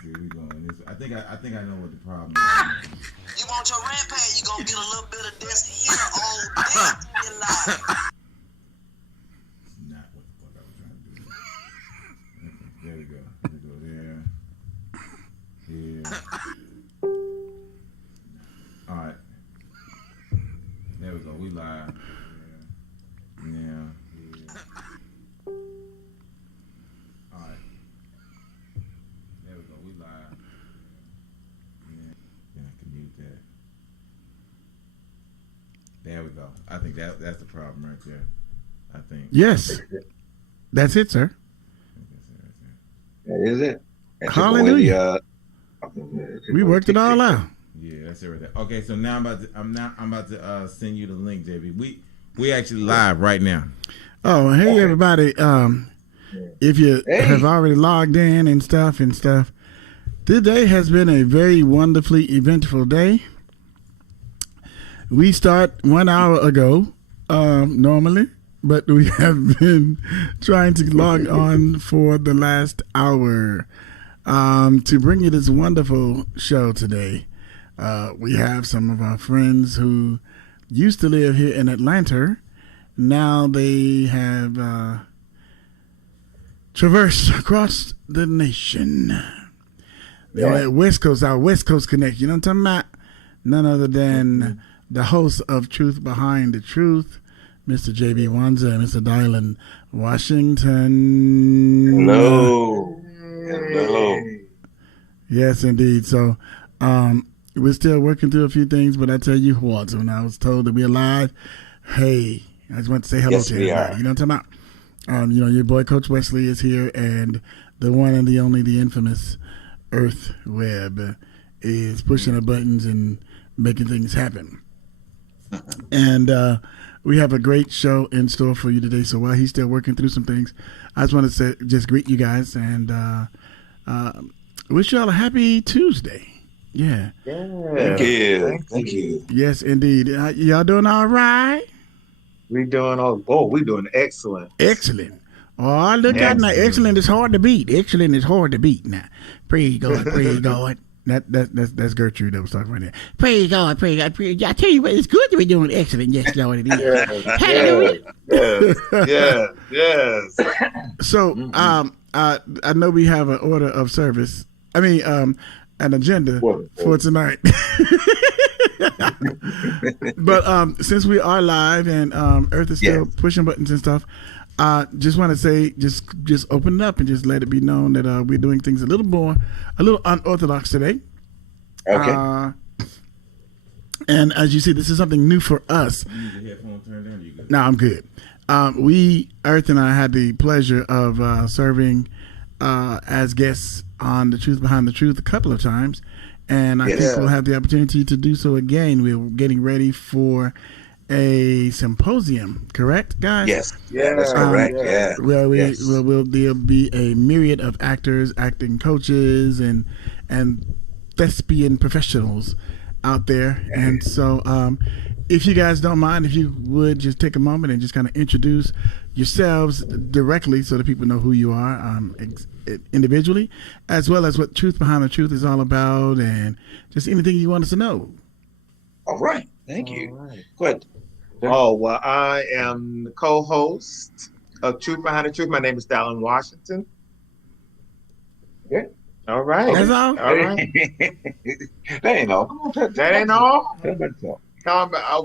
see where we going. I think I know what the problem is. You want your rampage, you gonna get a little bit of this here all day in your life. Not what the fuck I was trying to do. Okay, there we go. There we go. There. All right. There we go. We live. Yeah. All right. There we go. We live. Yeah. I can mute that. There we go. I think that's the problem right there. I think. Yes. That's it, sir. That is it. Hallelujah. We worked it all out. Yeah, that's it right there. Okay, so now I'm about to send you the link, JB. We actually live right now. Oh, hey everybody. If you have already logged in and stuff, today has been a very wonderfully eventful day. We start 1 hour ago, normally, but we have been trying to log on for the last hour to bring you this wonderful show today. We have some of our friends who used to live here in Atlanta. Now they have traversed across the nation. They're at West Coast, our West Coast connection. You know what I'm talking about? None other than the host of Truth Behind the Truth, Mr. J.B. Wanza and Mr. Dylan Washington. Hello. Hello. Yes, indeed. So we're still working through a few things, but I tell you what, when I was told that we're live, hey, I just want to say hello to everybody. You know what I'm talking about? Your boy Coach Wesley is here, and the one and the only, the infamous Earth Web is pushing the buttons and making things happen. And we have a great show in store for you today. So while he's still working through some things, I just want to just greet you guys and wish you all a happy Tuesday. Yeah. Thank you. Yes, indeed. Y'all doing all right? We doing excellent. Excellent. Oh, look at now. Excellent is hard to beat. Excellent is hard to beat now. Praise God, praise God. That's Gertrude that was talking right there. Praise God, praise God, praise God. I tell you what, it's good to be doing excellent. Yes, Lord, it is. Hallelujah. Yes. So, I know we have an order of service. I mean, an agenda for tonight. But since we are live and Earth is still pushing buttons and stuff, just want to say, just open it up and just let it be known that we're doing things a little unorthodox today. Okay. And as you see, this is something new for us. You need the headphones turned down? You good? No, I'm good. Earth and I had the pleasure of serving as guests on The Truth Behind the Truth a couple of times. And I think we'll have the opportunity to do so again. We're getting ready for a symposium, correct, guys? Yes, that's correct. Where there'll be a myriad of actors, acting coaches, and thespian professionals out there. And so if you guys don't mind, if you would just take a moment and just kind of introduce yourselves directly so that people know who you are individually, as well as what Truth Behind the Truth is all about, and just anything you want us to know. All right. Thank you. Right. Go ahead. Oh, well, I am the co-host of Truth Behind the Truth. My name is Dylan Washington. Okay. All right. That's all? All right. That ain't all. Come on, That ain't all? Tell about yourself.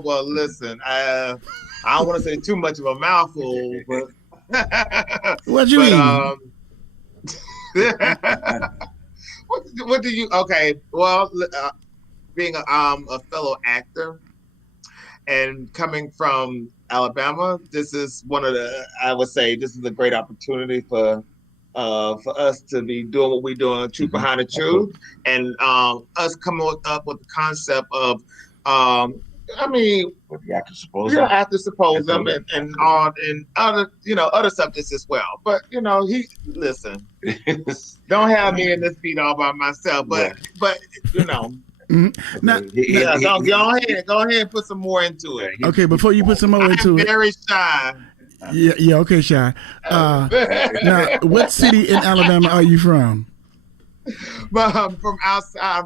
Well, listen, I don't want to say too much of a mouthful, but What you mean? What do you? Okay, well, being a fellow actor and coming from Alabama, this is I would say this is a great opportunity for us to be doing what we're doing, Truth Behind the Truth, and us coming up with the concept of With the actor symposium and other subjects as well. But don't have me in this beat all by myself. But Now, go ahead and put some more into it. okay, before you put some more into I'm very shy. Yeah, okay, Shy. Now, what city in Alabama are you from? from outside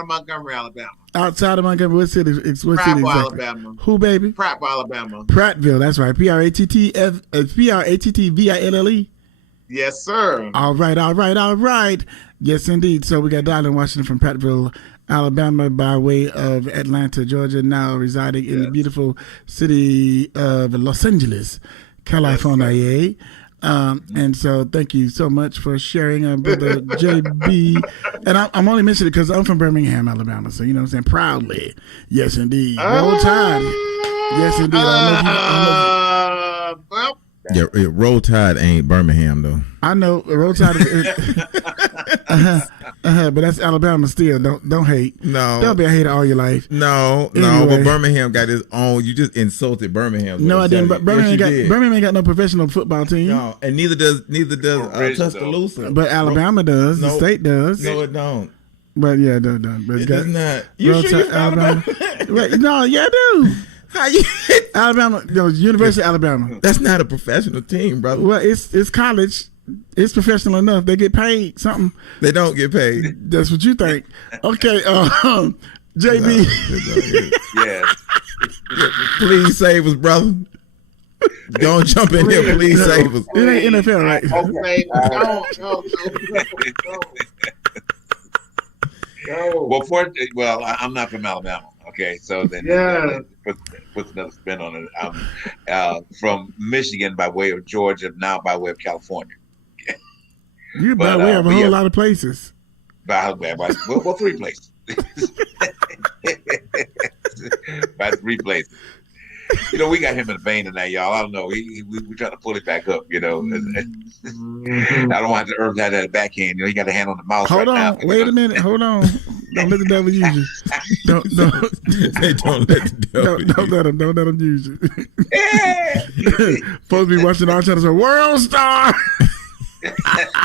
of Montgomery, Alabama. Outside of Montgomery, what city? What city exactly? Alabama. Who, baby? Prattville, Alabama. Prattville. That's right. Prattville. Yes, sir. All right. Yes, indeed. So we got Darlene Washington from Prattville, Alabama, by way of Atlanta, Georgia, now residing in the beautiful city of Los Angeles, California. Yes, and so thank you so much for sharing, Brother JB. And I'm only mentioning it because I'm from Birmingham, Alabama. So, you know what I'm saying? Proudly. Yes, indeed. Roll Tide. Yes, indeed. Well, yeah, Roll Tide ain't Birmingham, though. I know. Roll Tide is... but that's Alabama still. Don't hate. No. Don't be a hater all your life. No, but Birmingham got its own. You just insulted Birmingham. No, I didn't. But Birmingham ain't got no professional football team. No, and neither does Tuscaloosa. But Alabama does. No, the state does. No, it don't. But yeah, it don't. But it does not. You sure you Alabama? Wait, no, yeah, I do. How you? Alabama, University of Alabama. That's not a professional team, brother. Well, it's college. It's professional enough. They get paid something. They don't get paid. That's what you think. Okay, JB. Yes. Please save us, brother. Don't jump in here. Please save us. It ain't NFL, right? No. Well, I'm not from Alabama. Okay, so then puts another spin on it. I'm from Michigan by way of Georgia, now by way of California. You're by way of a whole lot of places. Well, 3 places. By 3 places. You know, we got him in the vein tonight, y'all. I don't know. We trying to pull it back up, you know. I don't want to have that backhand. You know, he got a hand on the mouse. Hold on. Now. Wait a minute. Hold on. Don't let the devil use you. Don't let him use you. Supposed to be watching our channel. World Star.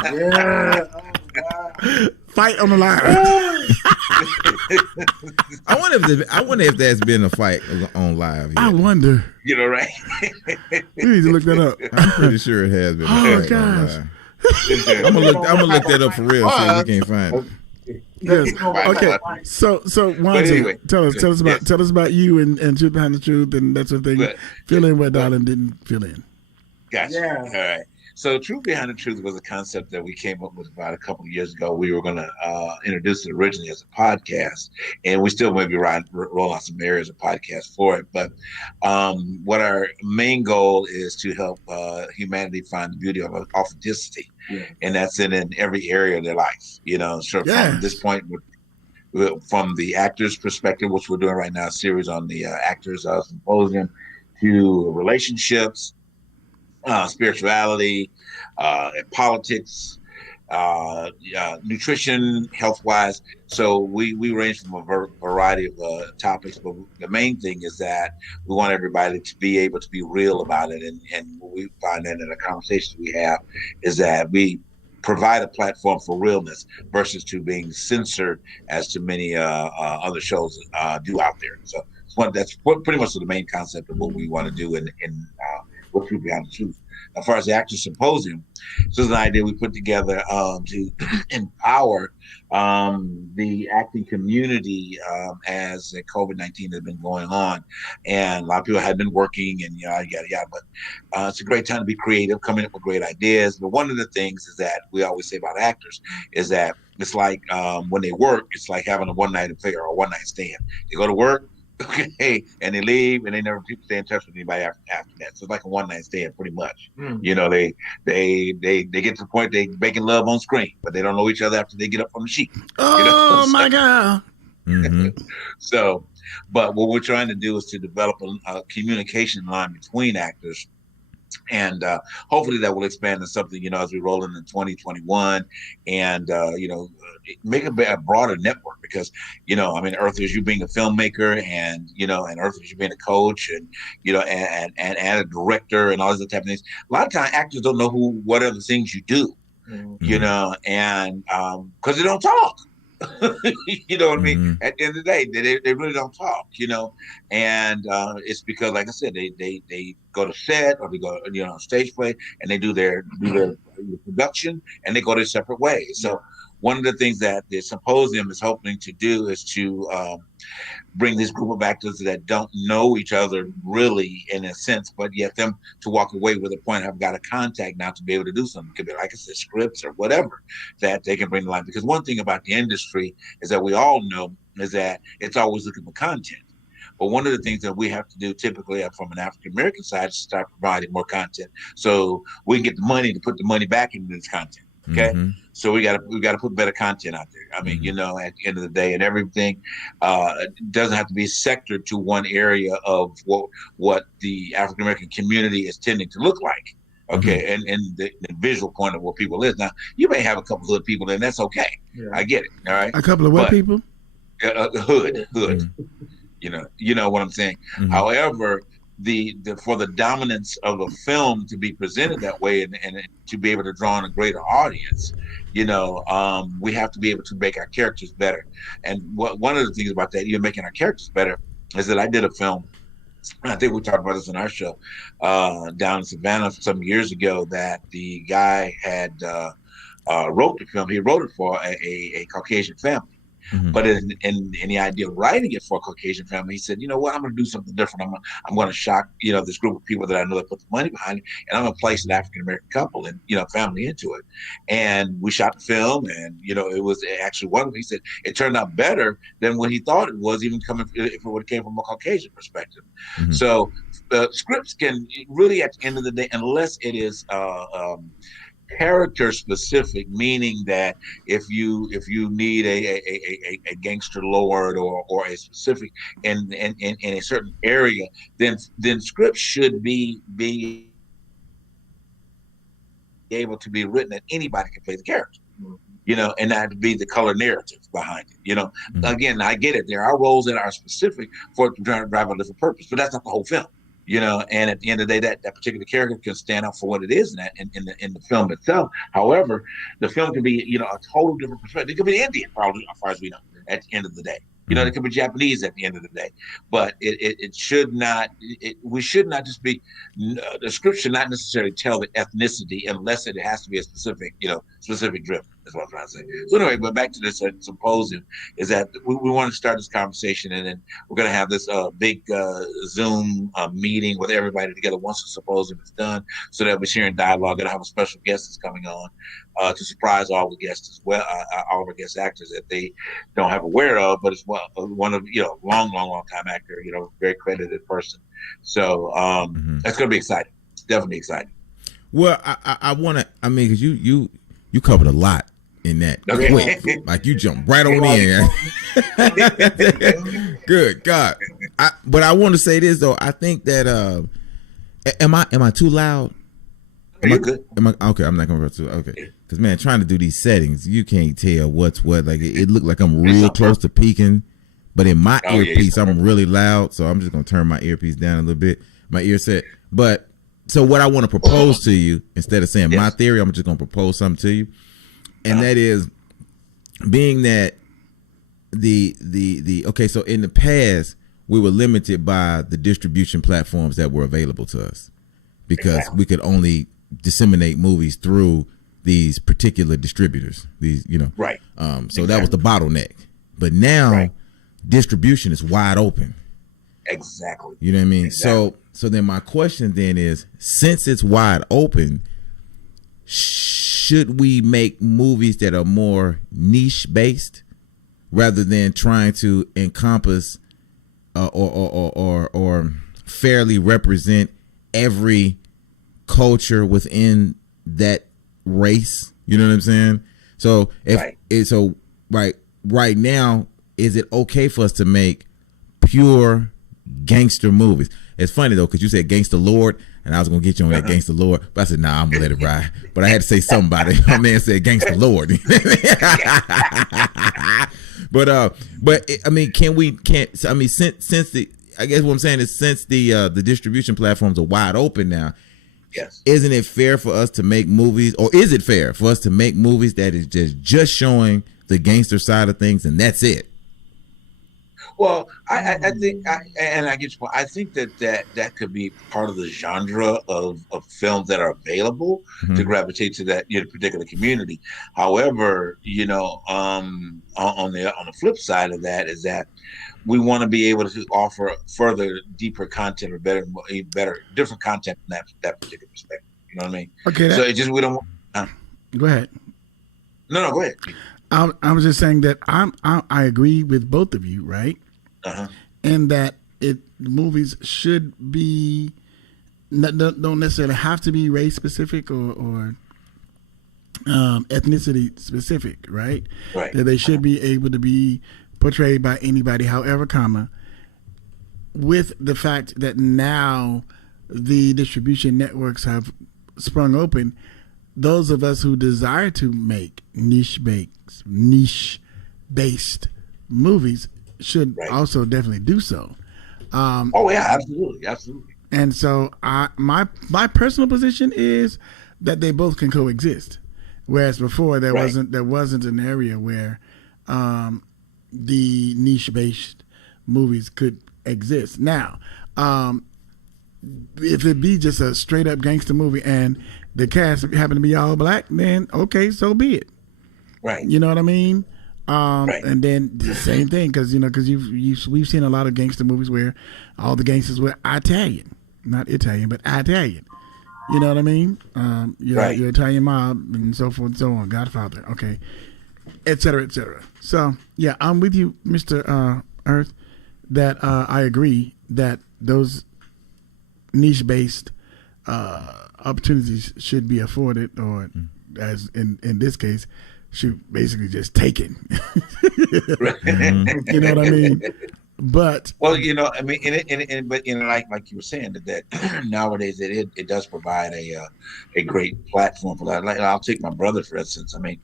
Yeah. Fight on the line. I wonder if there's been a fight on live yet. I wonder. You know, right? You need to look that up. I'm pretty sure it has been. Oh gosh. I'm gonna look that up for real. See if we can't find it. Yes. Okay. So Wanza, anyway, tell us about you and Truth Behind the Truth and that sort of thing. Fill in what Darlene didn't fill in. Gotcha. Yeah. All right. So Truth Behind the Truth was a concept that we came up with about a couple of years ago. We were going to introduce it originally as a podcast, and we still maybe roll out some areas of podcast for it. But what our main goal is to help humanity find the beauty of authenticity, and that's in every area of their life. You know, so from this point, from the actors' perspective, which we're doing right now, a series on the actors symposium, to relationships, spirituality, politics, nutrition, health-wise. So we range from a variety of topics, but the main thing is that we want everybody to be able to be real about it. And what we find in the conversations we have is that we provide a platform for realness versus to being censored as to many other shows do out there. So that's pretty much the main concept of what we want to do in what Truth Behind the Truth. As far as the Actors Symposium, this is an idea we put together to empower the acting community as COVID-19 has been going on, and a lot of people had been working and yada yada. But it's a great time to be creative, coming up with great ideas. But one of the things is that we always say about actors is that it's like when they work, it's like having a one-night affair or a one-night stand. They go to work. Okay, and they leave, and they never stay in touch with anybody after that. So it's like a one-night stand, pretty much. You know, they get to the point they making love on screen, but they don't know each other after they get up from the sheet. Oh my God! So, but what we're trying to do is to develop a communication line between actors. And hopefully that will expand to something, as we roll into 2021 and, make a broader network because, Earth is you being a filmmaker and, and Earth is you being a coach and, and a director and all those type of things. A lot of times actors don't know what other things you do, and because they don't talk. You know what I mean? At the end of the day, they really don't talk, and it's because, like I said, they go to set or they go, stage play and they do their production and they go their separate ways. So one of the things that the symposium is hoping to do is to bring this group of actors that don't know each other really in a sense, but yet them to walk away with a point, I've got a contact now to be able to do something. It could be, like I said, scripts or whatever that they can bring to life. Because one thing about the industry is that we all know is that it's always looking for content. But one of the things that we have to do typically from an African American side is start providing more content so we can get the money to put the money back into this content. Okay, so we got to put better content out there. I mean, at the end of the day, and everything doesn't have to be sectored to one area of what the African American community is tending to look like. Okay, and the visual point of what people is. Now, you may have a couple hood people, and that's okay. Yeah. I get it. All right, a couple of what people? Hood. You know what I'm saying. However, the for the dominance of a film to be presented that way and to be able to draw in a greater audience, we have to be able to make our characters better. And one of the things about that, even making our characters better, is that I did a film. I think we talked about this in our show down in Savannah some years ago. That the guy had wrote the film. He wrote it for a Caucasian family. But in the idea of writing it for a Caucasian family, he said, you know what, I'm going to do something different. I'm going to shock, this group of people that I know that put the money behind it, and I'm going to place an African-American couple and, family into it. And we shot the film, and, it was actually one of them. He said it turned out better than what he thought it was, even if it would have came from a Caucasian perspective. So scripts can really, at the end of the day, unless it is character specific, meaning that if you need a gangster lord or a specific in a certain area, then scripts should be able to be written that anybody can play the character. And that be the color narrative behind it. Again, I get it. There are roles that are specific for to drive a different purpose, but that's not the whole film. And at the end of the day, that particular character can stand out for what it is in the film itself. However, the film can be, a total different perspective. It could be Indian, probably, as far as we know, at the end of the day. It could be Japanese at the end of the day. But it should not, we should not just be, the script should not necessarily tell the ethnicity unless it has to be a specific driven. That's what I'm trying to say. So anyway, but back to this symposium is that we want to start this conversation, and then we're going to have this big Zoom meeting with everybody together once the symposium is done, so that we're sharing dialogue. Going to have a special guest that's coming on to surprise all the guests as well, all of our guest actors that they don't have aware of, but as well one of long time actor, very credited person. So that's going to be exciting. It's definitely exciting. Well, I want to. I mean, because you covered a lot in that quick. Like you jumped right on in. Good God. But I want to say this though. I think that am I too loud? You're good. Okay? I'm not gonna go too. Okay. Because man, trying to do these settings, you can't tell what's what. Like it looked like I'm real close to peaking, but in my earpiece, I'm really loud. So I'm just gonna turn my earpiece down a little bit. My ear set. But so what I want to propose to you, instead of saying my theory, I'm just gonna propose something to you. And that is, being that okay, so in the past we were limited by the distribution platforms that were available to us because we could only disseminate movies through these particular distributors. These, right. So that was the bottleneck. But now distribution is wide open. Exactly. You know what I mean? Exactly. So then my question then is, since it's wide open, should we make movies that are more niche based rather than trying to encompass or fairly represent every culture within that race? You know what I'm saying? So right now, is it okay for us to make pure gangster movies? It's funny though, because you said Gangster Lord, and I was gonna get you on that Gangster Lord, but I said, nah, I'm gonna let it ride. But I had to say something about it. My man said Gangster Lord. But I mean, since the, I guess what I'm saying is, since the distribution platforms are wide open now, isn't it fair for us to make movies, or is it fair for us to make movies that is just showing the gangster side of things and that's it? Well, I think, and I get your point. I think that could be part of the genre of films that are available to Mm-hmm. gravitate to that particular community. However, on the flip side of that is that we want to be able to offer further, deeper content or better, different content from that particular perspective. You know what I mean? Okay, So it just we don't. go ahead. No, go ahead. I was just saying that I agree with both of you, right? Uh-huh. And that movies should be don't necessarily have to be race specific or ethnicity specific, right? Right. That they should be able to be portrayed by anybody, however, with the fact that now the distribution networks have sprung open. Those of us who desire to make niche-based movies should also definitely do so. Oh yeah, absolutely. And so, my personal position is that they both can coexist. Whereas before there wasn't an area where the niche-based movies could exist. Now, if it be just a straight-up gangster movie and the cast happen to be all black, then okay, so be it. Right. You know what I mean? And then the same thing, because we've seen a lot of gangster movies where all the gangsters were Italian, not Italian, but Italian. You know what I mean? Your Italian mob and so forth and so on. Godfather, okay, et cetera, et cetera. So yeah, I'm with you, Mr. Earth, that I agree that those niche-based opportunities should be afforded, or as in this case, should basically just taken. You know what I mean? But well, I mean, but like you were saying that nowadays it does provide a great platform for that. Like, I'll take my brother for instance. I mean,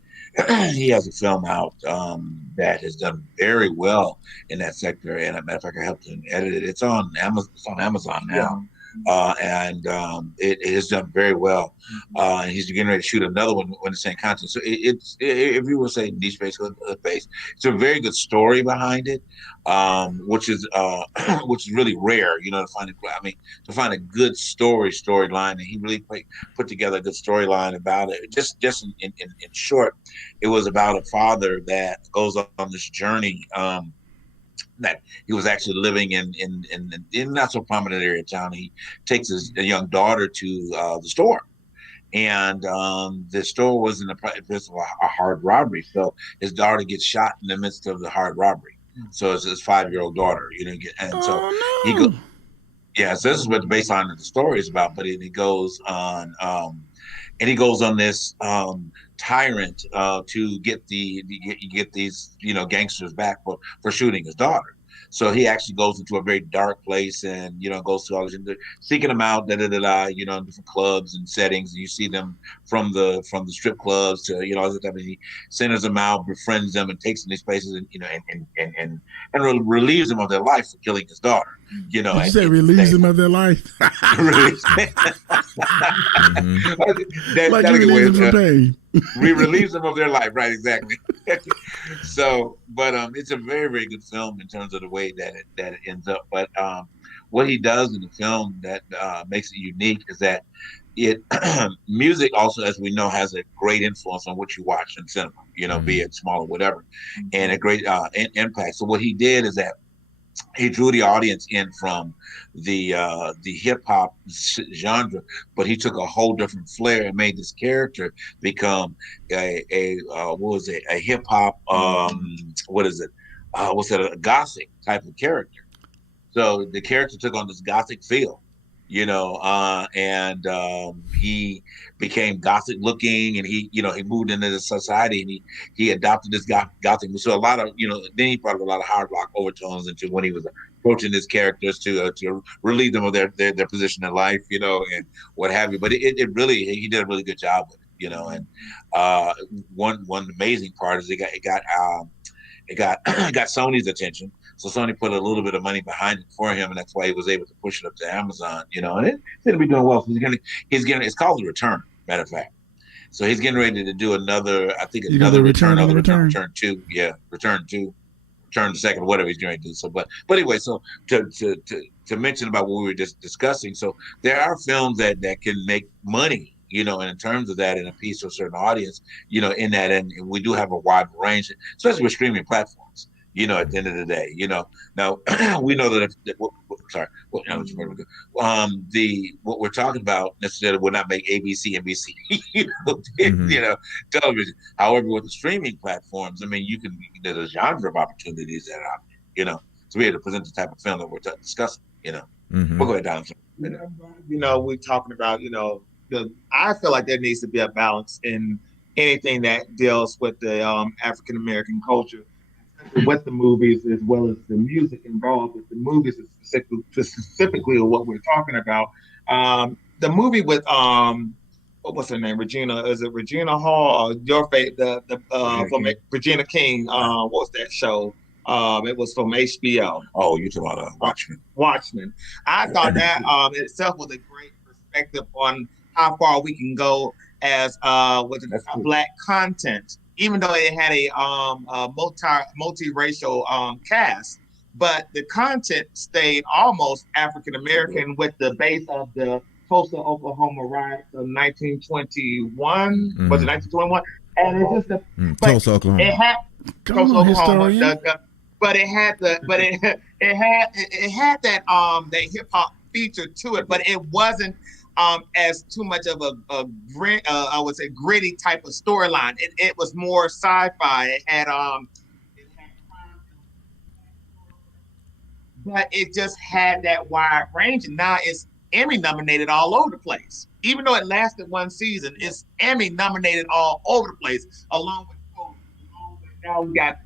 he has a film out that has done very well in that sector, and as a matter of fact, I helped him edit it. It's on Amazon. It's on Amazon now. And it has done very well. And he's getting ready to shoot another one when the same content. So it's if you will say niche based, it's a very good story behind it, which is really rare. To find it. I mean, to find a good storyline, and he really put together a good storyline about it. Just in short, it was about a father that goes on this journey. That he was actually living in not so prominent area of town. He takes a young daughter to the store, and the store was in the midst of a hard robbery. So his daughter gets shot in the midst of the hard robbery. So it's his 5-year-old daughter, he goes. Yeah, so this is what the baseline of the story is about. But he goes on, and he goes on this tyrant to get these gangsters back for shooting his daughter. So he actually goes into a very dark place and goes to all this, seeking them out, in different clubs and settings. And you see them from the strip clubs to all the time. He sends them out, befriends them, and takes them to these places and relieves them of their life for killing his daughter. Did you say relieves them of their life? Like you relieve them from pain. We relieves them of their life, right? Exactly. So, but it's a very, very good film in terms of the way that it ends up. But what he does in the film that makes it unique is that music also, as we know, has a great influence on what you watch in cinema. Be it small or whatever, and a great impact. So what he did is that he drew the audience in from the hip hop genre, but he took a whole different flair and made this character become a hip hop a gothic type of character. So the character took on this gothic feel, and he became gothic looking, and he moved into the society, and he adopted this gothic. So a lot of then he brought a lot of hard rock overtones into when he was approaching his characters to relieve them of their position in life, and what have you. But it really, he did a really good job with it, and one amazing part is it got Sony's attention. So Sony put a little bit of money behind it for him, and that's why he was able to push it up to Amazon. And it's going to be doing well. So he's getting. It's called The Return, matter of fact. So he's getting ready to do another. I think another Return 2. Yeah, Return 2. turn the second, whatever he's going to do. So, but anyway, so to mention about what we were just discussing, so there are films that can make money, and in terms of that, and appeal to a certain audience, in that, and we do have a wide range, especially with streaming platforms. At the end of the day, now we know that what we're talking about necessarily will not make ABC, NBC, television. However, with the streaming platforms, I mean, there's a genre of opportunities that are out there, to be able to present the type of film that we're discussing, We'll go ahead, Don. We're talking about, I feel like there needs to be a balance in anything that deals with the African American culture, with the movies as well as the music involved with the movies, specifically what we're talking about. The movie with what's her name? Regina? Is it Regina Hall? Or your favorite? From Regina King. What was that show? It was from HBO. Oh, you're talking about Watchmen. Watchmen. I thought that itself was a great perspective on how far we can go as with Black content, even though it had a multiracial cast, but the content stayed almost African American with the base of the Tulsa, Oklahoma riots of 1921. Mm-hmm. Was it 1921? And it's just Tulsa, Oklahoma. It had Tulsa, Oklahoma. But it had it had that that hip hop feature to it, but it wasn't as too much of a I would say gritty type of storyline. It was more sci-fi. It had but it just had that wide range, and now it's Emmy nominated all over the place. Even though it lasted one season, it's Emmy nominated all over the place. Along with now we got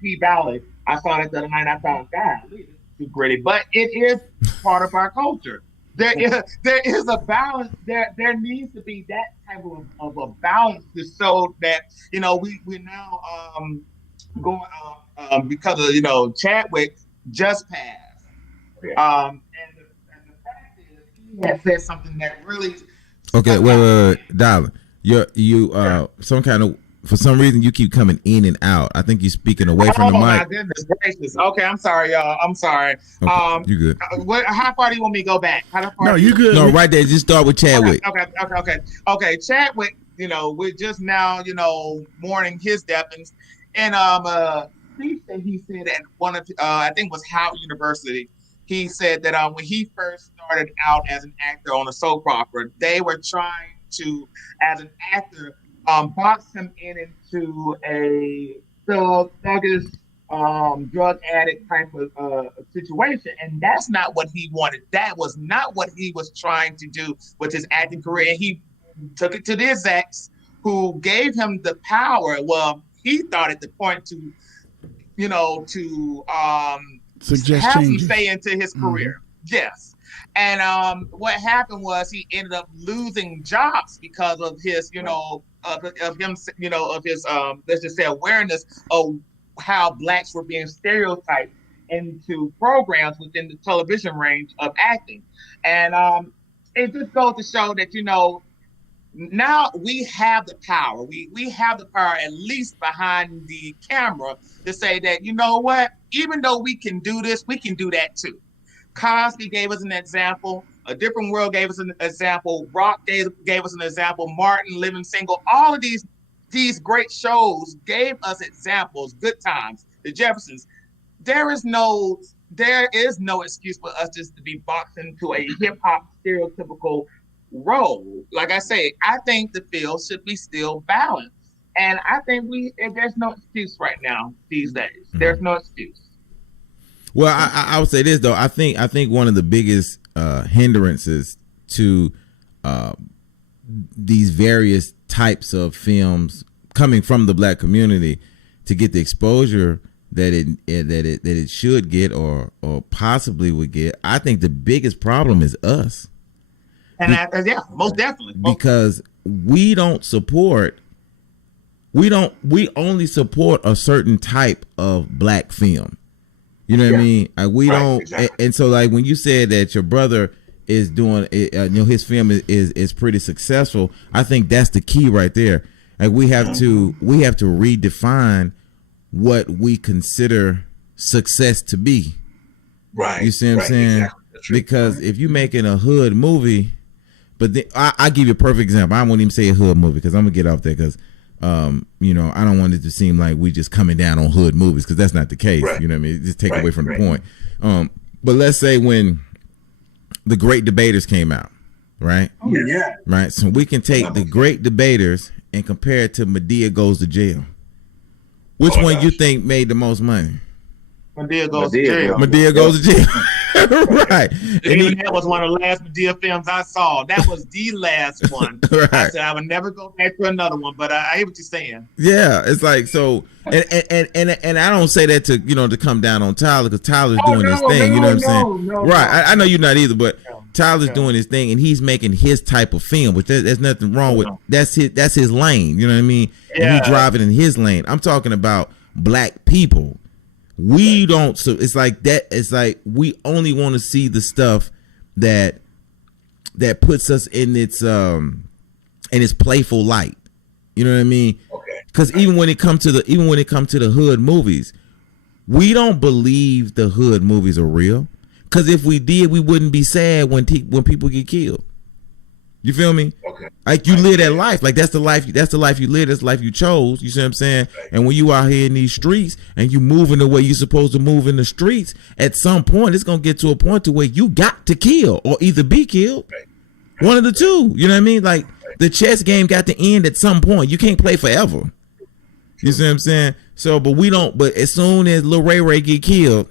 P Valley. I saw it the other night. I thought, God, it's too gritty, but it is part of our culture. There is a balance. There needs to be that type of a balance to show that we now going because of Chadwick just passed. And the fact is he had said something that really okay. Wait, darling, you some kind of. For some reason, you keep coming in and out. I think you're speaking away from the mic. Oh, my goodness gracious. Okay, I'm sorry, y'all. I'm sorry. Okay, you good. How far do you want me to go back? No, you good. No, right there. Just start with Chadwick. Okay. Chadwick, we're just now, mourning his death. And speech that he said at one of, I think it was Howard University, he said that when he first started out as an actor on a soap opera, they were trying to, as an actor, box him into a thuggish, drug addict type of situation, and that's not what he wanted. That was not what he was trying to do with his acting career. And he took it to the execs, who gave him the power. Well, he thought at the point to, suggest have changes. him stay into his career. Mm-hmm. Yes. And what happened was he ended up losing jobs because of his, of him, of his, let's just say, awareness of how blacks were being stereotyped into programs within the television range of acting. And it just goes to show that, now we have the power. We have the power, at least behind the camera, to say that, you know what, even though we can do this, we can do that too. Cosby gave us an example. A Different World gave us an example. Rock gave us an example. Martin, Living Single. All of these great shows gave us examples. Good Times, The Jeffersons. There is no excuse for us just to be boxed into a hip hop stereotypical role. Like I say, I think the field should be still balanced, and I think there's no excuse right now these days. Mm-hmm. There's no excuse. Well, I would say this though. I think one of the biggest hindrances to these various types of films coming from the black community to get the exposure that it should get or possibly would get. I think the biggest problem is us. And most definitely. Because we only support a certain type of black film. You know what I mean? We don't, exactly. And so like when you said that your brother is doing, his film is pretty successful. I think that's the key right there. Like we have to redefine what we consider success to be. Right. You see what I'm saying? Exactly. Because if you making a hood movie, but then, I give you a perfect example. I won't even say a hood movie because I'm gonna get off there because you know, I don't want it to seem like we just coming down on hood movies because that's not the case. Right. You know what I mean? Just take away from the point. But let's say when The Great Debaters came out, right? Oh, yeah. Right. So we can take The Great Debaters and compare it to Madea Goes to Jail. Which one you think made the most money? Madea Goes to Jail. Madea Goes to Jail. Right. And that was one of the last Madea films I saw. That was the last one. Right. I said I would never go back to another one, but I hear what you're saying. Yeah, it's like so, and I don't say that to to come down on Tyler because Tyler's doing his thing. You know what I'm saying? Right. I know you're not either, but Tyler's doing his thing and he's making his type of film, which there's nothing wrong with. That's his lane. You know what I mean? Yeah. And he's driving in his lane. I'm talking about black people. We don't, so it's like that. It's like we only want to see the stuff that puts us in its playful light. You know what I mean? Okay. Because even when it comes to the hood movies, we don't believe the hood movies are real. Because if we did, we wouldn't be sad when people get killed. You feel me? Okay. Like you live that life. Like that's the life you live. That's the life you chose. You see what I'm saying? Right. And when you out here in these streets and you moving the way you're supposed to move in the streets, at some point it's gonna get to a point to where you got to kill or either be killed. Right. One of the two. You know what I mean? Like the chess game got to end at some point. You can't play forever. You see what I'm saying? So, but we don't. But as soon as Lil Ray get killed,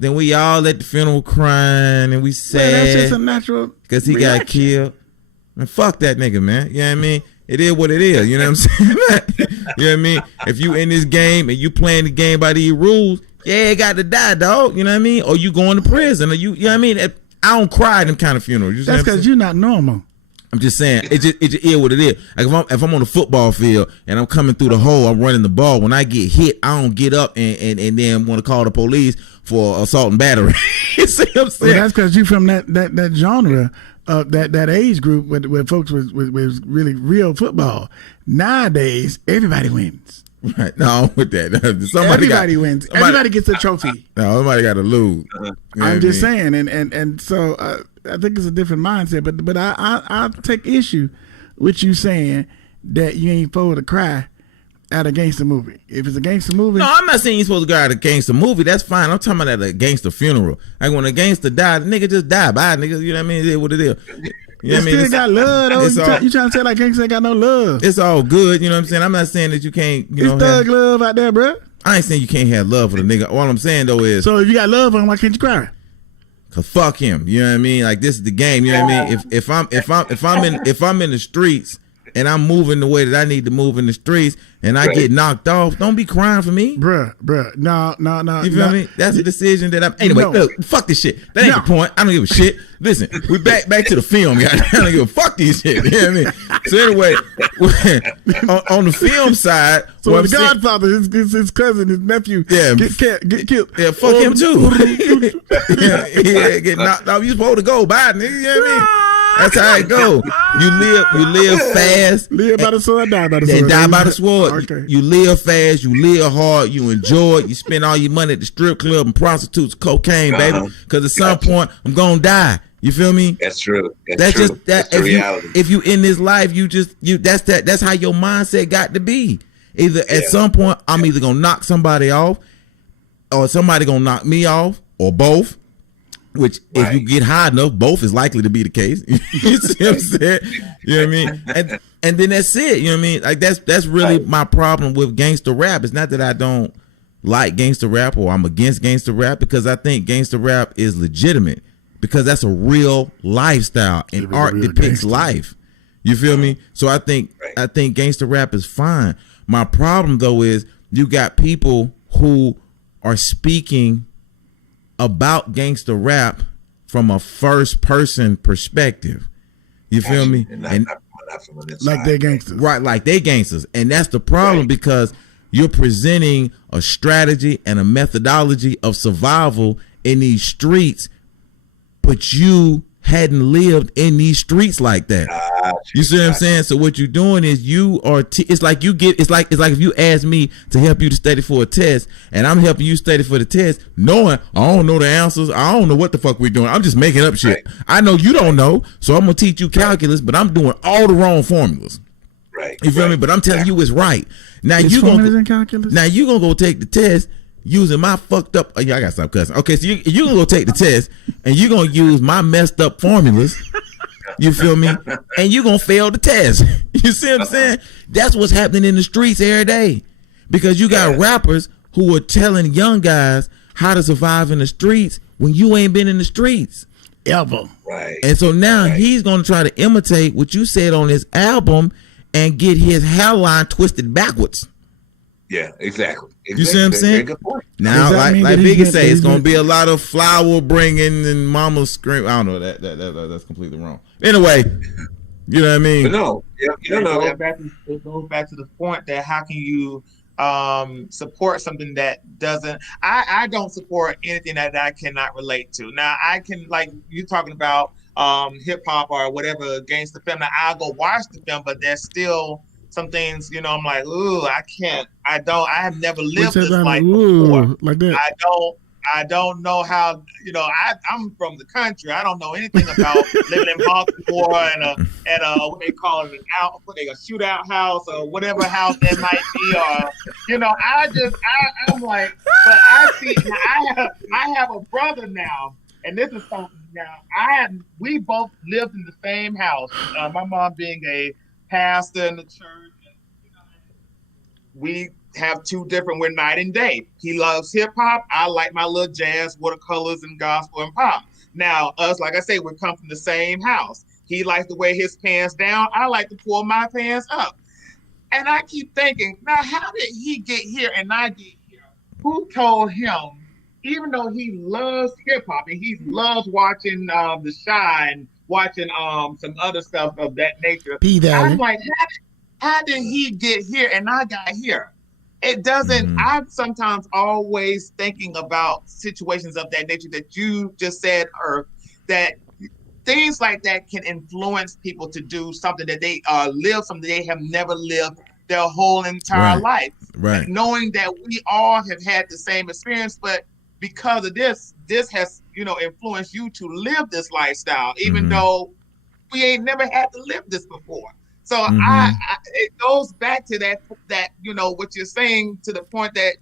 then we all at the funeral crying and we sad. That's just a natural because he got killed. Man, fuck that nigga, man. You know what I mean? It is what it is. You know what I'm saying? You know what I mean? If you in this game and you playing the game by these rules, yeah, it got to die, dog. You know what I mean? Or you going to prison. Or you know what I mean? I don't cry at them kind of funerals. That's because you're not normal. I'm just saying, it just is what it is. Like if I'm on the football field and I'm coming through the hole, I'm running the ball. When I get hit, I don't get up and then want to call the police for assault and battery. You see what I'm saying? Well, that's because you from that genre. That age group where folks was really real football. Nowadays, everybody wins. Right? No, with that, everybody wins. Everybody gets a trophy. No, somebody got to lose. I'm just saying, and so I think it's a different mindset. But I take issue with you saying that you ain't supposed to cry at a gangster movie. If it's a gangster movie, no, I'm not saying you're supposed to go at a gangster movie. That's fine. I'm talking about at a gangster funeral. Like when a gangster died, the nigga just died. Bye, nigga. You know what I mean? It is what it is. You know what I mean? Still got love. Though. You trying to say like gangster ain't got no love? It's all good. You know what I'm saying? I'm not saying that you can't. It's thug love out there, bro. I ain't saying you can't have love for the nigga. All I'm saying though is, so if you got love for him, why can't you cry? Cause fuck him. You know what I mean? Like this is the game. You know what I mean? If I'm in the streets and I'm moving the way that I need to move in the streets and I get knocked off, don't be crying for me. Bruh. No. You feel me? That's a decision that I'm... Anyway, look, fuck this shit. That ain't the point. I don't give a shit. Listen, we back to the film, guys. I don't give a fuck these shit. You know what I mean? So anyway, on the film side... So the Godfather, his cousin, his nephew get killed. Yeah, fuck him too. yeah, get knocked off. You supposed to go by, nigga. You know what I mean? That's how it go. You live fast. Live by the sword, die by the sword. And die by the sword. Okay. You live fast, you live hard, you enjoy it, you spend all your money at the strip club and prostitutes, cocaine, baby. Because at some point, I'm gonna die. You feel me? That's true. That's true. That's the reality. If you in this life, that's how your mindset got to be. Either at some point, I'm either gonna knock somebody off, or somebody gonna knock me off, or both. Which, if you get high enough, both is likely to be the case. You see what I'm saying? You know what I mean? And then that's it. You know what I mean? Like that's really my problem with gangster rap. It's not that I don't like gangster rap or I'm against gangster rap, because I think gangster rap is legitimate, because that's a real lifestyle and art depicts life. You feel me? So I think gangster rap is fine. My problem though is you got people who are speaking about gangster rap from a first person perspective. You feel me? And like they're gangsters. Right, like they gangsters. And that's the problem, because you're presenting a strategy and a methodology of survival in these streets, but you hadn't lived in these streets like that. You see what I'm saying? So what you're doing is you are. It's like you get. It's like if you ask me to help you to study for a test, and I'm helping you study for the test, knowing I don't know the answers. I don't know what the fuck we're doing. I'm just making up shit. Right. I know you don't know, so I'm gonna teach you calculus, but I'm doing all the wrong formulas. Right. You feel me? But I'm telling you it's right. Now you gonna go take the test using my fucked up. I gotta stop cussing. Okay, so you gonna go take the test and you gonna use my messed up formulas. You feel me? And you gonna fail the test. You see what I'm saying? That's what's happening in the streets every day, because you got rappers who are telling young guys how to survive in the streets when you ain't been in the streets ever. Right. And so now he's gonna try to imitate what you said on his album and get his hairline twisted backwards. Yeah, exactly. You see what I'm saying? Now, like Biggie say, it's gonna be a lot of flower bringing and mama scream. I don't know, that's completely wrong. Anyway, you know what I mean? But no, it goes back to the point that how can you support something that doesn't? I don't support anything that I cannot relate to. Now I can, like you talking about hip hop or whatever Gangster film. Now I'll go watch the film, but there's still some things, I'm like, ooh, I can't. I have never lived this life before. Like that. I don't know how. I'm from the country. I don't know anything about living in Baltimore and what they call it, a shootout house or whatever house that might be. Or I'm like, but I see. I have a brother now, and this is something now. We both lived in the same house. My mom being a pastor in the church. We have we're night and day. He loves hip hop. I like my little jazz, watercolors, and gospel and pop. Now, us, like I say, we come from the same house. He likes to wear his pants down. I like to pull my pants up. And I keep thinking, now, how did he get here and I get here? Who told him, even though he loves hip hop and he loves watching The Chi and watching some other stuff of that nature, I'm like, how did he get here and I got here? It doesn't. I'm sometimes always thinking about situations of that nature that you just said, or that things like that can influence people to do something that they live something they have never lived their whole entire life. Right. And knowing that we all have had the same experience, but because of this has, influenced you to live this lifestyle, even though we ain't never had to live this before. So it goes back to that what you're saying, to the point that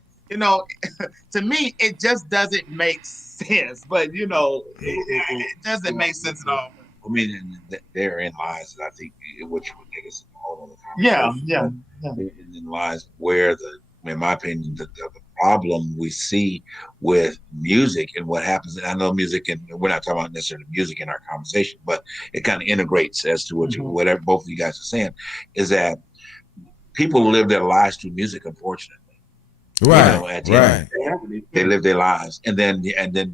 to me it just doesn't make sense. But it doesn't make sense at all. I mean, therein lies, I think, which would take us a whole other conversation. Yeah. And then lies where in my opinion, the problem we see with music and what happens. And I know music, and we're not talking about necessarily music in our conversation, but it kind of integrates as to whatever both of you guys are saying, is that people live their lives through music, unfortunately. Right. They live their lives, and then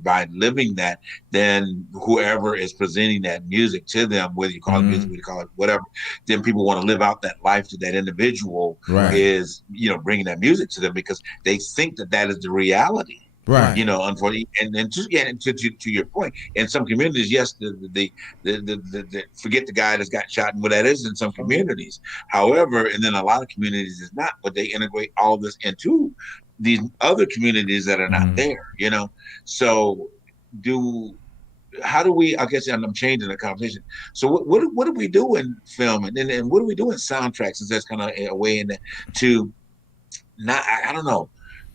by living that, then whoever is presenting that music to them, whether you call it music, whether you call it whatever, then people want to live out that life to that individual is bringing that music to them, because they think that is the reality. Right. Unfortunately, and then to your point, in some communities, yes, the forget the guy that's got shot and what that is in some communities. However, and then a lot of communities is not, but they integrate all this into these other communities that are not there. So how do we? I guess I'm changing the conversation. So what do we do in film, and what do we do in soundtracks? Since that's kind of a way in to not, I don't know,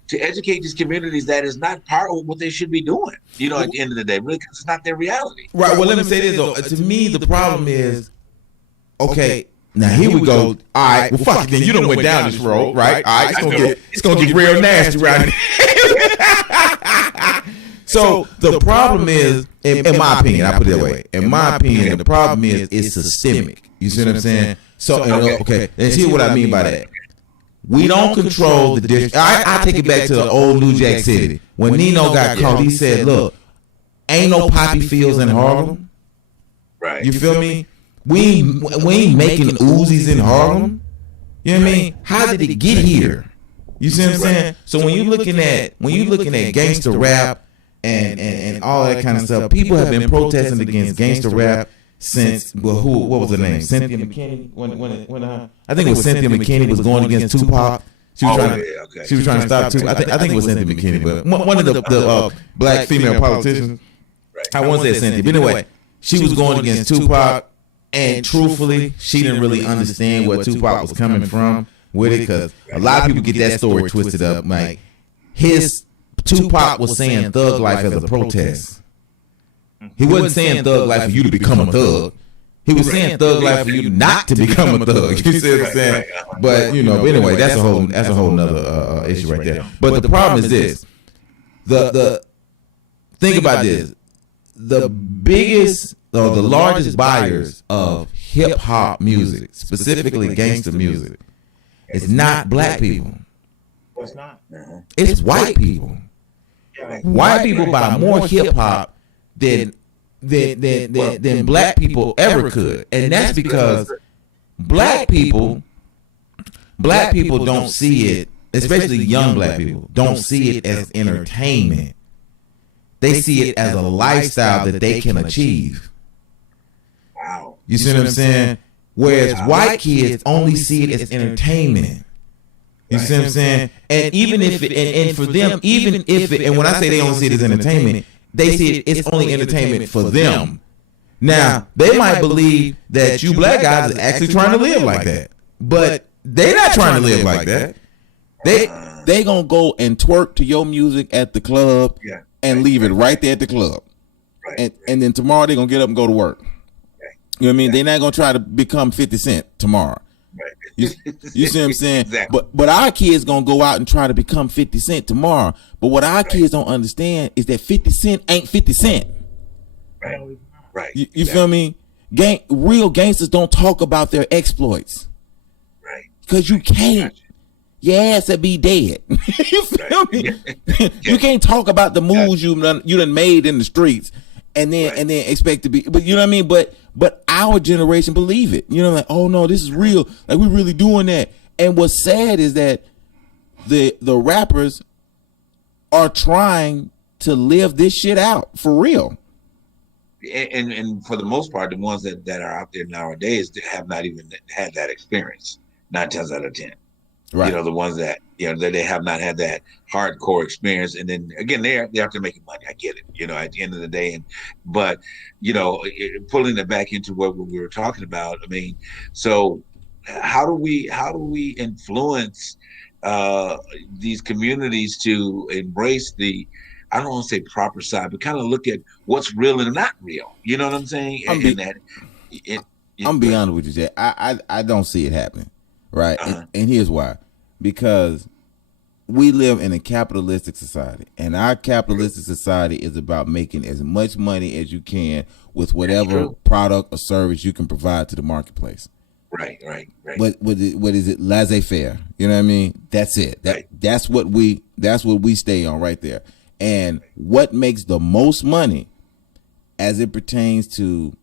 to educate these communities that is not part of what they should be doing, at the end of the day, really, because it's not their reality. Right. Well, let me say this, though. To me, the problem is, okay, now here we go. All right, well, fuck it, then you done went down this road, right? All right, it's gonna get real nasty right here. So the problem is, in my opinion, I put it that way. In my opinion, the problem is it's systemic. You see what I'm saying? So, okay, and here's what I mean by that. We don't control the district. I take it back to the old New Jack City. When Nino got caught, he said, look, ain't no poppy fields in Harlem. Right. You feel me? We ain't making Uzis in Harlem. You know what I mean? How did it get here? You see what I'm saying? So when you're looking at gangster rap and all that kind of stuff. People have been protesting against gangster rap since what was her name? Cynthia McKinney. When I think it was Cynthia McKinney was going against Tupac. She was trying to stop Tupac. I think it was Cynthia McKinney, but one of the black female politicians. I won't say Cynthia, but anyway, she was going against Tupac, and truthfully, she didn't really understand where Tupac was coming from with it, because a lot of people get that story twisted up. Like, his Tupac was saying thug life as a protest. He wasn't saying thug life for you to become a thug. He was saying thug life for you not to become a thug. You see what I'm saying? But but anyway, that's a whole nother issue right there. But the problem is this: the think about this. The biggest or the largest buyers of hip hop music, specifically gangster music, is not black people. It's not. It's white people. White people buy more hip hop than black people ever could, and that's because black people don't see it, especially young black people, don't see it as entertainment. They see it as a lifestyle that they can achieve. Wow. You see what I'm saying? Whereas white kids only see it as entertainment. You see what I'm saying? And even if and for them, even if and when I say they only see it as entertainment, they see it's only entertainment for them. Now, they might believe that you black guys are actually trying to live like that, but they're not trying to live like that. They gonna go and twerk to your music at the club and leave it right there at the club. And then tomorrow they're gonna get up and go to work. You know what I mean? They're not gonna try to become 50 Cent tomorrow. You see what I'm saying? Exactly. But our kids gonna go out and try to become 50 Cent tomorrow. But what our kids don't understand is that 50 Cent ain't 50 Cent. Right. You feel me? Real gangsters don't talk about their exploits. Right. Because you can't. Your ass would be dead. You feel me? You can't talk about the moves you done made in the streets and then expect to be, but you know what I mean? But our generation believe it. You know, like, oh no, this is real. Like, we're really doing that. And what's sad is that the rappers are trying to live this shit out for real. And for the most part, the ones that are out there nowadays have not even had that experience. 9 times out of 10. Right. You know, the ones that, that they have not had that hardcore experience. And then again, they're out there making money. I get it, at the end of the day. But pulling it back into what we were talking about, I mean, so how do we influence these communities to embrace the, I don't want to say proper side, but kind of look at what's real and not real. You know what I'm saying? I'm gonna be honest with you, Jay. I don't see it happening. Right. And here's why. Because we live in a capitalistic society, and our capitalistic society is about making as much money as you can with whatever product or service you can provide to the marketplace. Right. What is it? Laissez-faire. You know what I mean? That's it. That's what we stay on right there. And what makes the most money as it pertains to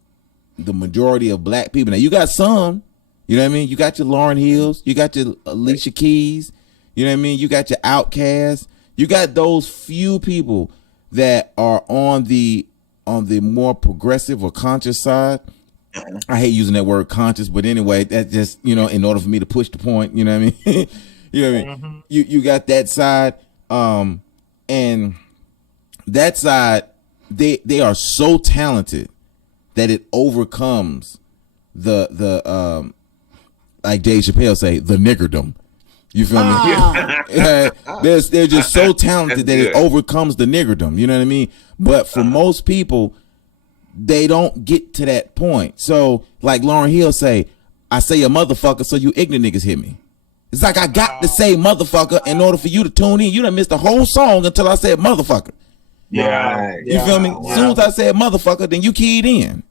the majority of black people. Now, you got some. You know what I mean? You got your Lauryn Hills, you got your Alicia Keys, you know what I mean? You got your Outkast. You got those few people that are on the more progressive or conscious side. I hate using that word conscious, but anyway, that's just, in order for me to push the point, you know what I mean? You know what I mean? You got that side, and that side, they are so talented that it overcomes the like Dave Chappelle say, the niggerdom. You feel me? They're just so talented that it overcomes the niggerdom. You know what I mean? But for most people, they don't get to that point. So, like Lauryn Hill say, I say a motherfucker so you ignorant niggas hear me. It's like I got to say motherfucker in order for you to tune in. You done missed the whole song until I said motherfucker. Yeah. You feel me? As soon as I said motherfucker, then you keyed in.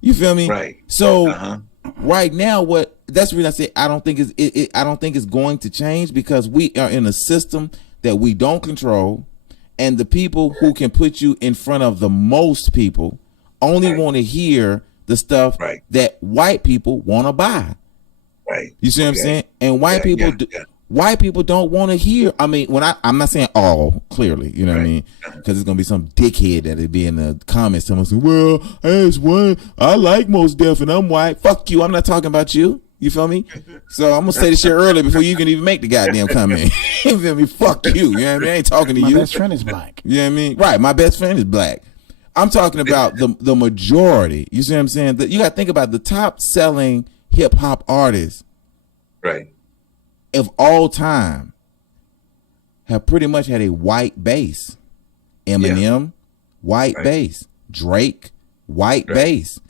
You feel me? Right. So right now, that's the reason I say I don't think it's going to change, because we are in a system that we don't control, and the people who can put you in front of the most people only want to hear the stuff that white people want to buy. Right. You see what I'm saying? And white people white people don't want to hear. I mean, I'm not saying all, clearly, you know what I mean? Because it's going to be some dickhead that'll be in the comments telling us, well, I like Most Def and I'm white. Fuck you. I'm not talking about you. You feel me? So I'm going to say this shit early before you can even make the goddamn comment. You feel me? Fuck you. You know what I mean? I ain't talking to you. My best friend is black. You know what I mean? Right. My best friend is black. I'm talking about the majority. You see what I'm saying? You got to think about the top selling hip hop artists. Right. Of all time have pretty much had a white base. Eminem, white base. Drake, white base.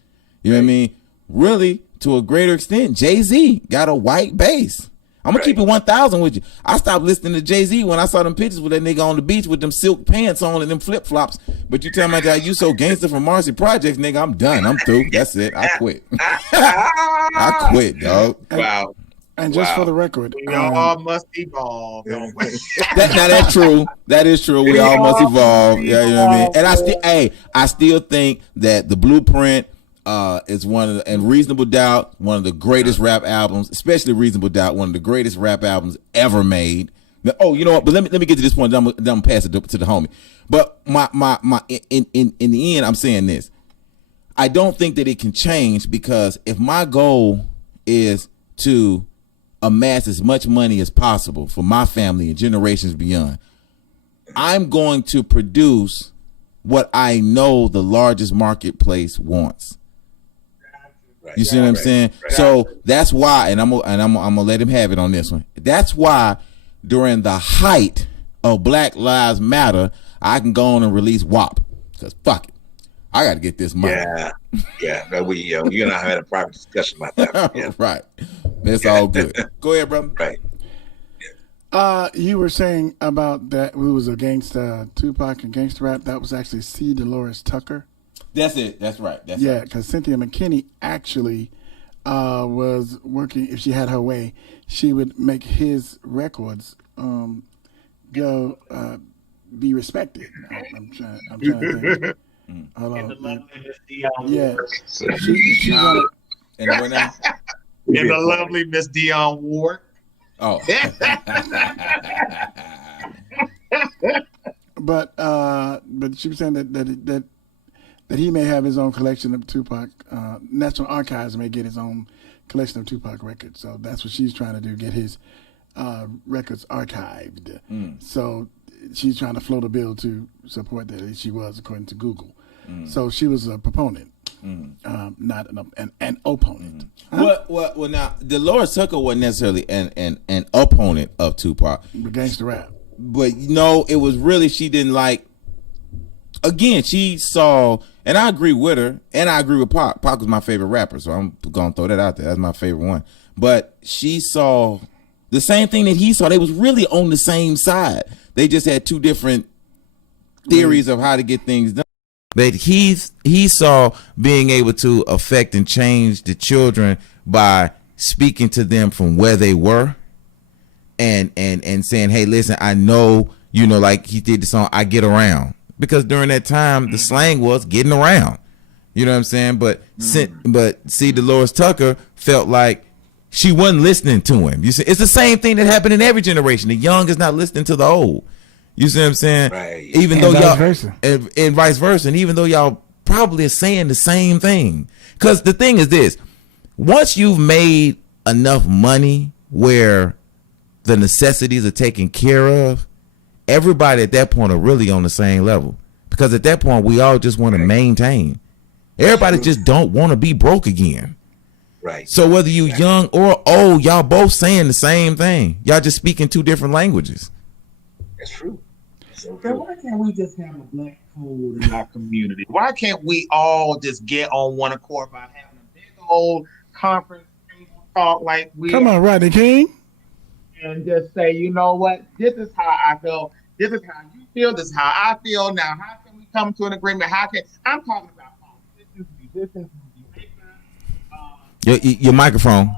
You know what I mean? Really, to a greater extent, Jay-Z got a white base. I'm going to keep it 1,000 with you. I stopped listening to Jay-Z when I saw them pictures with that nigga on the beach with them silk pants on and them flip-flops. But you tell me that you so gangster from Marcy Projects, nigga, I'm done. I'm through. That's it. I quit. I quit, dog. Wow. And just for the record, we all must evolve. Don't we? Now that's true. That is true. We all must evolve. Yeah, you know what I mean. And I still think that the Blueprint is one of the, and Reasonable Doubt, one of the greatest rap albums, especially Reasonable Doubt, one of the greatest rap albums ever made. Now, you know what? But let me get to this point. Then I'm gonna pass it to the homie. But my in the end, I'm saying this. I don't think that it can change, because if my goal is to amass as much money as possible for my family and generations beyond, I'm going to produce what I know the largest marketplace wants. You see what I'm saying? So that's why, and I'm gonna let him have it on this one. That's why during the height of Black Lives Matter, I can go on and release WAP, because fuck it, I got to get this money. Yeah. But you and I had a private discussion about that. Yeah. Right. That's all good. Go ahead, brother. Right. You were saying about that who was against Tupac and gangster rap. That was actually C. Dolores Tucker. That's it. That's right. That's yeah, right. because Cynthia McKinney actually was working. If she had her way, she would make his records go be respected. I'm trying to think. Hold on. Yeah, she wanted. And what now? And the lovely Miss Dionne Ward. Oh. But she was saying that he may have his own collection of Tupac. National Archives may get his own collection of Tupac records. So that's what she's trying to do, get his records archived. So she's trying to float a bill to support that. She was, according to Google. So she was a proponent, not an opponent. Well, now Dolores Tucker wasn't necessarily an opponent of Tupac. Gangster rap. But no, it was really, she didn't like. Again, she saw, and I agree with her, and I agree with Pac. Pac was my favorite rapper, so I'm gonna throw that out there. That's my favorite one. But she saw the same thing that he saw. They was really on the same side. They just had two different theories of how to get things done. But he saw being able to affect and change the children by speaking to them from where they were, and saying, hey, listen, I know, like he did the song I Get Around, because during that time the slang was getting around. You know what I'm saying? But see, Dolores Tucker felt like she wasn't listening to him. You see, it's the same thing that happened in every generation. The young is not listening to the old. You see what I'm saying? Right. Even though y'all and vice versa, and even though y'all probably are saying the same thing. Because the thing is this: once you've made enough money where the necessities are taken care of, everybody at that point are really on the same level. Because at that point, we all just want to maintain. Everybody just don't want to be broke again. Right. So whether you young or old, y'all both saying the same thing. Y'all just speaking two different languages. That's true. So why can't we just have a black code in our community? Why can't we all just get on one accord by having a big old conference table talk like we Come on, Rodney King. And just say, you know what? This is how I feel. This is how you feel. This is how I feel. Now, how can we come to an agreement? I'm talking about politicians, musicians, makers. Your microphone.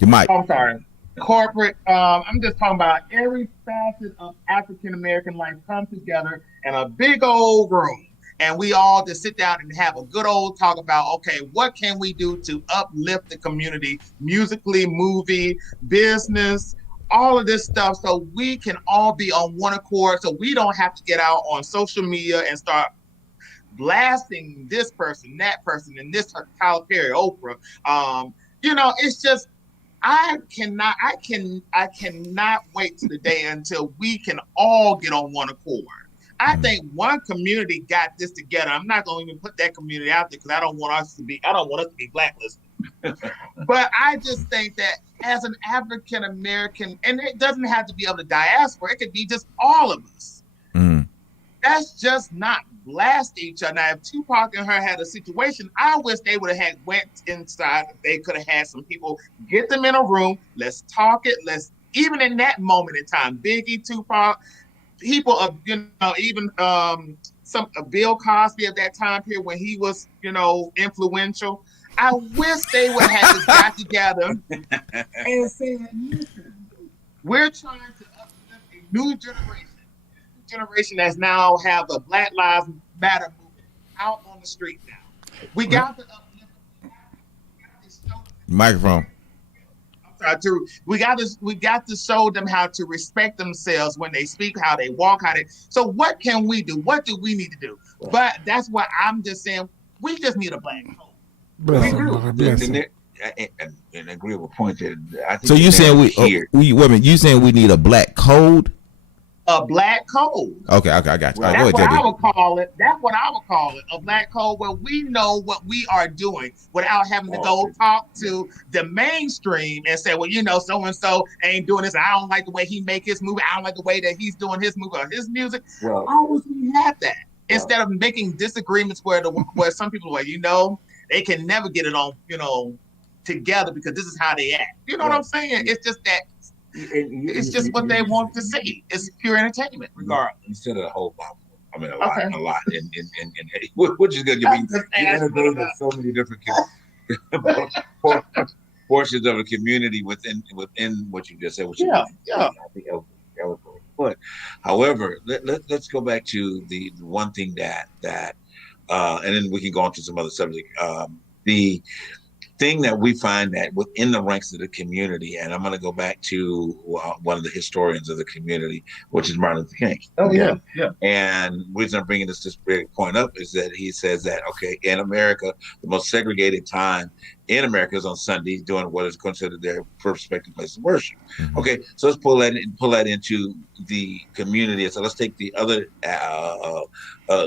Your mic. I'm sorry. Corporate. I'm just talking about every facet of African American life come together in a big old room, and we all just sit down and have a good old talk about, okay, what can we do to uplift the community musically, movie, business, all of this stuff so we can all be on one accord, so we don't have to get out on social media and start blasting this person, that person, and this Tyler Perry, Oprah. It's just I cannot wait to the day until we can all get on one accord. I think one community got this together. I'm not going to even put that community out there because I don't want us to be blacklisted. But I just think that as an African American, and it doesn't have to be of the diaspora, it could be just all of us. That's just not blast each other. Now, if Tupac and her had a situation, I wish they would have went inside. They could have had some people, get them in a room. Let's talk it. Even in that moment in time, Biggie, Tupac, people of, even some Bill Cosby at that time period when he was, influential. I wish they would have just got together and said, listen, we're trying to uplift a new generation that's now have a Black Lives Matter movement out on the street now. We got to uplift them. Microphone. We got to show them how to respect themselves when they speak, how they walk, so what can we do? What do we need to do? But that's what I'm just saying. We just need a black code. And agree with point that I think. So you saying you saying we need a black code? A black code. Okay, I got you. That's what I would call it. That's what I would call it. A black code where we know what we are doing without having to go talk to the mainstream and say, well, so and so ain't doing this. I don't like the way he make his movie. I don't like the way that he's doing his movie or his music. Well, I wish we had that instead of making disagreements where some people are, they can never get it on, together because this is how they act. You know what I'm saying? It's just that. It's just what they want to see. It's pure entertainment, regardless. You said a whole lot. I mean, a lot, and which is good. You integrated so many different portions of a community within what you just said. I think that was good. However, let's go back to the one thing that and then we can go on to some other subject. The thing that we find that within the ranks of the community, and I'm going to go back to one of the historians of the community, which is Martin Luther King. Oh, yeah. And the reason I'm bringing this very point up is that he says that, in America, the most segregated time in America is on Sundays doing what is considered their respective place of worship. Mm-hmm. Okay, so let's pull that into the community. So let's take the other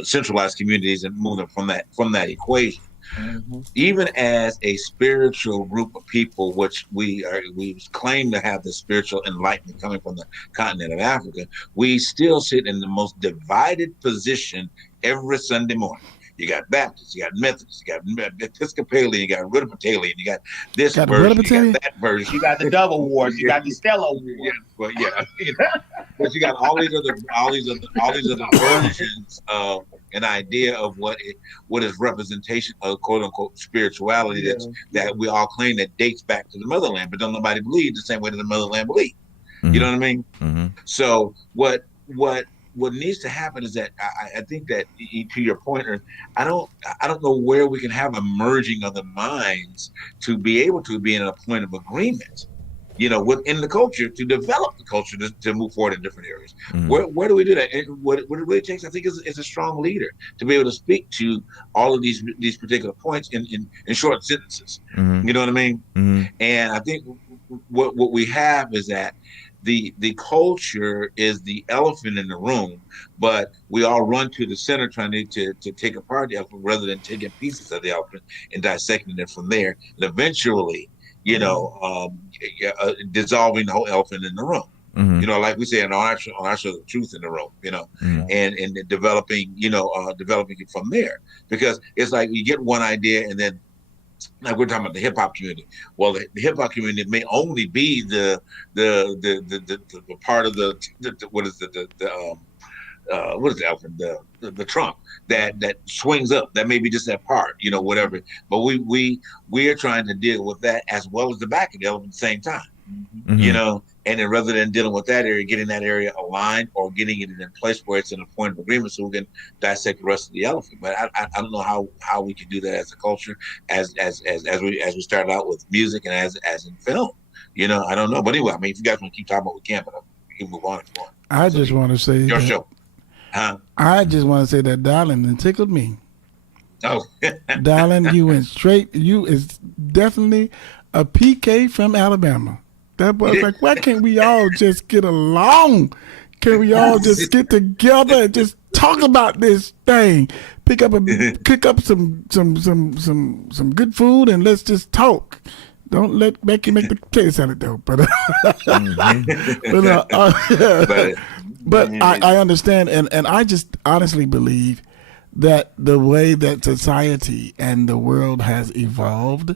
centralized communities and move them from that equation. Mm-hmm. Even as a spiritual group of people, which we claim to have the spiritual enlightenment coming from the continent of Africa, we still sit in the most divided position every Sunday morning. You got Baptists, you got Methodists, you got Episcopalian, you got Rudimentailian, you got this version, you got that version, you got the double wars, you got the Stella wars. But you got all these other versions of an idea of what is representation of quote unquote spirituality that we all claim that dates back to the motherland, but don't nobody believe the same way that the motherland believe. Mm-hmm. You know what I mean? Mm-hmm. So what needs to happen is that I think that, to your point, I don't know where we can have a merging of the minds to be able to be in a point of agreement, within the culture, to develop the culture to move forward in different areas. Mm-hmm. Where do we do that? And what it really takes, I think, is a strong leader to be able to speak to all of these particular points in short sentences. Mm-hmm. You know what I mean? Mm-hmm. And I think what we have is that the culture is the elephant in the room, but we all run to the center trying to take apart the elephant rather than taking pieces of the elephant and dissecting it from there, and eventually, dissolving the whole elephant in the room. Mm-hmm. Like we say on our show, the truth in the room, mm-hmm. and developing it from there, because it's like you get one idea and then, like we're talking about the hip hop community. Well, the hip hop community may only be the part of the what is the elephant, the trunk that swings up. That may be just that part, whatever. But we are trying to deal with that as well as the back of the elephant at the same time. Mm-hmm. And then rather than dealing with that area, getting that area aligned or getting it in a place where it's in a point of agreement so we can dissect the rest of the elephant. But I don't know how we can do that as a culture, as we started out with music and as in film. I don't know. But anyway, I mean, if you guys want to keep talking about, we can, but we can move on if you want. I just want to say your that, show. Huh? I just want to say that Darling tickled me. Oh, Darling, you went straight. You is definitely a PK from Alabama. That boy's like, why can't we all just get along? Can we all just get together and just talk about this thing? Cook up some good food and let's just talk. Don't let Becky make the potato salad though. But but I understand, and I just honestly believe that the way that society and the world has evolved,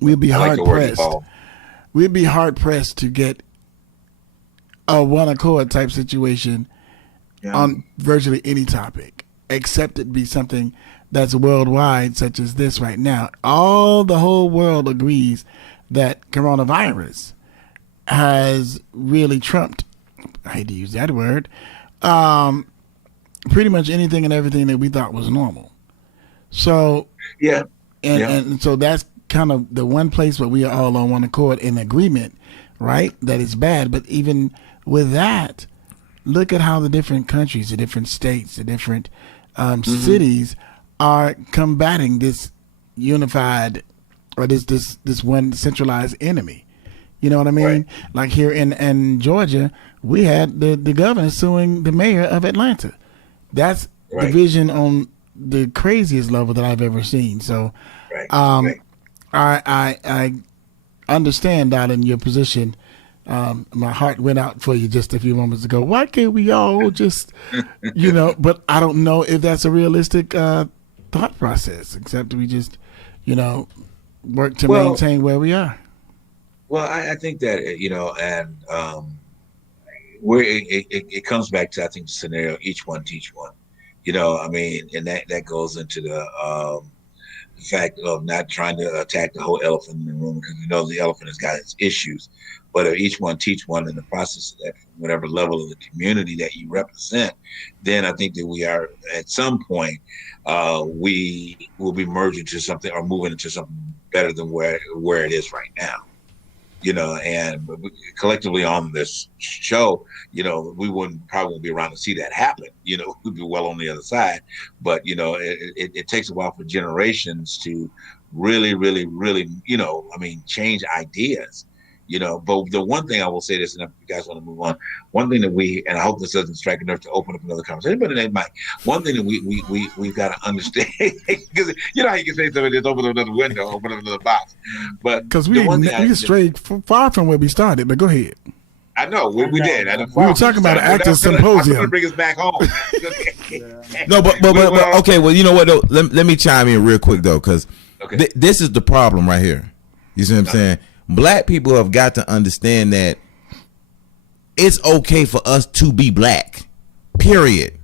we'd be hard pressed. We'd be hard pressed to get a one accord type situation on virtually any topic, except it be something that's worldwide, such as this right now. The whole world agrees that coronavirus has really trumped, I hate to use that word, pretty much anything and everything that we thought was normal. So and so that's kind of the one place where we are all on one accord in agreement, right? That it's bad. But even with that, look at how the different countries, the different states, the different cities are combating this unified or this one centralized enemy. You know what I mean? Right. Like here in Georgia, we had the governor suing the mayor of Atlanta. That's division on the craziest level that I've ever seen. So I understand, darling, your position. My heart went out for you just a few moments ago. Why can't we all just, but I don't know if that's a realistic thought process, except we just, work to maintain where we are. Well, I think that, and where it comes back to, I think, the scenario, each one teach one, I mean, and that goes into the fact of not trying to attack the whole elephant in the room, because the elephant has got its issues, but if each one teach one in the process of that, whatever level of the community that you represent, then I think that we are at some point, we will be merging into something or moving into something better than where it is right now. And collectively on this show, we wouldn't probably be around to see that happen. We'd be well on the other side. But, it takes a while for generations to really, really, really, change ideas. But the one thing I will say this, and if you guys want to move on, one thing that and I hope this doesn't strike a nerve to open up another conversation, but it might. One thing that we've got to understand, because how you can say something that's open up another window, open up another box, but because we strayed far from where we started. But go ahead. I know we did. We were talking about an active symposium. I'm gonna bring us back home. No, but okay. Well, you know what? Though? Let me chime in real quick though, because this is the problem right here. You see what I'm saying? Black people have got to understand that it's okay for us to be black. Period.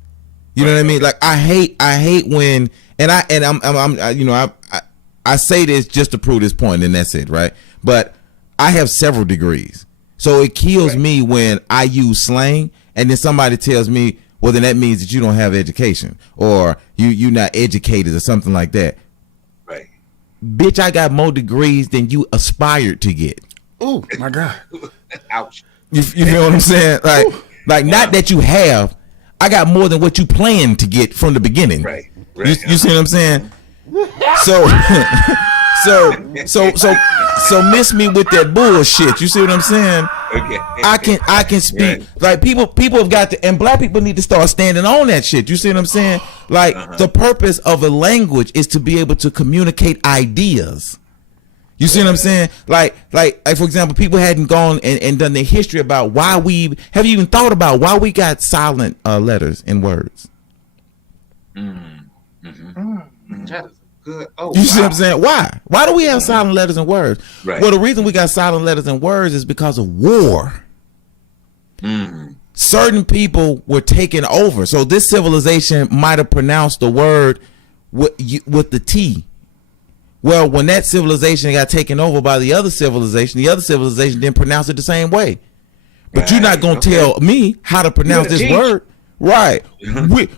You know what I mean? Like I hate when I say this just to prove this point, and that's it, right? But I have several degrees, so it kills me when I use slang, and then somebody tells me, "Well, then that means that you don't have education, or you're not educated, or something like that." Bitch, I got more degrees than you aspired to get. Oh my God. Ouch. You know what I'm saying? Like not that you have, I got more than what you planned to get from the beginning. Right. You see what I'm saying? So miss me with that bullshit. You see what I'm saying? Okay. I can speak. Like people have got to, and black people need to start standing on that shit. You see what I'm saying? Like the purpose of a language is to be able to communicate ideas. You see what I'm saying? Like for example, people hadn't gone and done their history about why have you even thought about why we got silent letters in words? That is good. Oh, you see what I'm saying? Why do we have silent letters in words? Right. Well, the reason we got silent letters in words is because of war. Certain people were taken over. So this civilization might have pronounced the word with the T. Well, when that civilization got taken over by the other civilization didn't pronounce it the same way. But you're not going to tell me how to pronounce this word. Right.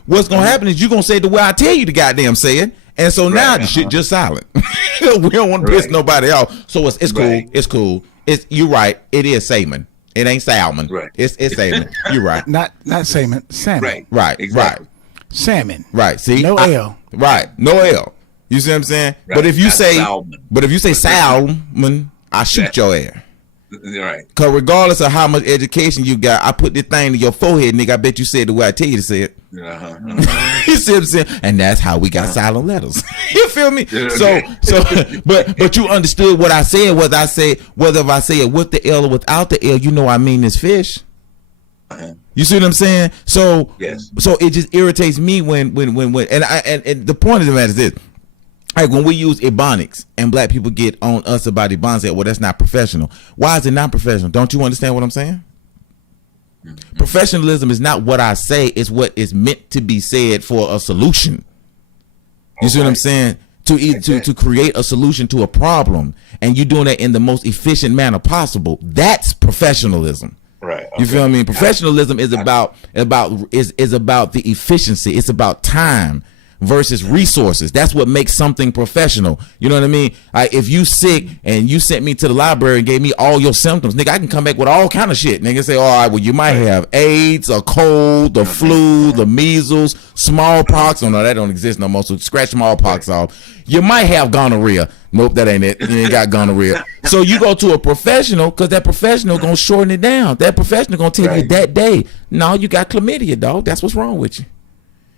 What's going to happen is you're going to say the way I tell you to goddamn say it. And so now the shit just silent. We don't want to piss nobody off. So it's cool. It's cool. You're right. It is salmon. It ain't salmon. Right. It's salmon. You're right. Not salmon. Salmon. Right. Exactly. Right. Salmon. Right. See, no L. Right. No L. You see what I'm saying? Right. But if you That's say salmon. salmon, I shoot your ass. Right. Cause regardless of how much education you got, I put this thing to your forehead, nigga. I bet you said the way I tell you to say it. You see what I'm saying? And that's how we got silent letters. You feel me? But you understood what I said. Whether I say it with the L or without the L, you know I mean this fish. You see what I'm saying? So yes. So it just irritates me when and the point of the matter is this. Like when we use Ebonics and black people get on us about Ebonics, say, well, that's not professional. Why is it not professional? Don't you understand what I'm saying? Mm-hmm. Professionalism is not what I say, it's what is meant to be said for a solution. You see what I'm saying? To create a solution to a problem, and you doing that in the most efficient manner possible. That's professionalism. Right. Okay. You feel me? Professionalism is about the efficiency. It's about time versus resources. That's what makes something professional. You know what I mean? If you sick and you sent me to the library and gave me all your symptoms, nigga, I can come back with all kind of shit. Nigga say, all right, well, you might have AIDS, a cold, the flu, the measles, smallpox. Oh no, that don't exist no more. So scratch smallpox off. You might have gonorrhea. Nope, that ain't it. You ain't got gonorrhea. So you go to a professional because that professional gonna shorten it down. That professional gonna tell you that day, no, you got chlamydia, dog. That's what's wrong with you.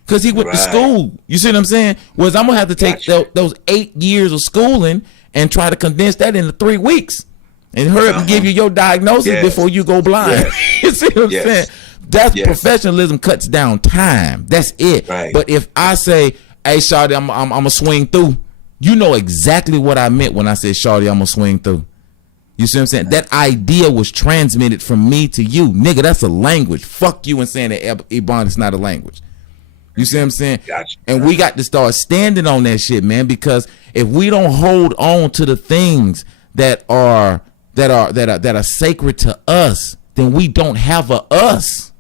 Because he went to school. You see what I'm saying? Whereas I'm going to have to take those 8 years of schooling and try to condense that into 3 weeks. And hurry up and give you your diagnosis before you go blind. You see what I'm saying? That's professionalism cuts down time. That's it. Right. But if I say, hey, Shawty, I'm going to swing through, you know exactly what I meant when I said, Shawty, I'm going to swing through. You see what I'm saying? That idea was transmitted from me to you. Nigga, that's a language. Fuck you and saying that Ebonics is not a language. You see what I'm saying? Gotcha. And we got to start standing on that shit, man, because if we don't hold on to the things that are sacred to us, then we don't have a us.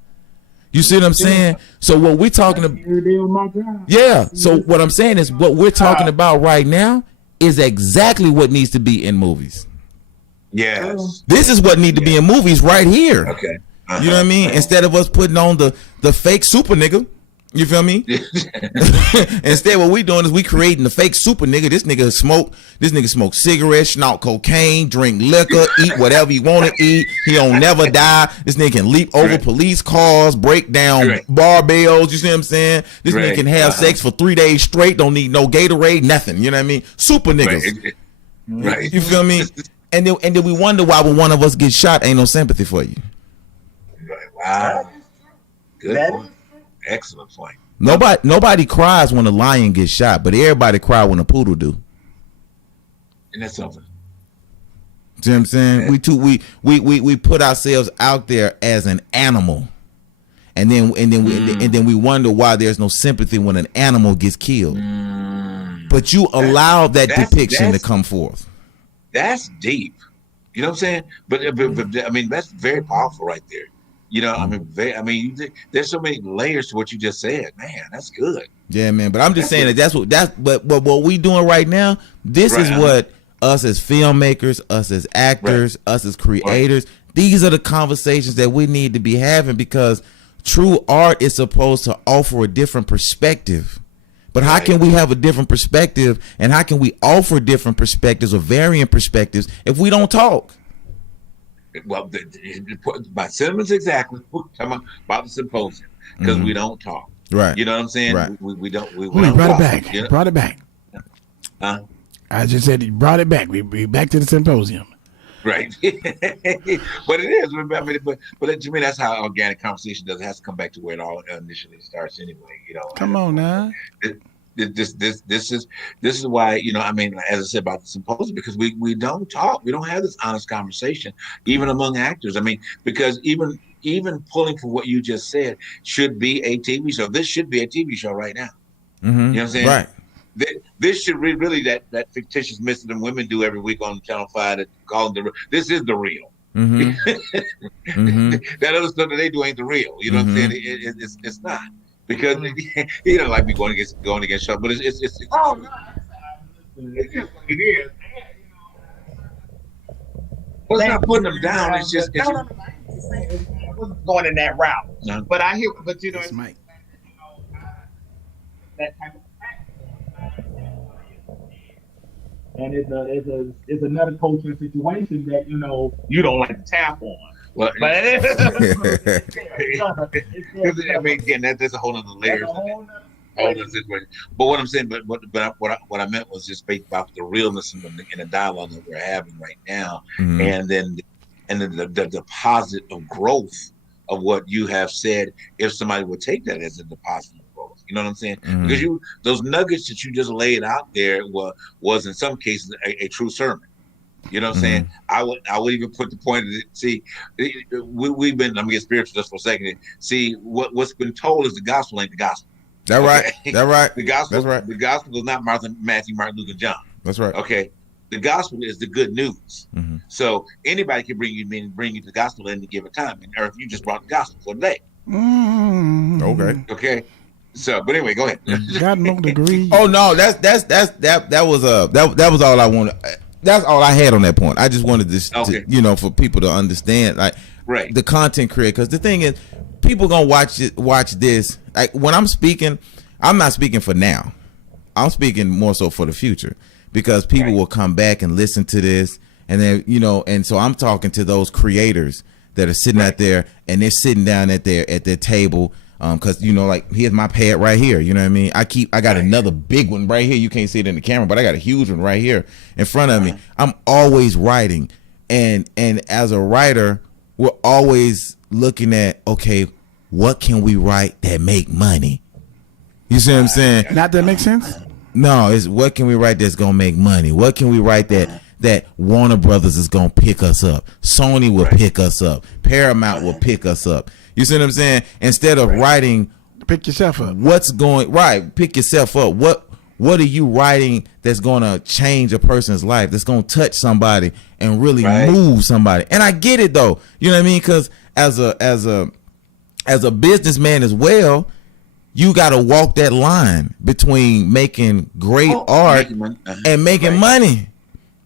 You see what I'm saying? So what we're talking about, so what I'm saying is what we're talking about right now is exactly what needs to be in movies. Yes. This is what need to be in movies right here. Okay. You know what I mean? Instead of us putting on the fake super nigga. You feel me? Instead, what we doing is we creating the fake super nigga. This nigga smoke cigarettes, snort cocaine, drink liquor, eat whatever he want to eat. He don't never die. This nigga can leap over police cars, break down barbells. You see what I'm saying? This nigga can have sex for 3 days straight. Don't need no Gatorade, nothing. You know what I mean? Super niggas. Right. You feel me? And then we wonder why when one of us gets shot, ain't no sympathy for you. Wow. Good point. Excellent point. Nobody cries when a lion gets shot, but everybody cry when a poodle do. And that's something. See what I'm saying? Yeah. We put ourselves out there as an animal, and then we wonder why there's no sympathy when an animal gets killed. But you allow that depiction to come forth. That's deep. You know what I'm saying? But I mean, that's very powerful right there. You know, I mean, there's so many layers to what you just said. Man, that's good. Yeah, man. But I'm just saying but what we doing right now, this is what us as filmmakers, us as actors, us as creators, these are the conversations that we need to be having, because true art is supposed to offer a different perspective. But how can we have a different perspective, and how can we offer different perspectives or varying perspectives if we don't talk? Well, by sentiments exactly. We're talking about the symposium, because we don't talk. Right. You know what I'm saying? Right. We don't. We brought talk, it back. You know? Brought it back. Huh? I just said he brought it back. We back to the symposium. Right. But it is. I mean, but to me, that's how organic conversation does. It has to come back to where it all initially starts anyway. You know. Come on now. This is why, you know, I mean, as I said about the symposium, because we don't talk. We don't have this honest conversation, even among actors. I mean, because even pulling from what you just said should be a TV show. This should be a TV show right now. Mm-hmm. You know what I'm saying? Right. This should really that fictitious Mr. and Women do every week on Channel 5 that call them this is the real. Mm-hmm. Mm-hmm. That other stuff that they do ain't the real. You know what I'm saying? It's not. Because he don't like me going against Chuck, but it's it is what it is. Well, it's not putting them down. It's just no. I wasn't going in that route. No. But I hear, but you know, It's Mike. that type of and it's another cultural situation that you don't like to tap on. Well, But I mean, again, that's a whole other layer. Whole other situation. But what I'm saying, but what I meant was just based off the realness in the dialogue that we're having right now, and then the deposit of growth of what you have said. If somebody would take that as a deposit of growth, you know what I'm saying? Because those nuggets that you just laid out there was in some cases a true sermon. You know what I'm saying? I would even put the point of it. See, we've been. I'm gonna get spiritual just for a second. See, what's been told is the gospel ain't the gospel. That right. That right. The gospel. That's right. The gospel is not Matthew, Mark, Luke, and John. That's right. Okay. The gospel is the good news. So anybody can bring you the gospel at any given time. And Earth, you just brought the gospel for today. Okay. Okay. So, but anyway, go ahead. Got no degree. Oh no, that was all I wanted. That's all I had on that point. I just wanted this, to, for people to understand, like, the content creator. Because the thing is, people gonna watch this. Like when I'm speaking, I'm not speaking for now. I'm speaking more so for the future, because people will come back and listen to this, and then and so I'm talking to those creators that are sitting out there, and they're sitting down at their table. Because like, here's my pad right here, you know what I mean? I got another big one right here. You can't see it in the camera, but I got a huge one right here in front of me. I'm always writing, and as a writer, we're always looking at, okay, what can we write that make money? You see what I'm saying? Not that makes sense. No, it's what can we write that's gonna make money? What can we write that Warner Brothers is gonna pick us up? Sony will pick us up. Paramount will pick us up. You see what I'm saying? Instead of writing, pick yourself up. Pick yourself up. What are you writing that's gonna change a person's life? That's gonna touch somebody and really move somebody? And I get it though. You know what I mean? Because as a businessman as well, you got to walk that line between making great art and making money.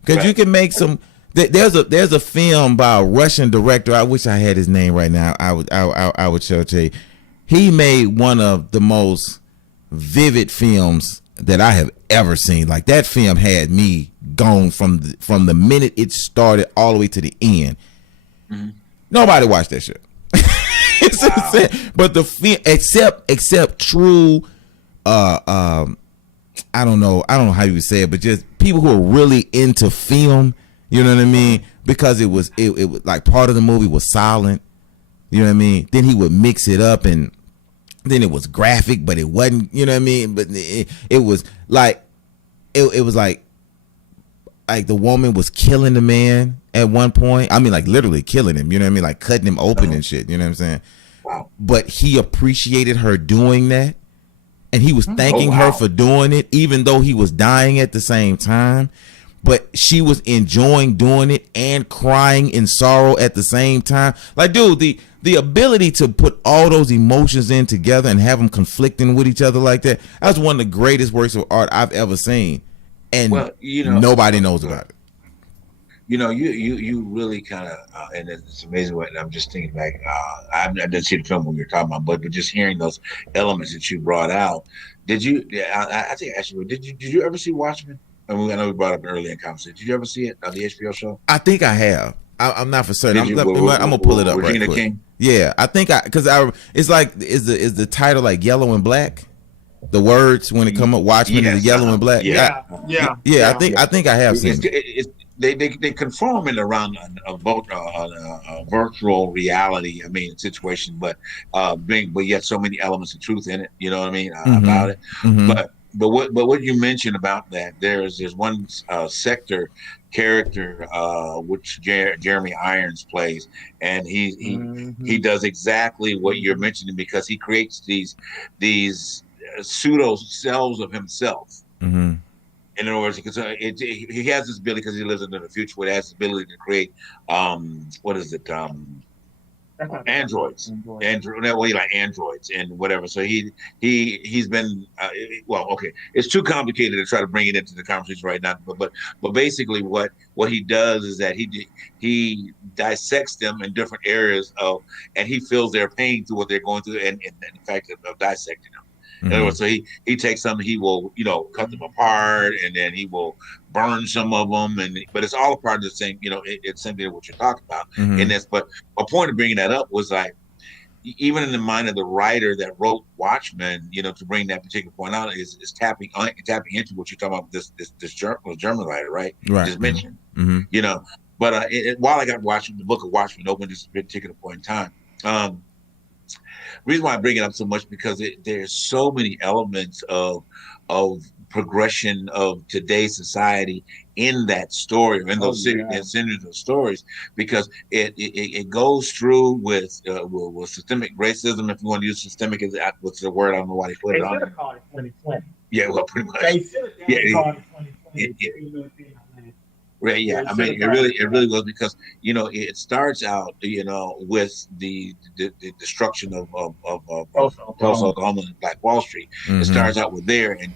Because you can make some. There's a film by a Russian director. I wish I had his name right now. I would show it to you. He made one of the most vivid films that I have ever seen. Like, that film had me gone from the minute it started all the way to the end. Nobody watched that shit. But the film, except true, I don't know how you would say it, but just people who are really into film. You know what I mean? Because it was like part of the movie was silent. You know what I mean? Then he would mix it up, and then it was graphic, but it wasn't. You know what I mean? But it was like it was like the woman was killing the man at one point. I mean, like literally killing him. You know what I mean? Like cutting him open and shit. You know what I'm saying? Wow. But he appreciated her doing that, and he was thanking her for doing it, even though he was dying at the same time. But she was enjoying doing it and crying in sorrow at the same time. Like, dude, the ability to put all those emotions in together and have them conflicting with each other like that, that's one of the greatest works of art I've ever seen. And nobody knows about it. You really kind of, and it's amazing what I'm just thinking back. I didn't see the film when you were talking about, but just hearing those elements that you brought out. Did you? I think actually, did you ever see Watchmen? I know we brought up earlier in conversation. Did you ever see it on the HBO show? I think I have. I'm not for certain. I'm gonna pull it up right quick. King? Yeah, I think it's like is the title like Yellow and Black? The words when it come up, Watchmen is yellow and black. Yeah. I think I have seen it. They conform it around a virtual reality. I mean, situation, but yet so many elements of truth in it. You know what I mean about it. But what you mentioned about that, there's one sector character which Jeremy Irons plays, and he does exactly what you're mentioning, because he creates these pseudo selves of himself. In other words, because he has this ability, because he lives in the future, where he has the ability to create what is it? androids. Android that way, like androids and whatever. So he's been well, okay. It's too complicated to try to bring it into the conversation right now. But basically, what he does is that he dissects them in different areas of, and he feels their pain through what they're going through, and the fact of dissecting them. In other words, so he takes some, he will cut them apart, and then he will burn some of them, but it's all a part of the same. It's simply what you're talking about in this. But a point of bringing that up was like, even in the mind of the writer that wrote Watchmen, to bring that particular point out is tapping into what you're talking about. This German writer, right? Just mentioned, But while I got watching the book of Watchmen open this particular point in time. Reason why I bring it up so much because there's so many elements of progression of today's society in that story, in those series of stories, because it goes through with systemic racism, if you want to use systemic as what's the word, I don't know why they put it on. They should have called it 2020. Yeah, well, pretty much. They should have called it 2020. Right. Yeah. I mean, it really was because it starts out with the destruction of Tulsa, Oklahoma, and Black Wall Street. It starts out with there, and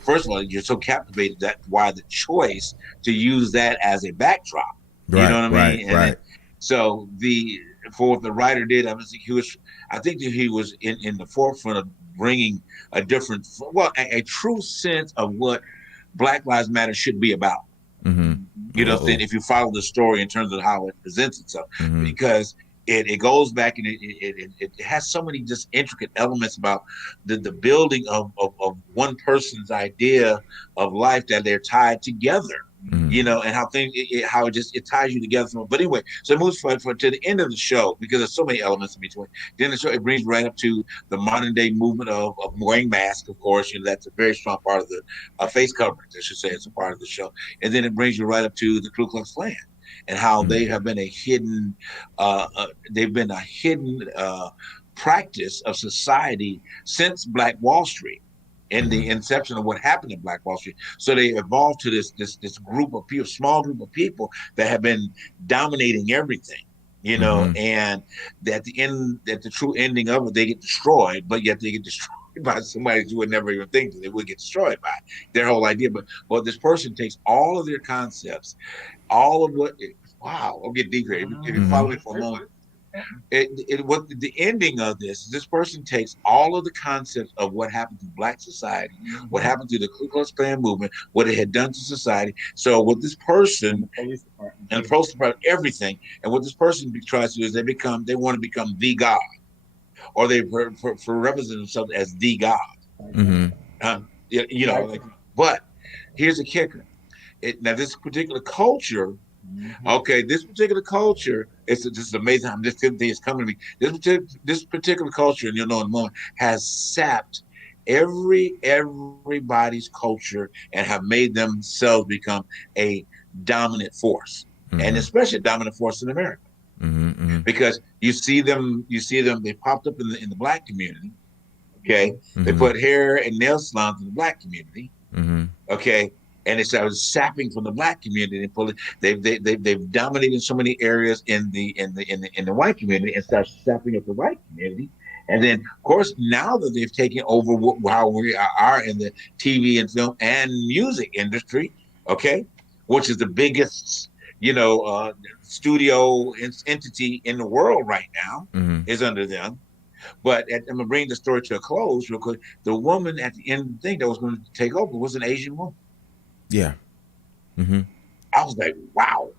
first of all you're so captivated that why the choice to use that as a backdrop. You know what I mean? Right. So for what the writer did, I think that he was in the forefront of bringing a true sense of what Black Lives Matter should be about. If you follow the story in terms of how it presents itself, because it goes back and it has so many just intricate elements about the building of one person's idea of life, that they're tied together, and how it ties you together. But anyway, so it moves to the end of the show, because there's so many elements in between. Then the show, it brings right up to the modern day movement of wearing masks. Of course, that's a very strong part of the face coverings. I should say it's a part of the show. And then it brings you right up to the Ku Klux Klan and how they have been a hidden, practice of society since Black Wall Street. In the inception of what happened in Black Wall Street. So they evolved to this group of people, small group of people that have been dominating everything, and at the true ending of it, they get destroyed, but yet they get destroyed by somebody you would never even think that they would get destroyed by. Their whole idea. But this person takes all of their concepts, all of what, I'll get deeper. If you follow me for a moment. What the ending of this person takes all of the concepts of what happened to Black society, what happened to the Ku Klux Klan movement, what it had done to society. So what this person and the police department, everything, and what this person tries to do is they want to become the God, or they represent themselves as the God. But here's the kicker. Now this particular culture. Okay, this particular culture, it's just amazing how this thing is coming to me. This particular culture, and you'll know in a moment, has sapped everybody's culture and have made themselves become a dominant force, and especially a dominant force in America. Because you see them, they popped up in the Black community. Okay, they put hair and nail salons in the Black community. Okay. And it started sapping from the Black community and pulling. They've dominated so many areas in the white community and started sapping up the white community. And then, of course, now that they've taken over how we are in the TV and film and music industry, okay, which is the biggest, studio entity in the world right now, is under them. But I'm gonna bring the story to a close real quick. The woman at the end of the thing that was going to take over was an Asian woman. Yeah. I was like, wow.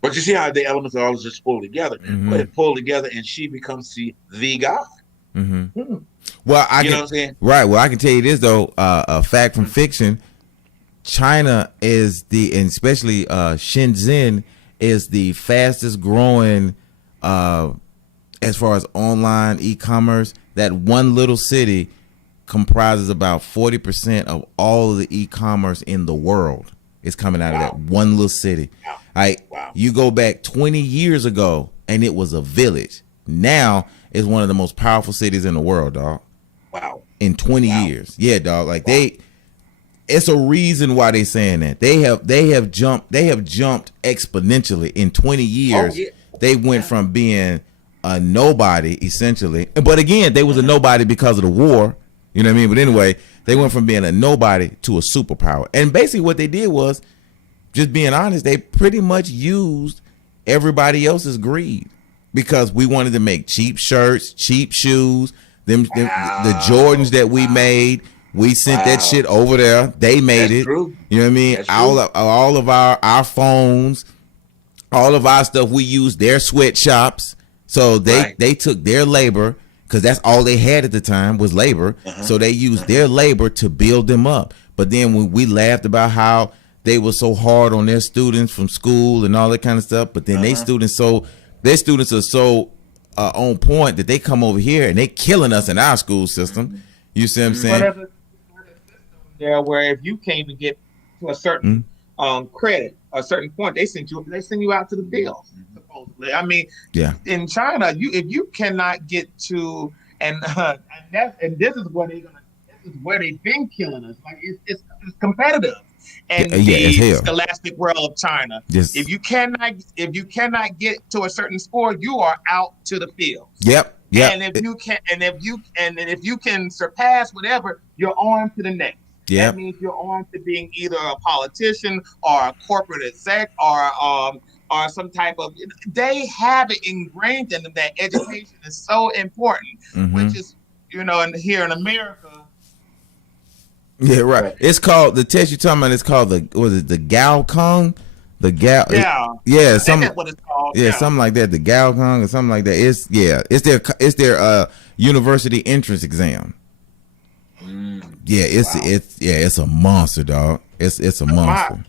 But you see how the elements are all just pulled together. But it pulled together and she becomes the God. Well, I know what I'm saying? Right. Well, I can tell you this though, a fact from fiction. China is and especially Shenzhen is the fastest growing as far as online e-commerce. That one little city comprises about 40% of all of the e-commerce in the world is coming out of that one little city. You go back 20 years ago and it was a village. Now it's one of the most powerful cities in the world, dog. In 20 years. Yeah, dog. Like it's a reason why they saying that. They have jumped exponentially in 20 years. They went from being a nobody essentially. But again, they was a nobody because of the war. You know what I mean? But anyway, they went from being a nobody to a superpower. And basically what they did was, just being honest, they pretty much used everybody else's greed, because we wanted to make cheap shirts, cheap shoes, the Jordans that we made. We sent that shit over there. They made it. True. You know what I mean? That's All of our phones, all of our stuff, we used their sweatshops. So they took their labor, because that's all they had at the time was labor. So they used their labor to build them up. But then when we laughed about how they were so hard on their students from school and all that kind of stuff, but then their students are so on point that they come over here and they killing us in our school system. You see what I'm saying? There, where if you can't even get to a certain credit, a certain point, they send you out to the bills. Supposedly, I mean, in China, if you cannot get to and this is where they've been killing us. Like it's competitive. And the scholastic world of China, if you cannot get to a certain score, you are out to the field. Yep. And if you can surpass whatever, you're on to the next. That means you're on to being either a politician or a corporate exec or some type of. They have it ingrained in them that education is so important, which is and here in America. Yeah, right. It's called, the test you're talking about, it's called the Gao Kong? The Gao. Yeah, that's what it's called. Yeah, something like that. The Gao Kong or something like that. It's their university entrance exam. Yeah, it's a monster, dog. It's a monster.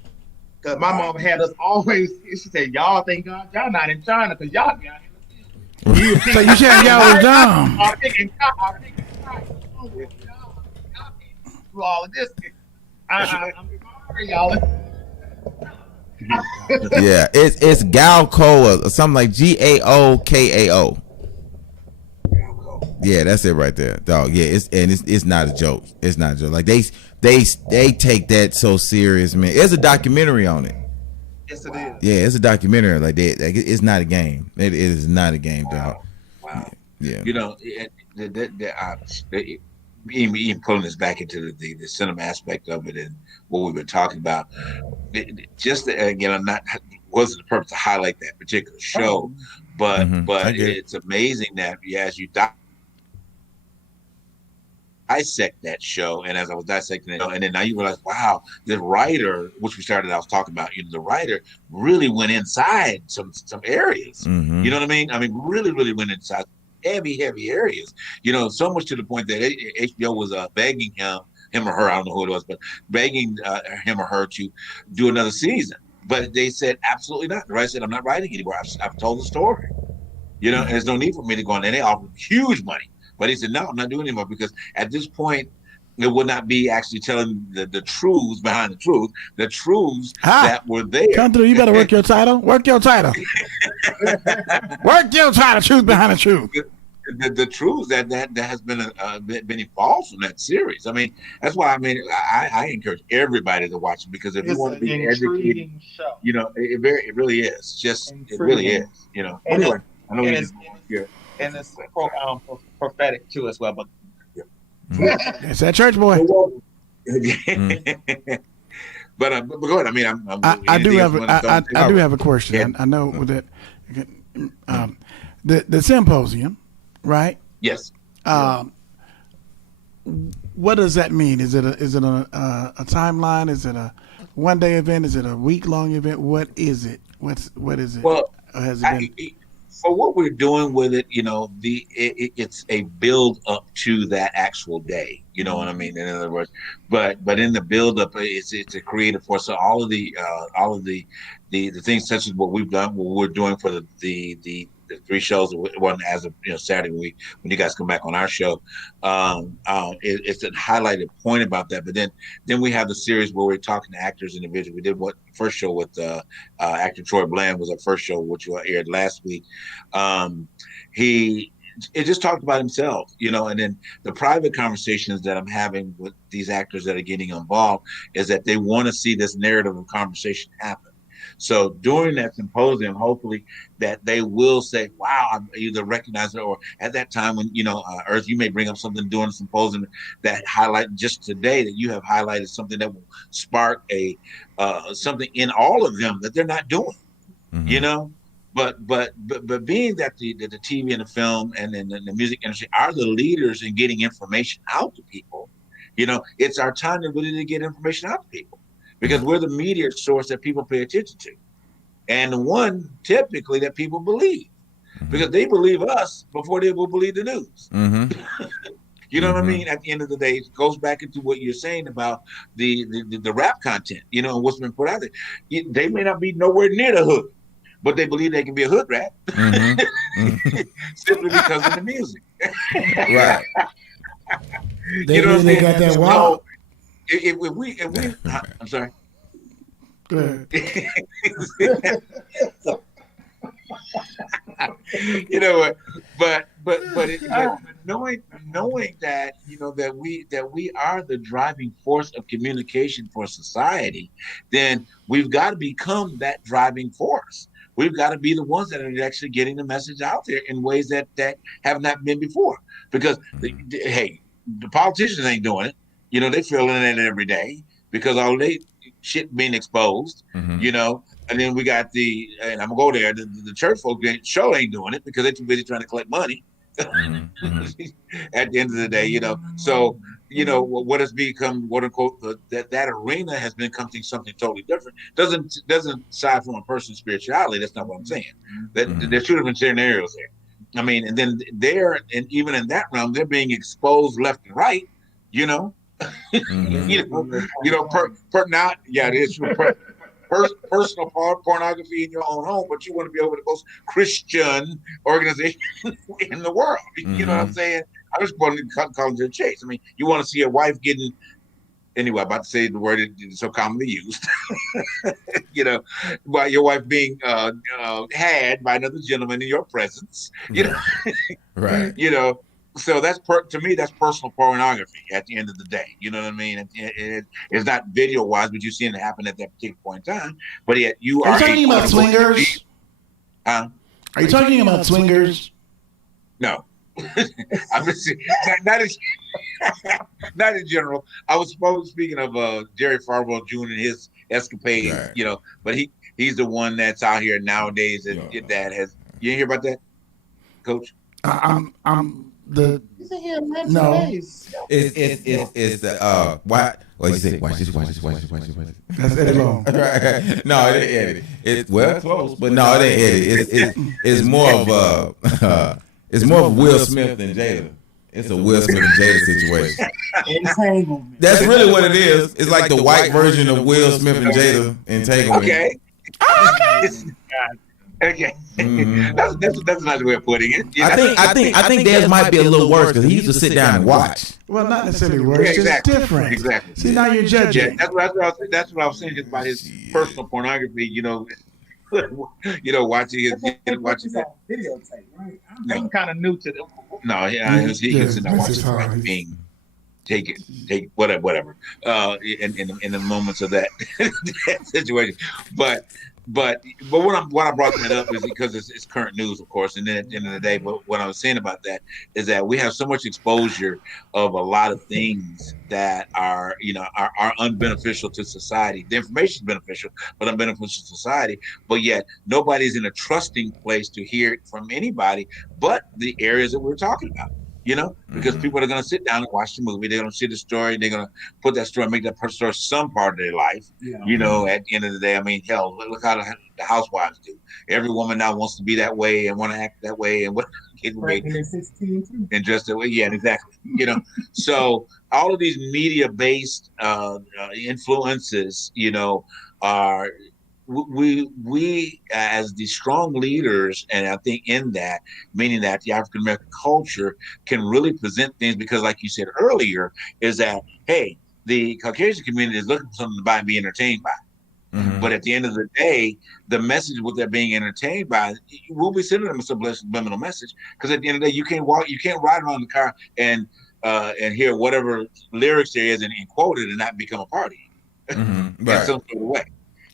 Because my mom had us always. She said, "Y'all think y'all not in China because y'all got in the field." So you saying y'all was dumb? I'm thinking through all of this. I'm sorry, y'all. Yeah, it's Gaokao or something like Gaokao. Yeah, that's it right there, dog. Yeah, it's not a joke. It's not a joke. Like they take that so serious, man. There's a documentary on it. Yes, it is. Yeah, it's a documentary. Like it's not a game. It is not a game, dog. Wow. Yeah. Even pulling this back into the cinema aspect of it and what we've been talking about, wasn't the purpose to highlight that particular show, but it's amazing that as you dissect that show, and as I was dissecting it, and then now you realize, wow, the writer, which I was talking about, the writer really went inside some areas. You know what I mean? I mean, really, really went inside heavy areas, so much to the point that HBO was begging him or her, I don't know who it was, but begging him or her to do another season. But they said, absolutely not. The writer said, I'm not writing anymore. I've told the story, and there's no need for me to go on. And they offered huge money. But he said, no, I'm not doing it anymore, because at this point, it would not be actually telling the truths behind the truths that were there. Come through. You better work your title. Work your title. Work your title. Truth behind the truth. The truth that has been evolved from that series. I mean, that's why I encourage everybody to watch it, because if you want to be educated, show. It really is. It really is. Anyway, I know it's here. And it's prophetic too as well, but. It's that church boy. But go ahead. I mean, I do have a question. Yeah. I know with that, the symposium, right? Yes. What does that mean? Is it a timeline? Is it a one-day event? Is it a week-long event? What is it? What is it? Well, has it been? For what we're doing with it, it's a build up to that actual day. You know what I mean? In other words, but in the build up, it's a creative force. So all of the things such as what we've done, what we're doing for the 3 shows, one as of Saturday week when you guys come back on our show, it's a highlighted point about that. But then we have the series where we're talking to actors individually. We did first show with actor Troy Bland was our first show, which aired last week. It just talked about himself, and then the private conversations that I'm having with these actors that are getting involved is that they want to see this narrative and conversation happen. So during that symposium, hopefully that they will say, wow, I either recognize it, or at that time when, Earth, you may bring up something during the symposium that highlight just today that you have highlighted something that will spark a something in all of them that they're not doing, you know? But being that the TV and the film and the music industry are the leaders in getting information out to people, it's our time to really get information out to people, because we're the media source that people pay attention to, and the one typically that people believe, because they believe us before they will believe the news. You know what I mean? At the end of the day, it goes back into what you're saying about the rap content, and what's been put out there. They may not be nowhere near the hood, but they believe they can be a hood rat simply because of the music. Right. They really got that wow. If we, I'm sorry. Go ahead. But knowing that that we are the driving force of communication for society, then we've got to become that driving force. We've got to be the ones that are actually getting the message out there in ways that have not been before. Because hey, the politicians ain't doing it. They feeling it every day because all they shit being exposed. And then we got and I'm gonna go there. The church folks ain't doing it because they're too busy trying to collect money. At the end of the day, So what has become, quote unquote, that arena has become something totally different. Doesn't side from a person's spirituality. That's not what I'm saying. There should have been scenarios there. I mean, and then and even in that realm, they're being exposed left and right. Now, it is true. Personal pornography in your own home, but you want to be over the most Christian organization in the world. You know what I'm saying? I was calling it a chase. I mean, you want to see a wife getting, anyway, I'm about to say the word is so commonly used, by your wife being had by another gentleman in your presence, Right. So that's to me, that's personal pornography at the end of the day. You know what I mean? It's not video wise, but you've seen it happen at that particular point in time. But yet are you talking about swingers? Huh? Are you talking about swingers? No. I'm just not in general. I was speaking of Jerry Falwell Jr. and his escapades, right. But he's the one that's out here nowadays that has. You didn't hear about that, Coach? I'm the no. It's the what you say? Watch this. That's Eddie Long. Right. No, it ain't Eddie. It's close, but no, it ain't Eddie. It's more of it's more of Will Smith than Jada. It's a Will Smith and Jada situation. That's really what it is. It's like the white version of Will Smith and Jada entanglement. Okay. Okay. That's a nice way of putting it. I think theirs might be a little worse because he used to sit down and watch. Well, not necessarily worse, just different. Exactly. See, now you're judging. Yeah, that's what I was saying just about his personal pornography. Watching his videotape. Right? I'm kind of new to them. No, he was in watching being take whatever. In the moments of that situation, but what I brought that up is because it's current news, of course, and then at the end of the day, but what I was saying about that is that we have so much exposure of a lot of things that are unbeneficial to society. The information is beneficial, but unbeneficial to society. But yet nobody's in a trusting place to hear it from anybody but the areas that we're talking about. Because people are going to sit down and watch the movie. They're going to see the story. They're going to put that story, make that story some part of their life. Yeah. At the end of the day, I mean, hell, look how the housewives do. Every woman now wants to be that way and want to act that way and what and just that way. Yeah, exactly. So all of these media-based influences, are. We as the strong leaders, and I think in that, meaning that the African American culture can really present things because, like you said earlier, is that, hey, the Caucasian community is looking for something to buy and be entertained by. Mm-hmm. But at the end of the day, the message what they're being entertained by, we'll be sending them a subliminal message, because at the end of the day, you can't ride around the car and hear whatever lyrics there is and quote it and not become a party. Mm-hmm. Right. In some sort of way.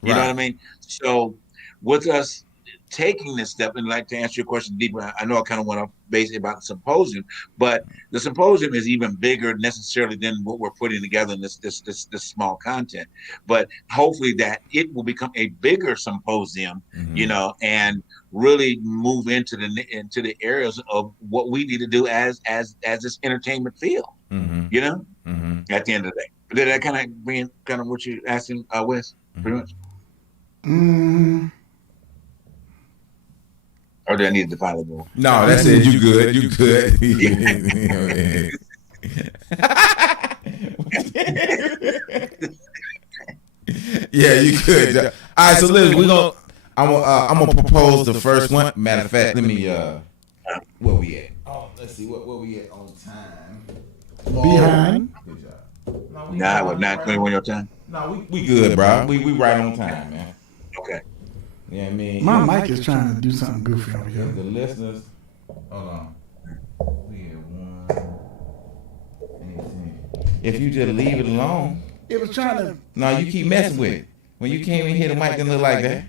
You know what I mean? So with us taking this step, and like to answer your question deeper, I know I kind of want to base it about the symposium, but the symposium is even bigger necessarily than what we're putting together in this small content. But hopefully that it will become a bigger symposium, you know, and really move into the areas of what we need to do as this entertainment field. You know, at the end of the day. Did that kind of bring kind of what you're asking, Wes? Pretty much. Or do I need to define it more? No, that's it. You good. You good. Yeah, you good. All right, so listen, I'm gonna propose the first one. Matter of fact, let me where we at? Oh, let's see what we at on time. Behind. Good job. Nah, what 9:21 your time? No, we good, bro. We right on time, man. Okay. Yeah, I mean, My mic is trying to do something goofy over here. the listeners. Hold on. We at 1:18. If you just leave it alone. It was trying to. No, you keep messing with it. When you came in here, the mic didn't look like that.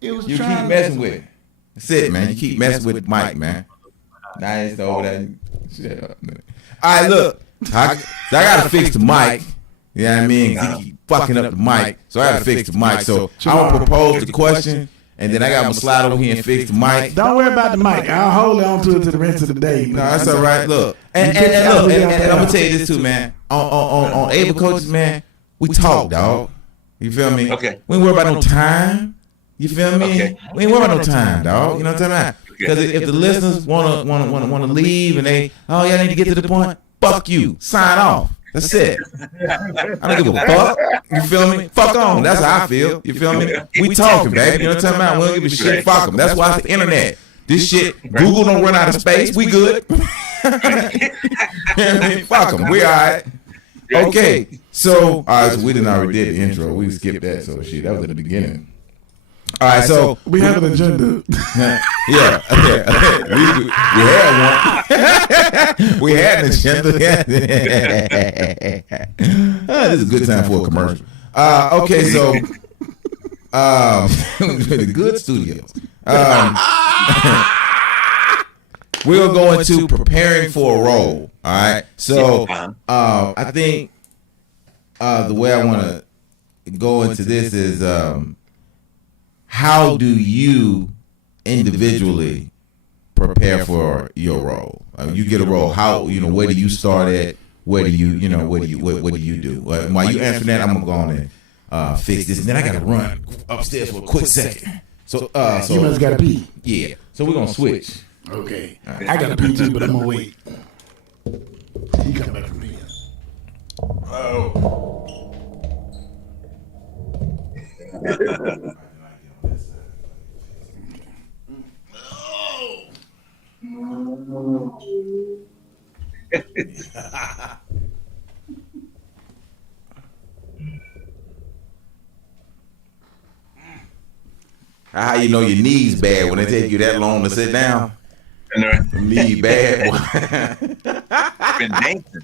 It was You trying keep messing with it. That's it, man. You keep messing with the mic, man. Now it's over there. Shut up, man. All right, look. I gotta fix the mic. You know what I mean? You keep fucking up the mic. So I gotta fix the mic. So I'm gonna propose the question, and then I gotta slide over here and fix the mic. Don't worry about the mic. I'll hold on to it to the rest of the day. No, that's all right. Look, and look, and I'm gonna tell you this too, man. On Able Coaches, man, we talk, dog. You feel me? Okay. We ain't worry about no time. You feel me? Okay. We ain't worry about no time, dog. You know what I'm talking about? Because if the listeners wanna leave and they y'all need to get to the point, fuck you. Sign off. That's it. I don't give a fuck. You feel me? Fuck on. That's how I feel. You feel me? We talking, baby. You know what I'm talking about? We don't give a shit. Fuck them. That's why it's the internet. This shit, Google don't run out of space. We good. You know what I mean? Fuck them. We all right. Okay. So, all right. So we didn't already did the intro. We skipped that. So shit, that was at the beginning. All right, so we have an agenda. Yeah. We had one. We had an agenda. This is a good time for a commercial. Okay, so the good studios. We'll go into preparing for a role. All right. So I think the way I want to go into this is how do you individually prepare for your role? You get a role. How where do you start at? Where do you what do you do? While you answer that, I'm gonna go on and fix this, and then I gotta run upstairs for a quick second. So You must gotta pee. Yeah. So we're gonna switch. Okay. I gotta pee too, but I'm gonna wait. He come back from here. Oh. How you know your knees bad when they take you that long to sit down? Knee bad. Been dancing.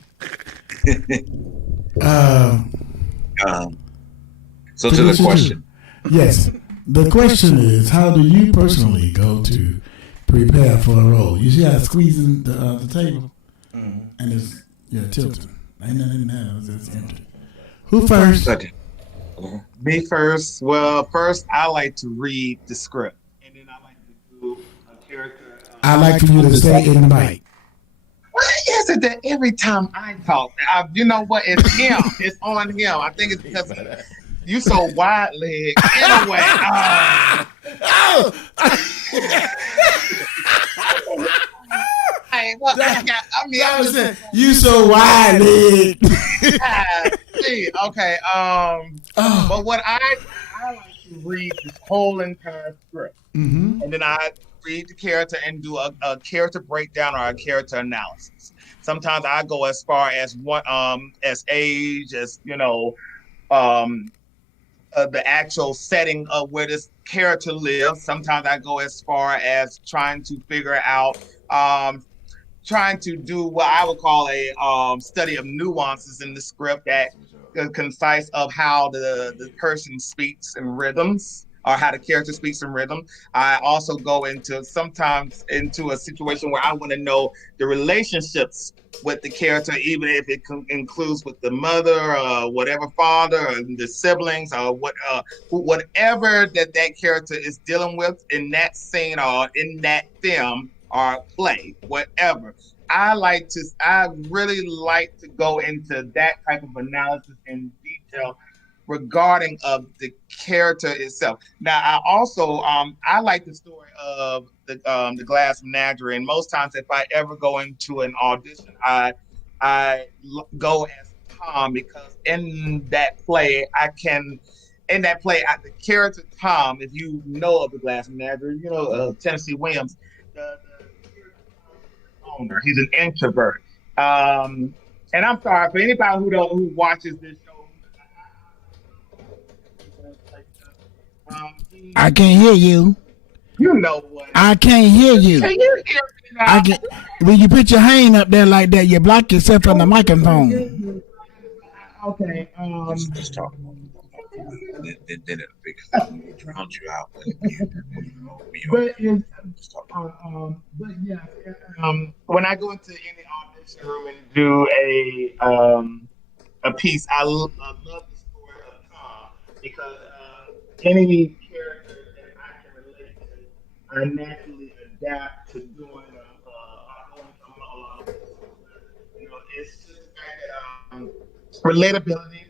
So to the question. Yes. The question is, how do you personally go to prepare for a role? You see how it's squeezing the table? And it's tilting. Ain't nothing in there. It's empty. Who first? Me first. Well, first I like to read the script, and then I like to do a character. I like for you to stay in the mic. Why is it that every time I talk, you know what? It's him. It's on him. I think it's because you so wide-legged. Anyway. Hey, well, you so wide-legged. Okay. But what I like to read this whole entire script, and then I read the character and do a character breakdown or a character analysis. Sometimes I go as far as what as age, as the actual setting of where this character lives. Sometimes I go as far as trying to figure out trying to do what I would call a study of nuances in the script that concise of how the person speaks in rhythms, or how the character speaks in rhythm. I also go sometimes into a situation where I want to know the relationships with the character, even if it includes with the mother, whatever father, or the siblings, or whatever that character is dealing with in that scene or in that film or play, whatever. I really like to go into that type of analysis in detail regarding of the character itself. Now, I also I like the story of the Glass Menagerie, and most times if I ever go into an audition, I go as Tom, because in that play the character Tom, if you know of the Glass Menagerie, you know Tennessee Williams, the character Tom is an owner. He's an introvert. And I'm sorry for anybody who watches this show. I can't hear you. You know what? I can't hear you. Can you hear me now? I can. When you put your hand up there like that, you block yourself from the microphone. Okay. Just talk about it. Then it'll drown you out. But yeah, when I go into any audition room and do a piece, I love the story of Tom, because any character that I can relate to, I naturally adapt to doing a monologue. You know, it's just the fact that relatability.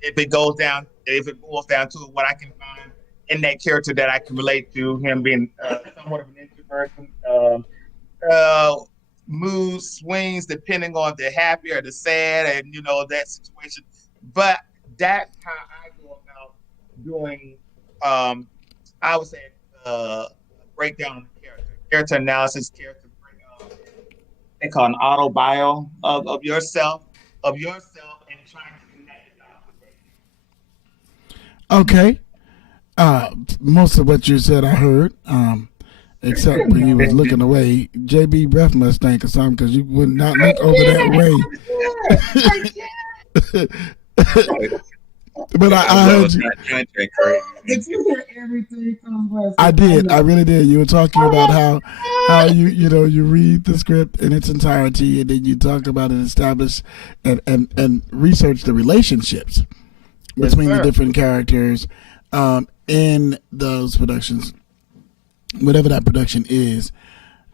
If it boils down to what I can find in that character that I can relate to, him being somewhat of an introvert, mood swings depending on the happy or the sad, and that situation. But that's how I go about doing. I would say breakdown of character analysis, character breakdown. They call an autobio of yourself, and trying to connect it out. Okay. Most of what you said I heard. Except when you was looking away. JB breath must stink or something, because you would not look over that way. But I heard you. Did you hear everything? I did. I really did. You were talking about how you read the script in its entirety, and then you talk about and establish and research the relationships between the different characters in those productions, whatever that production is.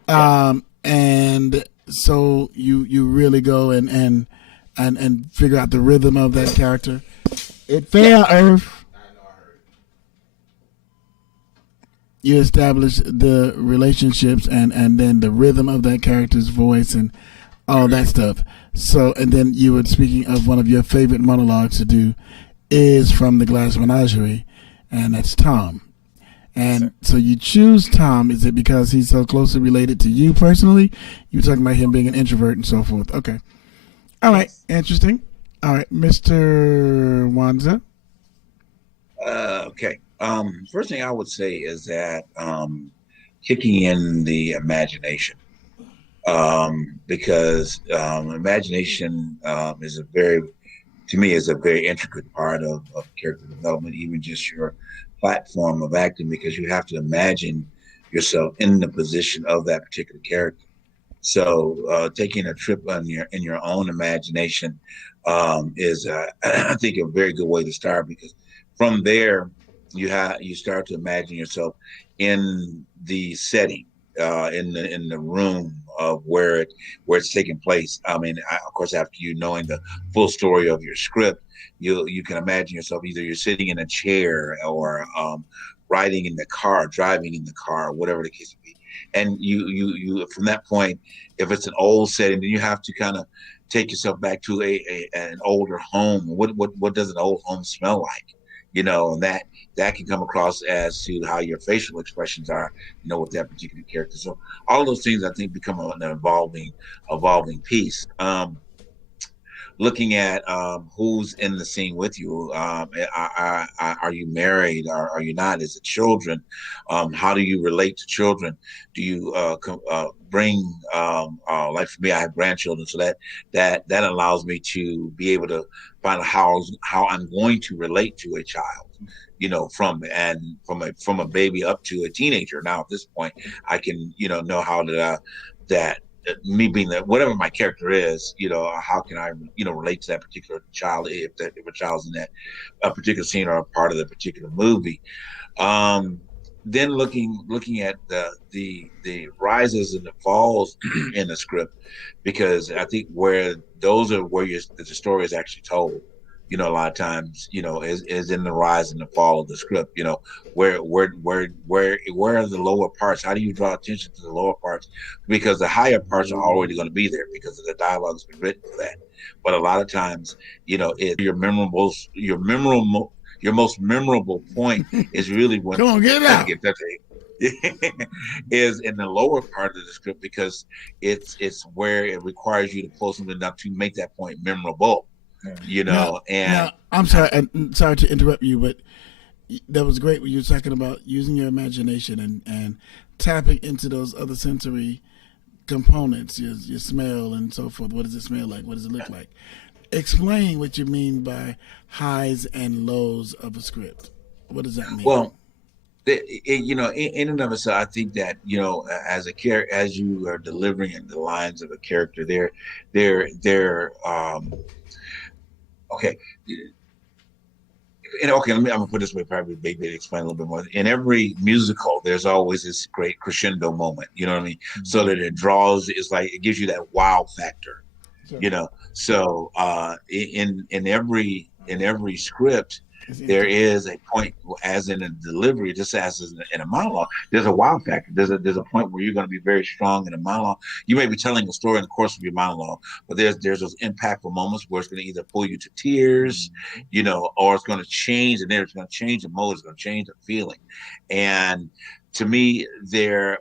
And so you really go and figure out the rhythm of that character. At Fair Earth, you establish the relationships and then the rhythm of that character's voice and all that stuff. So, and then you were speaking of one of your favorite monologues to do is from the Glass Menagerie, and that's Tom. And so you choose Tom. Is it because he's so closely related to you personally? You were talking about him being an introvert and so forth. Okay. All right. Interesting. All right, Mr. Wanza. Okay. First thing I would say is that kicking in the imagination, because imagination is a very intricate part of character development, even just your platform of acting, because you have to imagine yourself in the position of that particular character. So taking a trip in your own imagination is, I think, a very good way to start, because from there you start to imagine yourself in the setting, in the room of where it's taking place. I mean, of course, after you knowing the full story of your script, you can imagine yourself either you're sitting in a chair or riding in the car, driving in the car, whatever the case may be. And you from that point, if it's an old setting, then you have to kind of take yourself back to an older home. What does an old home smell like? And that can come across as to how your facial expressions are, with that particular character. So all of those things, I think, become an evolving piece. looking at who's in the scene with you. Are you married? Are you not? Is it children? How do you relate to children? Do you bring like for me, I have grandchildren, so that allows me to be able to find out how I'm going to relate to a child. From a baby up to a teenager. Now at this point, I can know how to that me being that whatever my character is, how can I relate to that particular child if a child's in that a particular scene or a part of the particular movie. Then looking at the rises and the falls in the script, because I think where those are where the story is actually told. A lot of times, is in the rise and the fall of the script. Where are the lower parts? How do you draw attention to the lower parts? Because the higher parts are already going to be there because of the dialogue has been written for that. But a lot of times, it's your most memorable point is really when Come on, get it out. Is in the lower part of the script, because it's where it requires you to pull something up to make that point memorable. Now, I'm sorry to interrupt you, but that was great when you were talking about using your imagination and tapping into those other sensory components, your smell and so forth. What does it smell like? What does it look like? Explain what you mean by highs and lows of a script. What does that mean? Well, in and of itself, I think that as a character, as you are delivering the lines of a character, they're okay. I'm gonna put this way, probably maybe explain a little bit more. In every musical, there's always this great crescendo moment. You know what I mean? Mm-hmm. So that it gives you that wow factor. Sure. So in every script, there is a point, as in a delivery, just as in a monologue, there's a wow factor. There's a point where you're going to be very strong in a monologue. You may be telling a story in the course of your monologue, but there's those impactful moments where it's going to either pull you to tears, or it's going to change, and it's going to change the mode, it's going to change the feeling. And to me,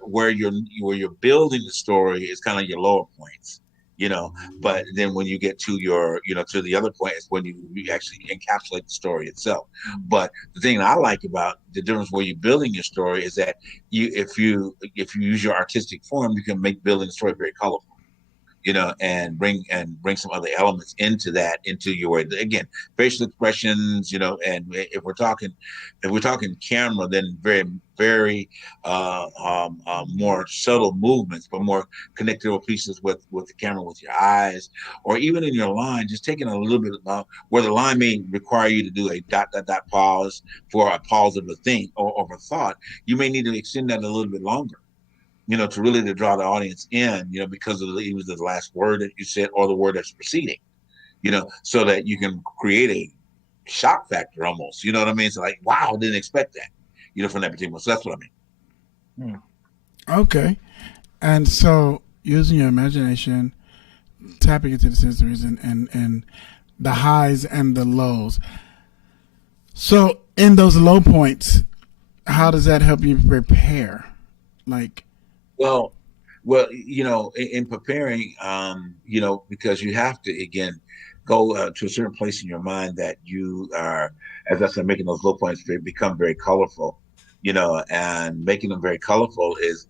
where you're building the story is kind of your lower points. But then when you get to to the other point is when you actually encapsulate the story itself. But the thing that I like about the difference where you're building your story is that if you use your artistic form, you can make building the story very colorful. And bring some other elements into your, again, facial expressions, and if we're talking camera, then very, very more subtle movements, but more connected pieces with the camera, with your eyes, or even in your line, just taking a little bit about where the line may require you to do a ... pause for a pause of a thing or of a thought. You may need to extend that a little bit longer. To really draw the audience in, because of either the last word that you said or the word that's preceding, so that you can create a shock factor almost, you know what I mean? So like, wow, didn't expect that, from that particular, so that's what I mean. Okay. And so using your imagination, tapping into the sensories and the highs and the lows. So in those low points, how does that help you prepare? Well, in preparing, because you have to, again, go to a certain place in your mind that you are, as I said, making those low points become very colorful, and making them very colorful is,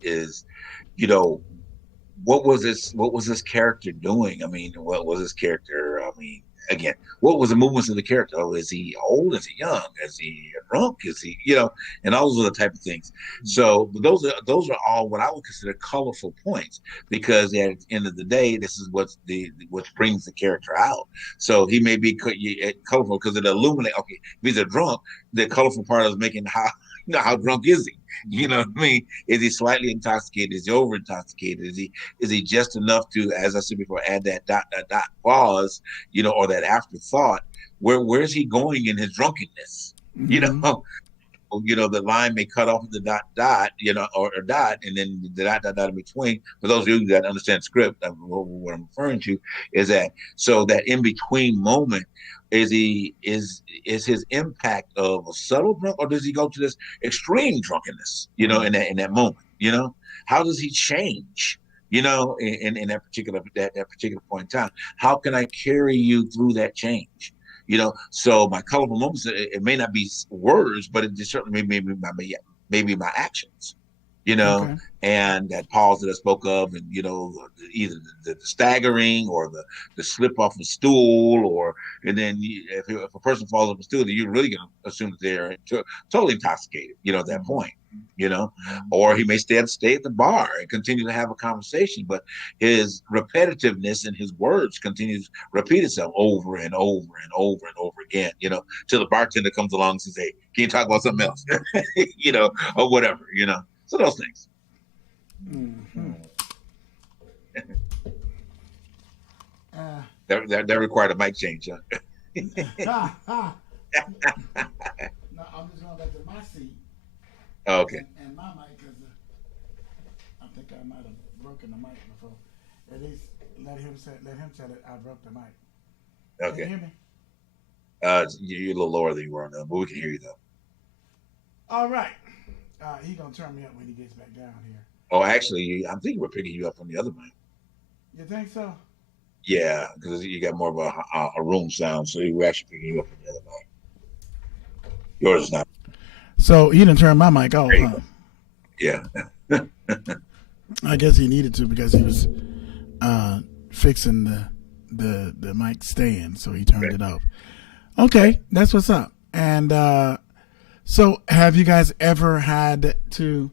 what was this character doing? I mean, what was this character? I mean, again, what was the movements of the character? Oh, is he old? Is he young? Is he drunk? Is he, and all those are the type of things. So those are all what I would consider colorful points, because at the end of the day, this is what brings the character out. So he may be colorful because it illuminates. Okay, if he's a drunk, the colorful part is making how drunk is he? You know what I mean? Is he slightly intoxicated? Is he over intoxicated? Is he just enough to, as I said before, add that ... pause, or that afterthought? Where's he going in his drunkenness? Mm-hmm. The line may cut off the ... or dot, and then the ... in between. For those of you that understand script, what I'm referring to is that, so that in between moment, is his impact of a subtle drunk, or does he go to this extreme drunkenness, in that moment? How does he change, in that particular point in time. How can I carry you through that change? So my colorful moments, it may not be words, but it just certainly maybe my actions, Okay. and that pause that I spoke of, and either the staggering or the slip off a stool, and then if a person falls off a stool, then you're really going to assume that they're totally intoxicated, at that point, or he may stay at the bar and continue to have a conversation, but his repetitiveness in his words continues to repeat itself over and over and over and over again, till the bartender comes along and says, "Hey, can you talk about something else?" Or whatever, So those things. Mm-hmm. That required a mic change, huh? No, I'm just going back to my seat. Okay. And my mic, because I think I might have broken the mic before. At least let him tell it. I broke the mic. Okay. Can you hear me? You're a little lower than you were, but we can hear you though. All right. He gonna turn me up when he gets back down here. Oh, actually, I'm thinking we're picking you up on the other mic. You think so? Yeah, because you got more of a room sound, so we're actually picking you up on the other mic. Yours is not. So he didn't turn my mic off, huh? Yeah. I guess he needed to because he was fixing the mic stand, so he turned it off. Okay, that's what's up. And so, have you guys ever had to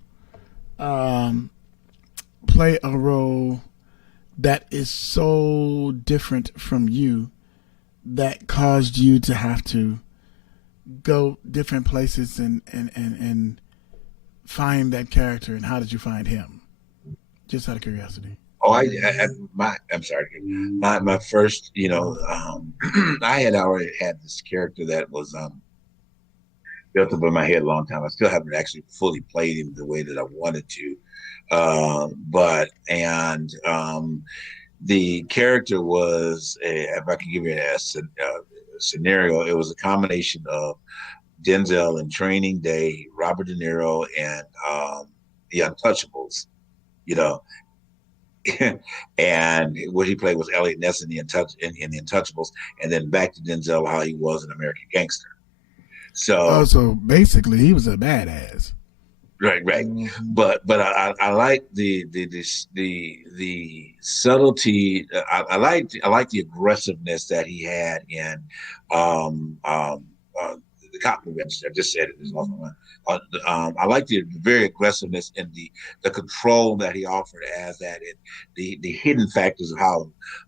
play a role that is so different from you that caused you to have to go different places and find that character? And how did you find him? Just out of curiosity. Oh, I'm sorry. My first, I had already had this character that was built up in my head a long time. I still haven't actually fully played him the way that I wanted to, the character was, if I can give you a scenario, it was a combination of Denzel in Training Day, Robert De Niro, and The Untouchables. And what he played was Elliot Ness in the Untouchables, and then back to Denzel how he was in American Gangster. So basically, he was a badass. Right. But I like the subtlety. I like the aggressiveness that he had in the cop movie. I just said it. It's off my mind. I like the very aggressiveness and the control that he offered as that, and the hidden factors of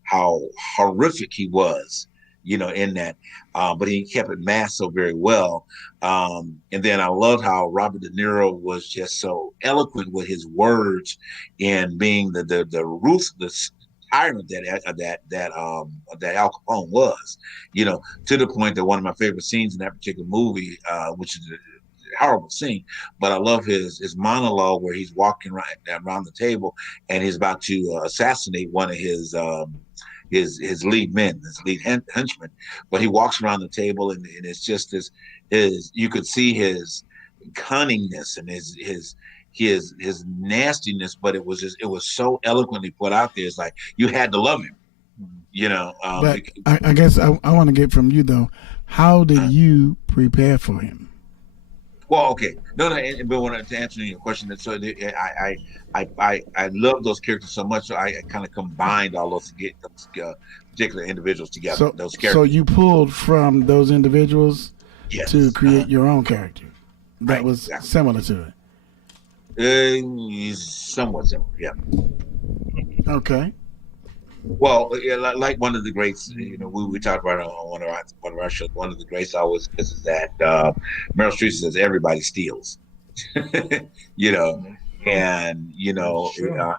how horrific he was, in that, but he kept it masked so very well. And then I love how Robert De Niro was just so eloquent with his words and being the ruthless tyrant that Al Capone was, to the point that one of my favorite scenes in that particular movie, which is a horrible scene, but I love his monologue where he's walking around the table and he's about to assassinate one of his lead men, his lead henchman, but he walks around the table and it's just his you could see his cunningness and his nastiness, but it was so eloquently put out there. It's like you had to love him, But I guess I want to get from you though, how did you prepare for him? Well, okay, no, but when to answer your question, so I love those characters so much, so I kind of combined all those to get those particular individuals together. So, those characters. So you pulled from those individuals to create your own character that was similar to it. Somewhat similar, yeah. Okay. Well, like one of the greats, we talked about it on one of our shows. One of the greats always is that Meryl Streep says everybody steals, and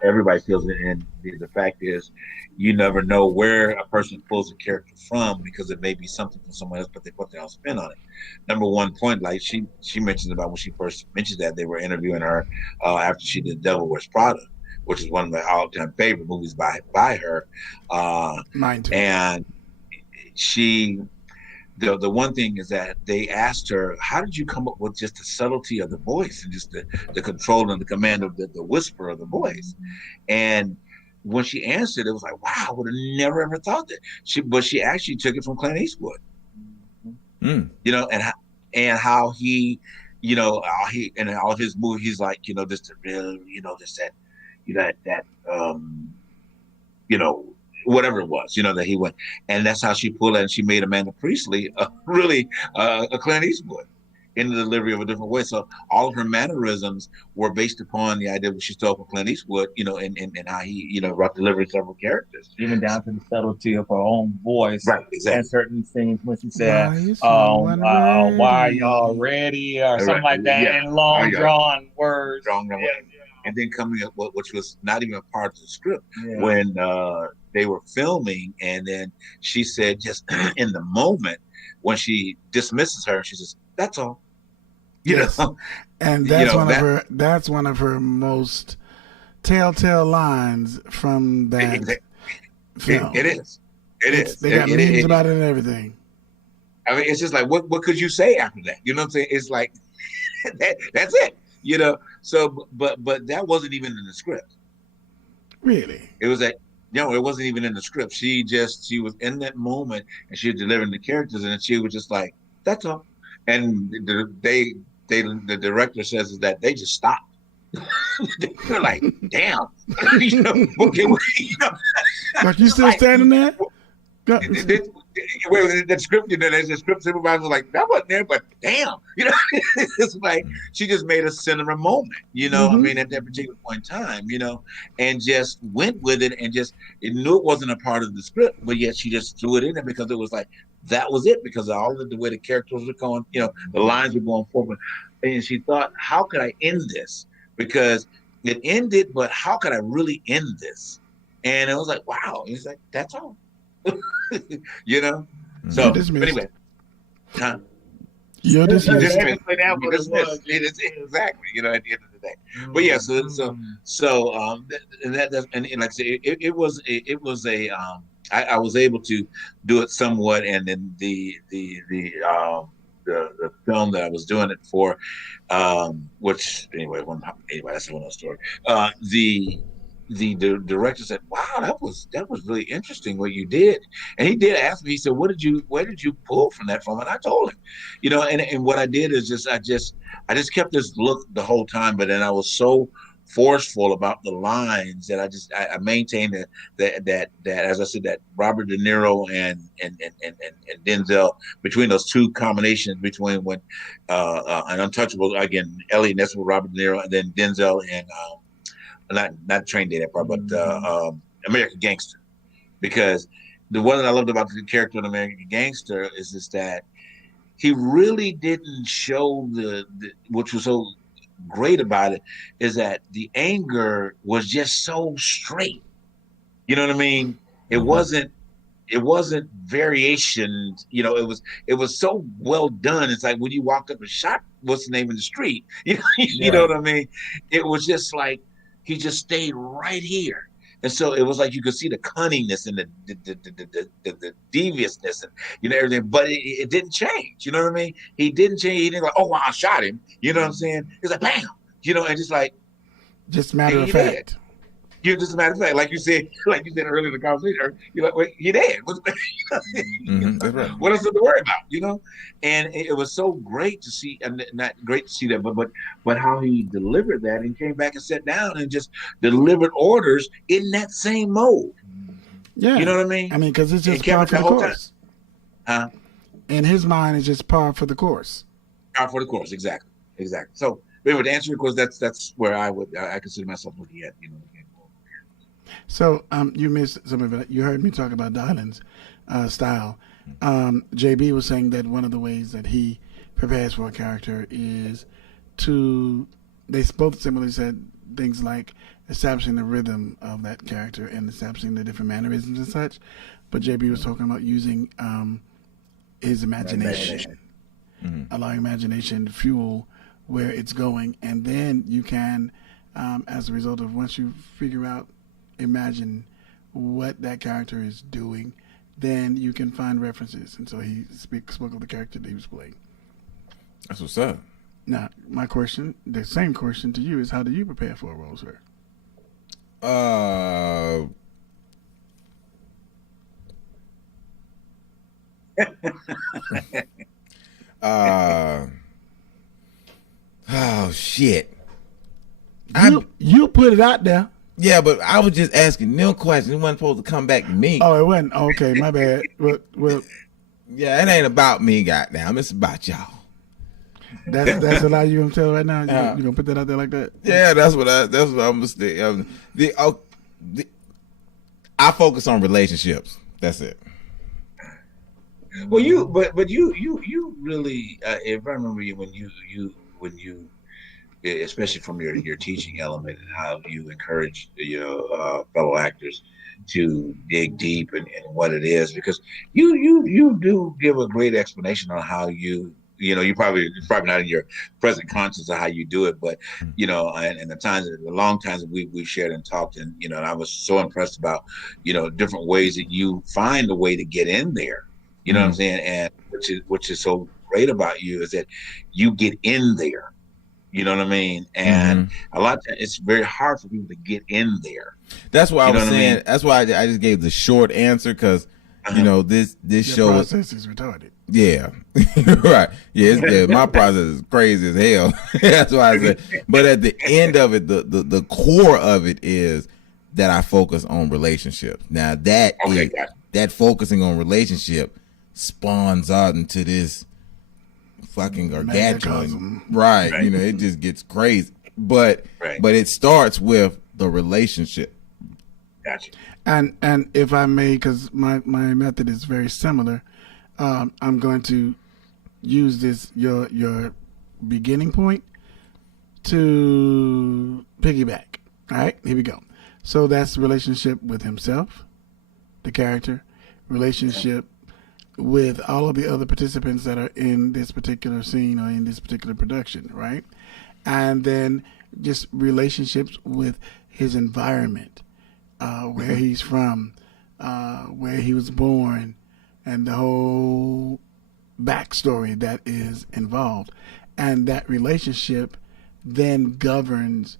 everybody steals it. And the fact is, you never know where a person pulls a character from because it may be something from someone else, but they put their own spin on it. Number one point, like she mentioned about when she first mentioned that they were interviewing her after she did Devil Wears Prada, which is one of my all-time favorite movies by her. Mine too. And the one thing is that they asked her, how did you come up with just the subtlety of the voice and just the control and the command of the whisper of the voice? And when she answered, it was like, wow, I would have never ever thought that. But she actually took it from Clint Eastwood. Mm. You know, and how he, you know, he and all of his movies, he's like, you know, just the real, you know, just that, you know, you know, whatever it was, you know, that he went, and that's how she pulled it, and she made Amanda Priestley really a Clint Eastwood in the delivery of a different way. So all of her mannerisms were based upon the idea that she stole from Clint Eastwood, you know, and how he, you know, delivered several characters, even down to the subtlety of her own voice, right? Exactly. And certain scenes when she said, Why is someone ready? "Why y'all ready?" or something like that, yeah. and long drawn words. And then coming up, which was not even a part of the script, when they were filming, and then she said, just in the moment when she dismisses her, she says, "That's all." You know, and that's that's one of her most telltale lines from that film. It is. They got memes about it and everything. I mean, it's just like, what could you say after that? You know what I'm saying? It's like that's it. You know. So, but that wasn't even in the script. Really? It was like, no, it wasn't even in the script. She was in that moment, and she was delivering the characters, and she was just like, "That's all." And the director says is that they just stopped. They're like, "Damn, you know, okay, you know." Like, you still standing there? The script, you know, there's a script supervisor was like, that wasn't there, but damn, you know, it's like she just made a cinema moment, you know. I mean, at that particular point in time, you know, and just went with it, and just knew it wasn't a part of the script, but yet she just threw it in there because it was like that was it, because of all of the way the characters were going, you know, the lines were going forward, and she thought, how could I end this? Because it ended, but how could I really end this? And it was like, wow, it's like, that's all. You know, so anyway, you're dismissed. Exactly. You know, at the end of the day. But yeah, and like I say, it was a I was able to do it somewhat, and then the film that I was doing it for, which anyway, that's another story. The director said, "Wow, that was really interesting what you did." And he did ask me. He said, where did you pull from that from?" And I told him, you know. And what I did is I just kept this look the whole time, but then I was so forceful about the lines that I maintained that as I said, that Robert De Niro and Denzel, between those two combinations, between when an Untouchable, again, Elliot Ness with Robert De Niro, and then Denzel and not Train Day that part, but American Gangster. Because the one that I loved about the character in American Gangster is that he really didn't show which was so great about it, is that the anger was just so straight. You know what I mean? It wasn't variation. You know, it was so well done. It's like when you walked up and shot what's the name in the street. You know, you know what I mean? It was just like he just stayed right here. And so it was like you could see the cunningness and the deviousness and, you know, everything, but it didn't change. You know what I mean? He didn't change. He didn't like, oh wow, I shot him. You know what I'm saying? It's like bam. You know, and just like, just matter of fact. You're just a matter of fact, like you said earlier in the conversation, you're like, wait, he dead. What else is to worry about? You know? And it was so great to see, and not great to see that, but how he delivered that, and came back and sat down and just delivered orders in that same mode. Yeah. You know what I mean? I mean, because it's just par for the course. Huh? In his mind, it's just par for the course. Par for the course, exactly. So, anyway, to answer your question, that's where I consider myself looking at, you know. So you missed some of it. You heard me talk about Dylan's style. JB was saying that one of the ways that he prepares for a character is they both similarly said things like establishing the rhythm of that character and establishing the different mannerisms and such. But JB was talking about using his imagination, allowing imagination to fuel where it's going. And then you can, as a result of once you figure out, imagine what that character is doing, then you can find references. And so he spoke of the character that he was playing. That's what's up. Now, my question, the same question to you, is how do you prepare for a role, sir? Uh, oh shit. You put it out there. Yeah, but I was just asking them questions. It wasn't supposed to come back to me. Oh, it wasn't. Okay, my bad. Well, yeah, it ain't about me, goddamn. It's about y'all. That's a lie you gonna tell right now. You gonna put that out there like that? Yeah, that's what I'm gonna say. I focus on relationships. That's it. Well, you really, if I remember you when you, especially from your teaching element and how you encourage fellow actors to dig deep in what it is, because you do give a great explanation on how you probably not in your present conscious of how you do it, but and the long times that we've shared and talked, and and I was so impressed about different ways that you find a way to get in there. You know what I'm saying? And which is so great about you is that you get in there. You know what I mean? And a lot of times it's very hard for people to get in there. That's why I was saying. I mean? That's why I just gave the short answer, because this show process is retarded. Yeah, right. Yeah, my process is crazy as hell. That's why I said. But at the end of it, the core of it is that I focus on relationships. Now that focusing on relationship spawns out into this fucking gargantuan, right? It just gets crazy. But it starts with the relationship. Gotcha. And if I may, because my method is very similar, I'm going to use this your beginning point to piggyback. All right, here we go. So that's relationship with himself, the character, relationship with all of the other participants that are in this particular scene or in this particular production, right? And then just relationships with his environment, where he's from, where he was born, and the whole backstory that is involved. And that relationship then governs,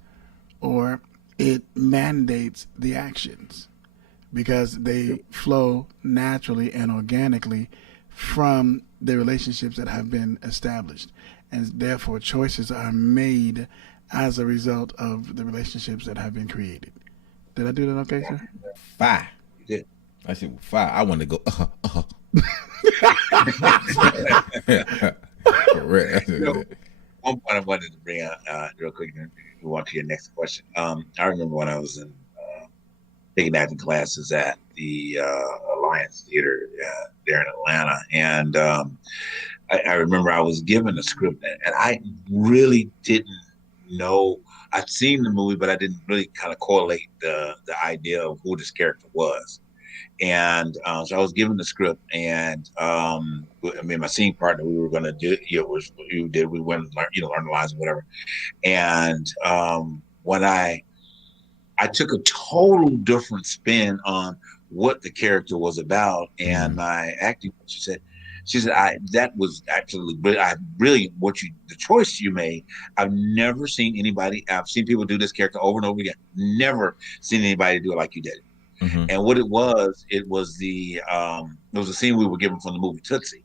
or it mandates, the actions, because they flow naturally and organically from the relationships that have been established. And therefore choices are made as a result of the relationships that have been created. Did I do that okay, sir? Fire. You did. I said fire. I want to go. One point I wanted to bring out real quick, and move on to your next question. I remember when I was in taking acting classes at the Alliance Theater there in Atlanta, and I remember I was given a script, and I really didn't know. I'd seen the movie, but I didn't really kind of correlate the idea of who this character was. And so I was given the script, and my scene partner, we were going to do, we went and learn the lines and whatever. And when I took a total different spin on what the character was about, and my acting, she said, that was absolutely brilliant. The choice you made. I've never seen anybody. I've seen people do this character over and over again. Never seen anybody do it like you did. And what it was a scene we were given from the movie Tootsie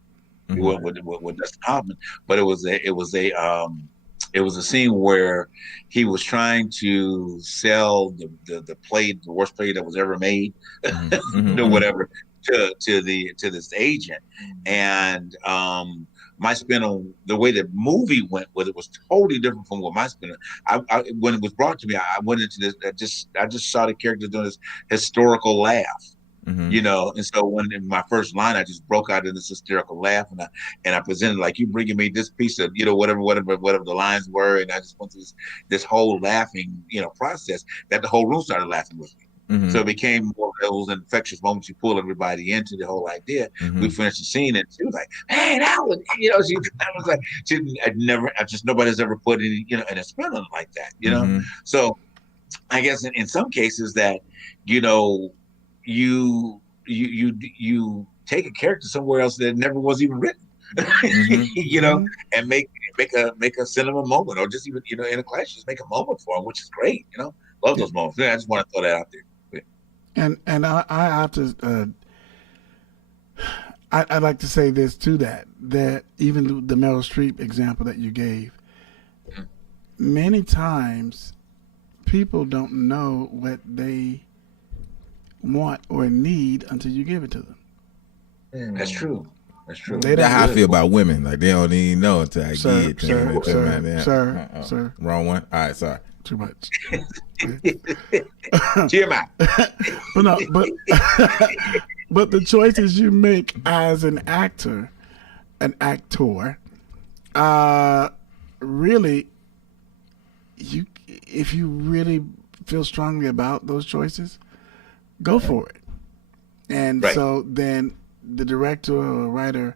with Dustin Hoffman. But it was a scene where he was trying to sell the worst play that was ever made, or whatever, to this agent. And my spin on the way the movie went with it was totally different from what my spin. When it was brought to me, I went into this. I just saw the character doing this historical laugh, And so when in my first line, I just broke out in this hysterical laugh, and I presented like, you bringing me this piece of whatever the lines were, and I just went through this whole laughing process that the whole room started laughing with me. So it became more of those infectious moments. You pull everybody into the whole idea. We finished the scene, and she was like, "Hey, that was," nobody's ever put any, in a spin on it like that, So I guess in some cases that, you take a character somewhere else that never was even written, and make a cinema moment, or just even, in a class, just make a moment for them, which is great, Love those moments. Yeah, I just want to throw that out there. And I have to. I'd like to say this to that even the Meryl Streep example that you gave, many times people don't know what they want or need until you give it to them. That's true. That's true. That's how I feel about women. Like, they don't even know until I give it to them. Sir. Wrong one. All right, sorry. Too much. Cheer out. But no, but the choices you make as an actor, really, if you really feel strongly about those choices, go for it. And so then the director or writer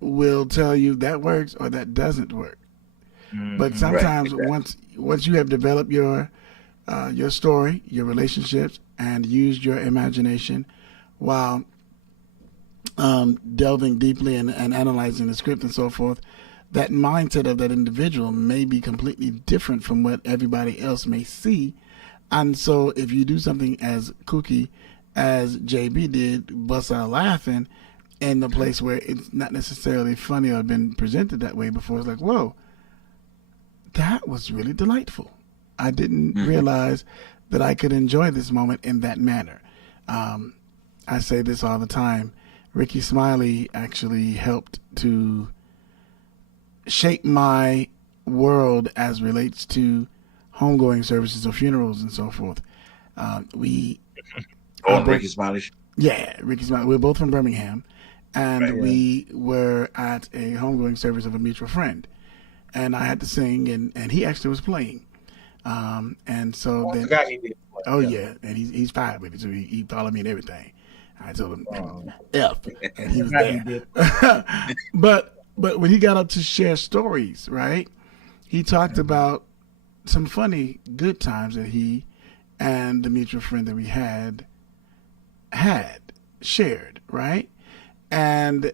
will tell you that works or that doesn't work. But sometimes once you have developed your story, your relationships, and used your imagination while delving deeply and analyzing the script and so forth, that mindset of that individual may be completely different from what everybody else may see. And so if you do something as kooky as JB did, bust out laughing in the place where it's not necessarily funny or been presented that way before, it's like, whoa, that was really delightful. I didn't realize that I could enjoy this moment in that manner. I say this all the time. Ricky Smiley actually helped to shape my world as relates to homegoing services or funerals and so forth. Ricky Smiley? Yeah, Ricky Smiley. We're both from Birmingham, and we were at a homegoing service of a mutual friend. And I had to sing, and he actually was playing. And so then, and he's fine with it. So he followed me and everything. I told him F, and he was there. But when he got up to share stories, right? He talked about some funny, good times that he and the mutual friend that we had shared, right? And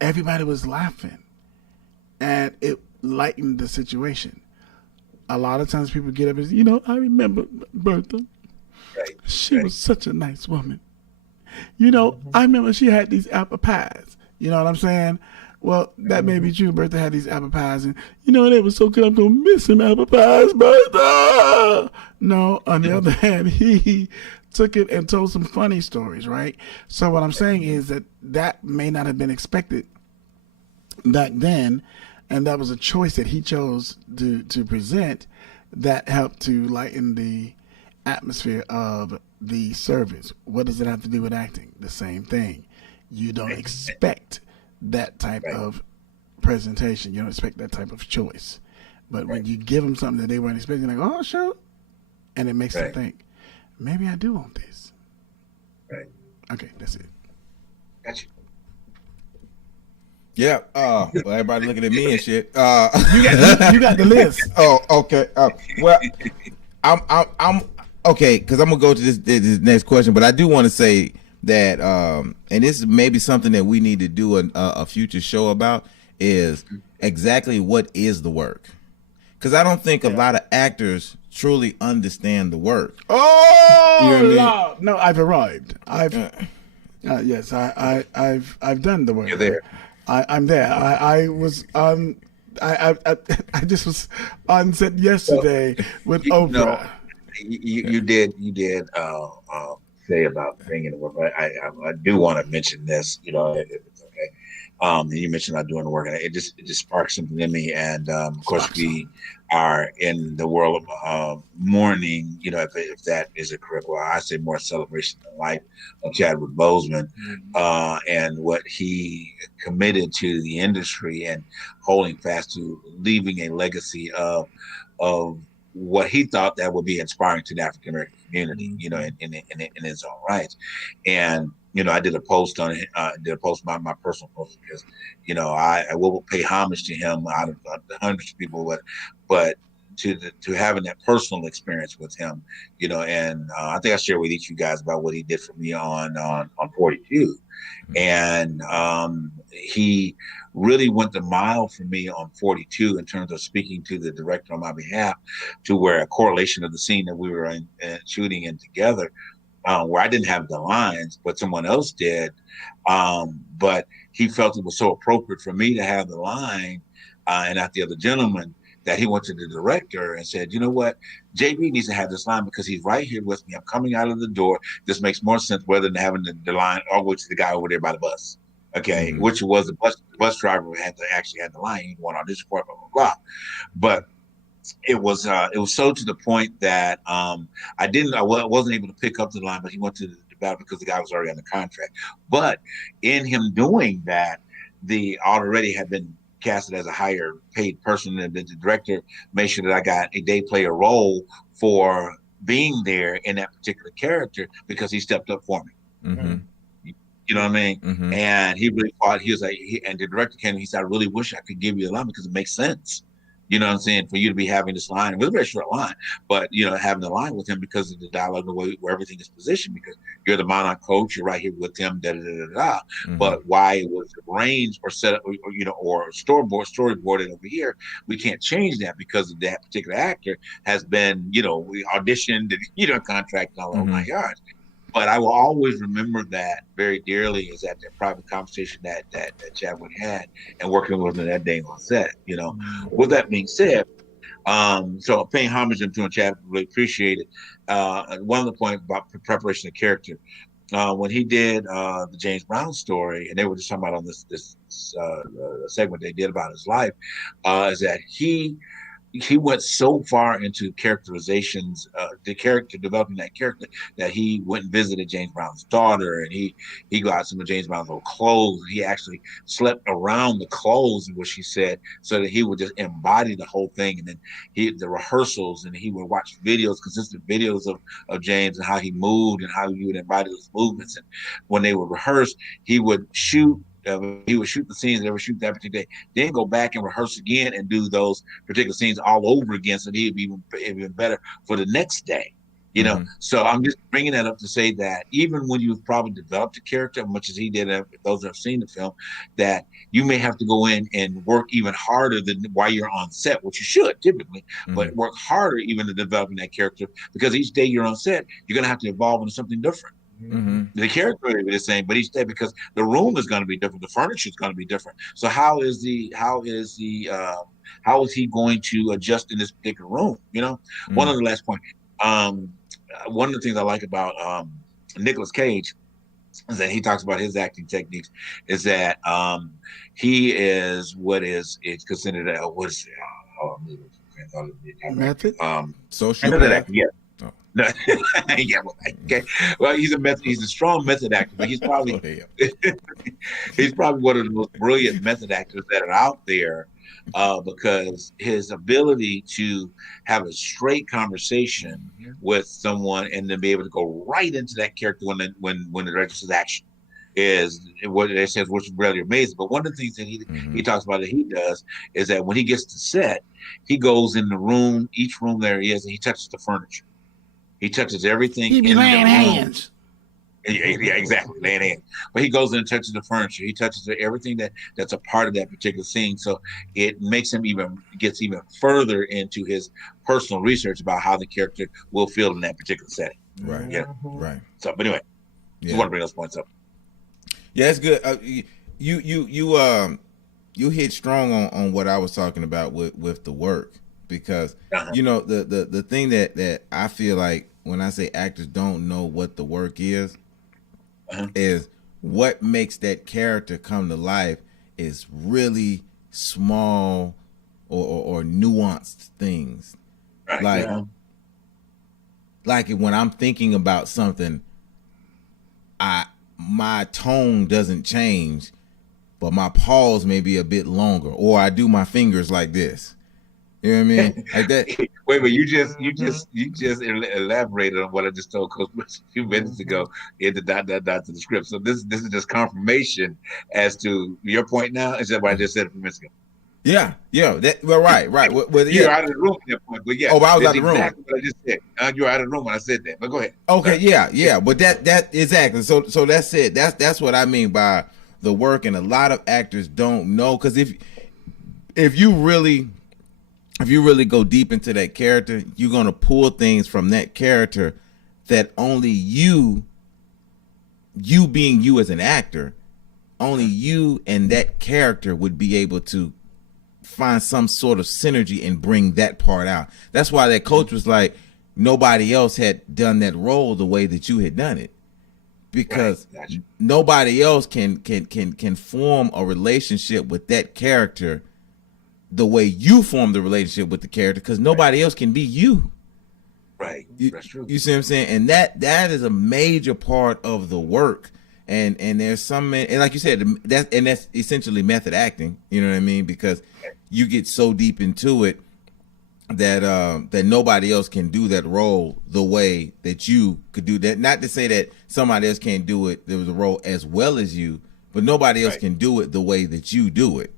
everybody was laughing, and it lightened the situation. A lot of times people get up and say, I remember Bertha. She was such a nice woman. I remember she had these apple pies. You know what I'm saying? Well, that may be true. Bertha had these apple pies, and they were so good. I'm gonna miss some apple pies, Bertha. No, on the other hand, he took it and told some funny stories, right? So what I'm saying is that may not have been expected back then, and that was a choice that he chose to present that helped to lighten the atmosphere of the service. What does it have to do with acting? The same thing. You don't expect that type of presentation. You don't expect that type of choice. But when you give them something that they weren't expecting, like, oh, sure, and it makes them think, maybe I do want this. Right. Okay, that's it. Gotcha. Yeah. Well, everybody looking at me and shit. You got the list. Oh, okay. Well, I'm okay, because I'm gonna go to this next question, but I do want to say that, and this is maybe something that we need to do a future show about, is exactly what is the work, because I don't think a lot of actors truly understand the work. Oh, you know what I mean? No, I've arrived. Yes, I've done the work. You're there. I'm there. I was I just was on set yesterday with Oprah. No, you did say about bringing the work. I do want to mention this. If it's okay. And you mentioned about doing the work, and it just sparked something in me. And of course, we are in the world of mourning. If that is a correct word, I say more celebration of life of Chadwick Boseman, and what he committed to the industry and holding fast to leaving a legacy of what he thought that would be inspiring to the African American community, in his own right. And I did a post on it, my personal post, because I will pay homage to him out of the hundreds of people, but to having that personal experience with him, you know. And I think I shared with each of you guys about what he did for me on 42, and he really went the mile for me on 42 in terms of speaking to the director on my behalf, to where a correlation of the scene that we were shooting in together, where I didn't have the lines, but someone else did. But he felt it was so appropriate for me to have the line, and not the other gentleman, that he went to the director and said, you know what, JB needs to have this line because he's right here with me. I'm coming out of the door. This makes more sense rather than having the line all the way to the guy over there by the bus. Okay, which was the bus driver who actually had the line. He went on this report, blah, blah, blah. But it was so to the point that I wasn't able to pick up the line, but he went to the battle because the guy was already on the contract. But in him doing that, the already had been casted as a higher paid person, and the director made sure that I got a day player role for being there in that particular character because he stepped up for me. Mm-hmm. You know what I mean? Mm-hmm. And he really thought, he was like, and the director came and he said, I really wish I could give you a line because it makes sense. You know what I'm saying? For you to be having this line, it was a very short line, but you know, having the line with him because of the dialogue, the way where everything is positioned, because you're the monarch coach, you're right here with him, da da da da da. Mm-hmm. But why it was arranged or set up, or you know, or storyboarded over here, we can't change that because of that particular actor has been, you know, we auditioned, and, you know, contract and all over my yards. But I will always remember that very dearly, is that private conversation that Chadwick had, and working with him that day on set. You know, with that being said, so paying homage to him, Chadwick, really appreciate it. One of the points about preparation of character, when he did the James Brown story, and they were just talking about on this segment they did about his life, is that he went so far into characterizations, developing that character, that he went and visited James Brown's daughter, and he got some of James Brown's old clothes. He actually slept around the clothes, what she said, so that he would just embody the whole thing. And then the rehearsals, and he would watch consistent videos of James and how he moved and how he would embody those movements. And when they would rehearse, he would shoot the scenes, they would shoot that particular day, then go back and rehearse again and do those particular scenes all over again, so that he'd be even better for the next day. You know, so I'm just bringing that up to say that even when you've probably developed a character, as much as he did, those that have seen the film, that you may have to go in and work even harder than while you're on set, which you should typically, but work harder even to developing that character, because each day you're on set, you're going to have to evolve into something different. The character will be the same, but each day, because the room is going to be different, the furniture is going to be different. So how is he going to adjust in this particular room? You know, one of the last point. One of the things I like about Nicolas Cage is that he talks about his acting techniques. Is that he is what is considered method. Social method acting, yeah. Yeah, well, he's a strong method actor, but he's probably he's probably one of the most brilliant method actors that are out there, because his ability to have a straight conversation with someone and then be able to go right into that character when the director says action is what they say, which is really amazing. But one of the things that he talks about that he does is that when he gets to set, he goes in the room, each room there he is, and he touches the furniture. He touches everything. He be laying hands. Yeah, exactly, laying hands. But he goes in and touches the furniture. He touches everything that's a part of that particular scene. So it makes him gets even further into his personal research about how the character will feel in that particular setting. Right. Yeah. Right. So, but anyway, just want to bring those points up. Yeah, it's good. You hit strong on what I was talking about with the work. Because you know the thing that I feel like when I say actors don't know what the work is what makes that character come to life is really small or nuanced things. Right. Like when I'm thinking about something, my tone doesn't change, but my pause may be a bit longer, or I do my fingers like this. You know what I mean? Like that. Wait, but you just elaborated on what I just told Coach a few minutes ago in the dot to the script. So this is just confirmation as to your point now. Is that what I just said a few minutes ago? Yeah. Right. Well, You're yeah. out of the room at that point, but yeah. Oh, but I was out that's of the room. exactly what I just said. You're out of the room when I said that. But go ahead. Okay, Sorry. yeah. But that exactly. So that's it. That's what I mean by the work, and a lot of actors don't know, because if you really go deep into that character, you're gonna pull things from that character that only you being you as an actor, only you and that character would be able to find some sort of synergy and bring that part out. That's why that coach was like, nobody else had done that role the way that you had done it, because nobody else can form a relationship with that character the way you form the relationship with the character, because nobody else can be you. Right. That's true. You see what I'm saying? And that is a major part of the work. And there's some, and like you said, that's essentially method acting. You know what I mean? Because you get so deep into it that nobody else can do that role the way that you could do that. Not to say that somebody else can't do it, there was a role as well as you, but nobody else can do it the way that you do it.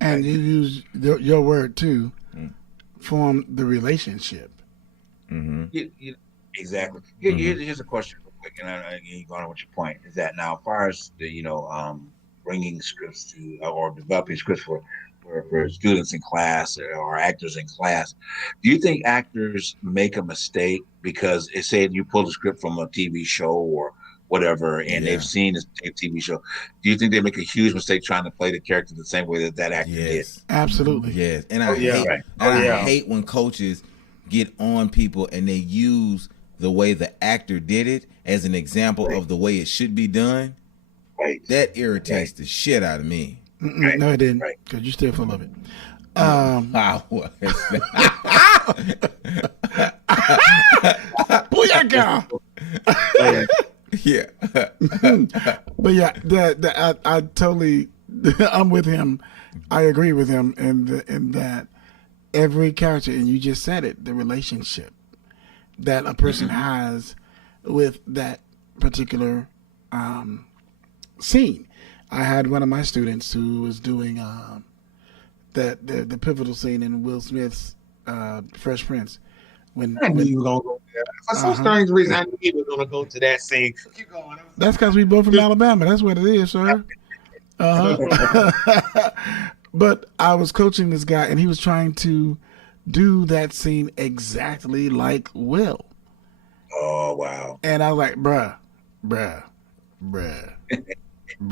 And you use your word too, form the relationship. Exactly. Here's a question real quick, and you going on with your point, is that now, as far as the bringing scripts to or developing scripts for students in class or actors in class, do you think actors make a mistake because it said you pull a script from a TV show or whatever, and they've seen this TV show? Do you think they make a huge mistake trying to play the character the same way that actor did? Absolutely. Yes. And I hate when coaches get on people and they use the way the actor did it as an example of the way it should be done. That irritates the shit out of me. No, it didn't, because you're still full of it. Booyaka! Yeah. But yeah, I totally, I'm with him. I agree with him in that every character, and you just said it, the relationship that a person has with that particular scene. I had one of my students who was doing the pivotal scene in Will Smith's Fresh Prince. I knew you were going to go there. For some strange reason, I knew you were going to go to that scene. Keep going. That's because we both from Alabama. That's what it is, sir. But I was coaching this guy, and he was trying to do that scene exactly like Will. Oh, wow. And I was like, bruh. You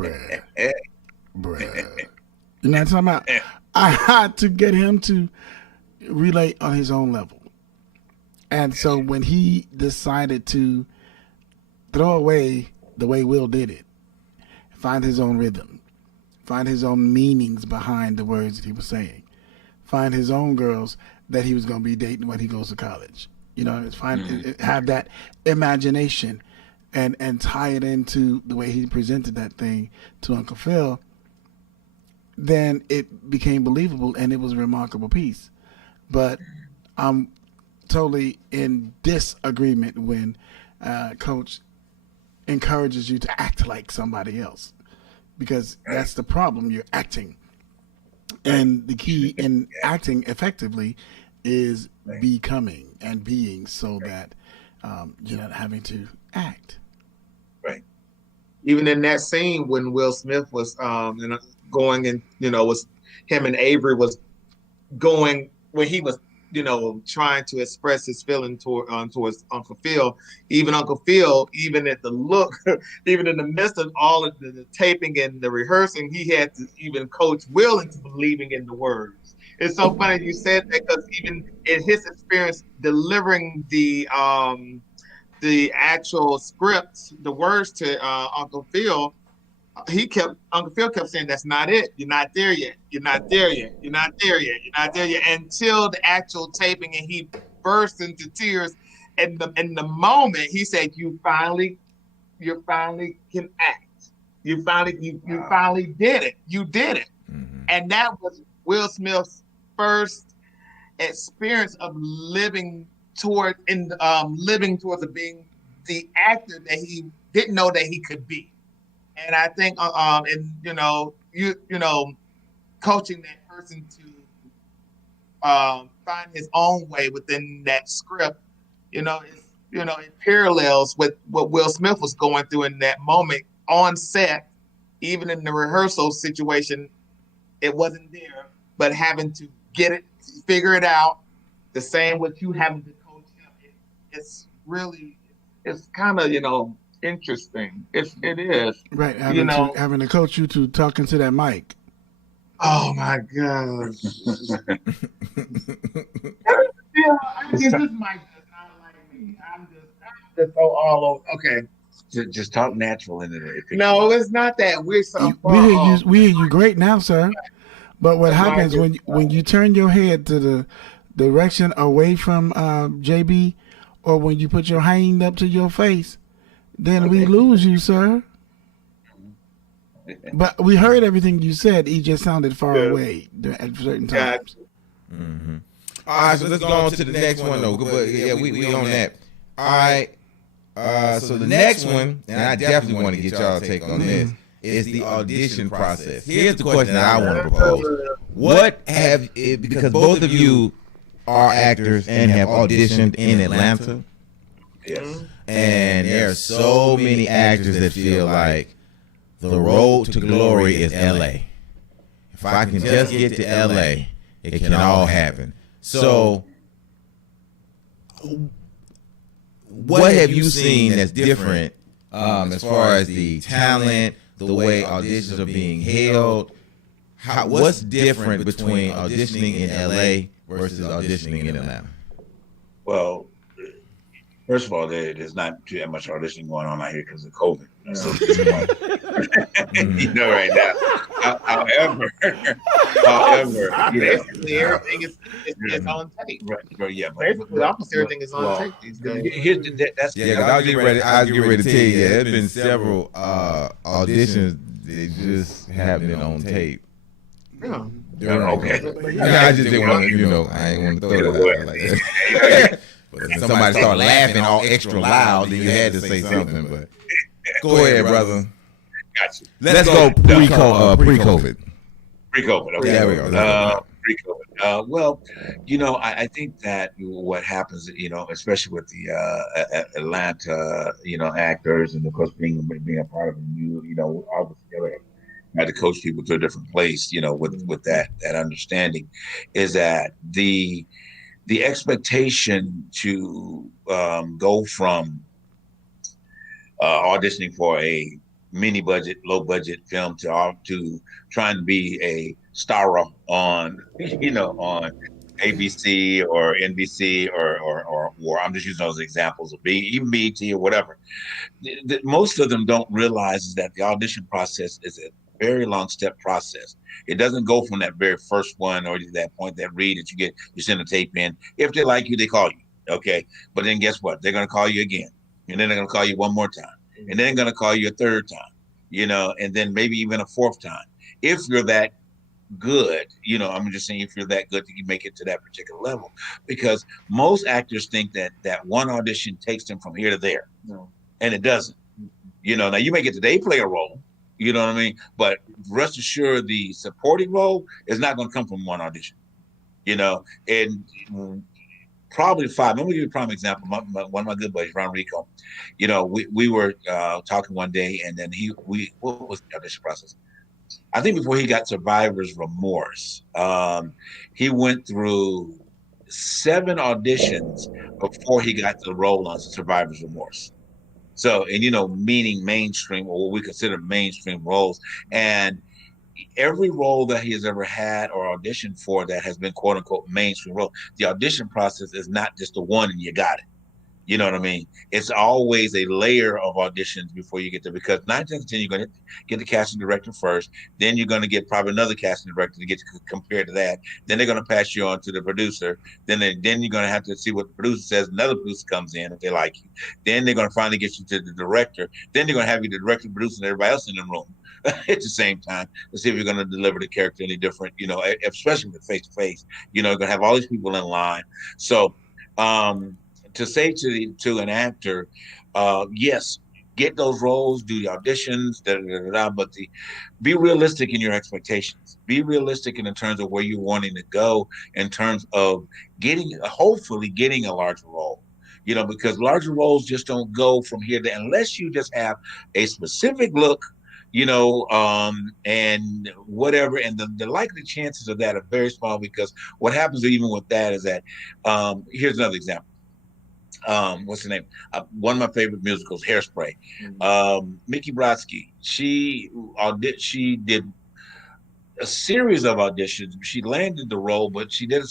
know what I'm talking about? I had to get him to relate on his own level. And so when he decided to throw away the way Will did it, find his own rhythm, find his own meanings behind the words that he was saying, find his own girls that he was going to be dating when he goes to college, have that imagination and tie it into the way he presented that thing to Uncle Phil, then it became believable and it was a remarkable piece. But I'm totally in disagreement when coach encourages you to act like somebody else, because that's the problem. You're acting, and the key in acting effectively is becoming and being, so that you're not having to act. Right. Even in that scene when Will Smith was going and was him and Avery was going when he was trying to express his feeling towards Uncle Phil. Even Uncle Phil, even at the look, even in the midst of all of the taping and the rehearsing, he had to even coach Will into believing in the words. It's so funny you said that, because even in his experience delivering the actual script, the words to Uncle Phil, Uncle Phil kept saying, "That's not it. You're not there yet. You're not there yet. You're not there yet. You're not there yet." Until the actual taping, and he burst into tears. And in the moment, he said, "You finally can act. You finally did it. You did it." Mm-hmm. And that was Will Smith's first experience of living towards being the actor that he didn't know that he could be. And I think, coaching that person to find his own way within that script, it parallels with what Will Smith was going through in that moment on set. Even in the rehearsal situation, it wasn't there, but having to get it, figure it out, the same with you having to coach him. It's kind of, interesting. It is. Right, having to coach you to talk into that mic. Oh my gosh. This mic does not like me. I'm just so all over. Okay. Just talk natural in it. No, it's not that. We're so we hear you great now, sir. But what happens when you turn your head to the direction away from JB, or when you put your hand up to your face, then we lose you, sir. But we heard everything you said. He just sounded far away at certain times. Mm-hmm. All right, so let's go on to the next one, though. But yeah, we on that. All right. So the next one, and I definitely want to get y'all take on this, is the audition process. Here's the question that I want to propose. Because both of you are actors and have auditioned in Atlanta. Yes. And there are so many actors that feel like the road to glory is LA. If I can just get to LA, it can all happen. So what have you seen that's different as far as the talent, the way auditions are being held? What's different between auditioning in LA versus auditioning in Atlanta? Well, first of all, there's not too much auditioning going on out here because of COVID. So, right now. However, basically everything is on tape. Right, yeah. Basically, almost everything is on tape these days. I was getting ready to tell you. There's been several auditions that just have been on tape. Yeah. Okay. I just didn't want to, I ain't want to throw it out like that. But if somebody started laughing all extra loud, then you had to say something. But go ahead, brother. Gotcha. Let's go pre-COVID. Pre-COVID. Okay. There we go. Pre-COVID. Well, I think that what happens, especially with the Atlanta, actors, and of course being a part of it, obviously had to coach people to a different place, with that understanding, is that the expectation to go from auditioning for a mini budget, low budget film to trying to be a star on on ABC or NBC or I'm just using those examples of even BET or whatever. Most of them don't realize is that the audition process is a very long step process. It doesn't go from that very first one or that point, that read that you send a tape in. If they like you, they call you. Okay. But then guess what? They're going to call you again. And then they're going to call you one more time. And then they're going to call you a third time, and then maybe even a fourth time. If you're that good, I'm just saying if you're that good that you make it to that particular level, because most actors think that one audition takes them from here to there. No. And it doesn't. Now you may get the day player role, you know what I mean? But rest assured, the supporting role is not going to come from one audition, and probably five. I'm going to give you a prime example. One of my good buddies, Ron Rico, we were talking one day, and then what was the audition process? I think before he got Survivor's Remorse, he went through 7 auditions before he got the role on Survivor's Remorse. So, and meaning mainstream, or what we consider mainstream roles. And every role that he has ever had or auditioned for that has been quote unquote mainstream role, the audition process is not just the one and you got it. You know what I mean? It's always a layer of auditions before you get there, because 9 times out of 10, you're going to get the casting director first. Then you're going to get probably another casting director to get compared to that. Then they're going to pass you on to the producer. Then you're going to have to see what the producer says. Another producer comes in if they like you. Then they're going to finally get you to the director. Then they're going to have you the director, producer, and everybody else in the room at the same time to see if you're going to deliver the character any different, especially with face-to-face. You're going to have all these people in line. So, to say to an actor, yes, get those roles, do the auditions, but be realistic in your expectations. Be realistic in terms of where you're wanting to go in terms of hopefully getting a larger role. Because larger roles just don't go from here to there unless you just have a specific look, and whatever. And the likely chances of that are very small, because what happens even with that is that, here's another example. What's the name? One of my favorite musicals, Hairspray. Mickey Brodsky. She did a series of auditions. She landed the role, but she did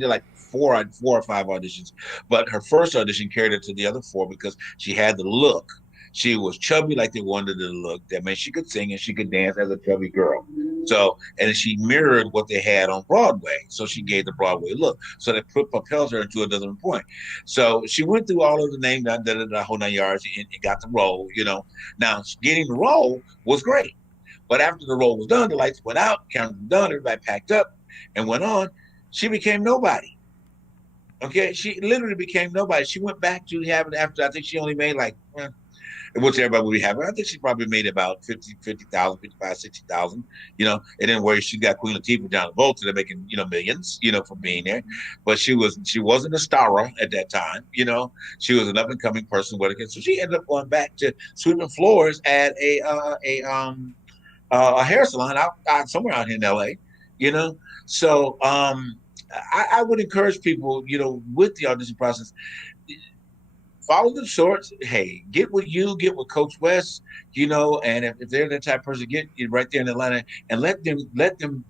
like four or five auditions. But her first audition carried her to the other four because she had the look. She was chubby like they wanted her to look. That meant she could sing and she could dance as a chubby girl. So, and she mirrored what they had on Broadway. So she gave the Broadway look. So that propelled her into a different point. So she went through all of the name, the whole 9 yards, and got the role, Now, getting the role was great. But after the role was done, the lights went out, cameras were done, everybody packed up and went on. She became nobody. Okay? She literally became nobody. She went back to having, after, I think she only made like, which everybody would be happy. I think she probably made about 50,000, 55, 60,000, and then where she got Queen Latifah, John Travolta, they're making, millions, for being there. But she wasn't a star at that time, she was an up and coming person. So she ended up going back to sweeping floors at a hair salon out somewhere out here in LA, So I would encourage people, with the audition process, follow the shorts. Hey, get with Coach West, and if they're that type of person, get right there in Atlanta and let them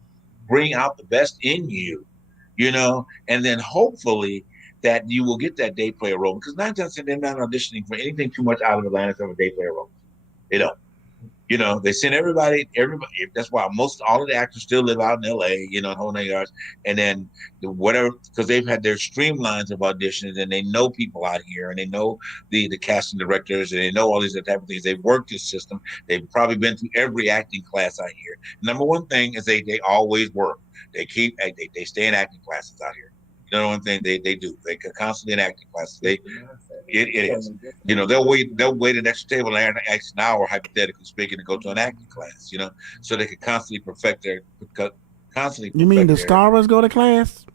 bring out the best in you, and then hopefully that you will get that day player role, because 9 times they're not auditioning for anything too much out of Atlanta for a day player role. They don't. They send everybody. That's why all of the actors still live out in LA, in whole 9 yards. And then whatever, because they've had their streamlines of auditions and they know people out here and they know the casting directors and they know all these type of things. They've worked this system. They've probably been through every acting class out here. Number one thing is they always work. They stay in acting classes out here. One thing they do. They constantly in acting classes. It is. They'll wait at the extra table an hour, hypothetically speaking, to go to an acting class, so they can constantly perfect their. You mean the stars go to class?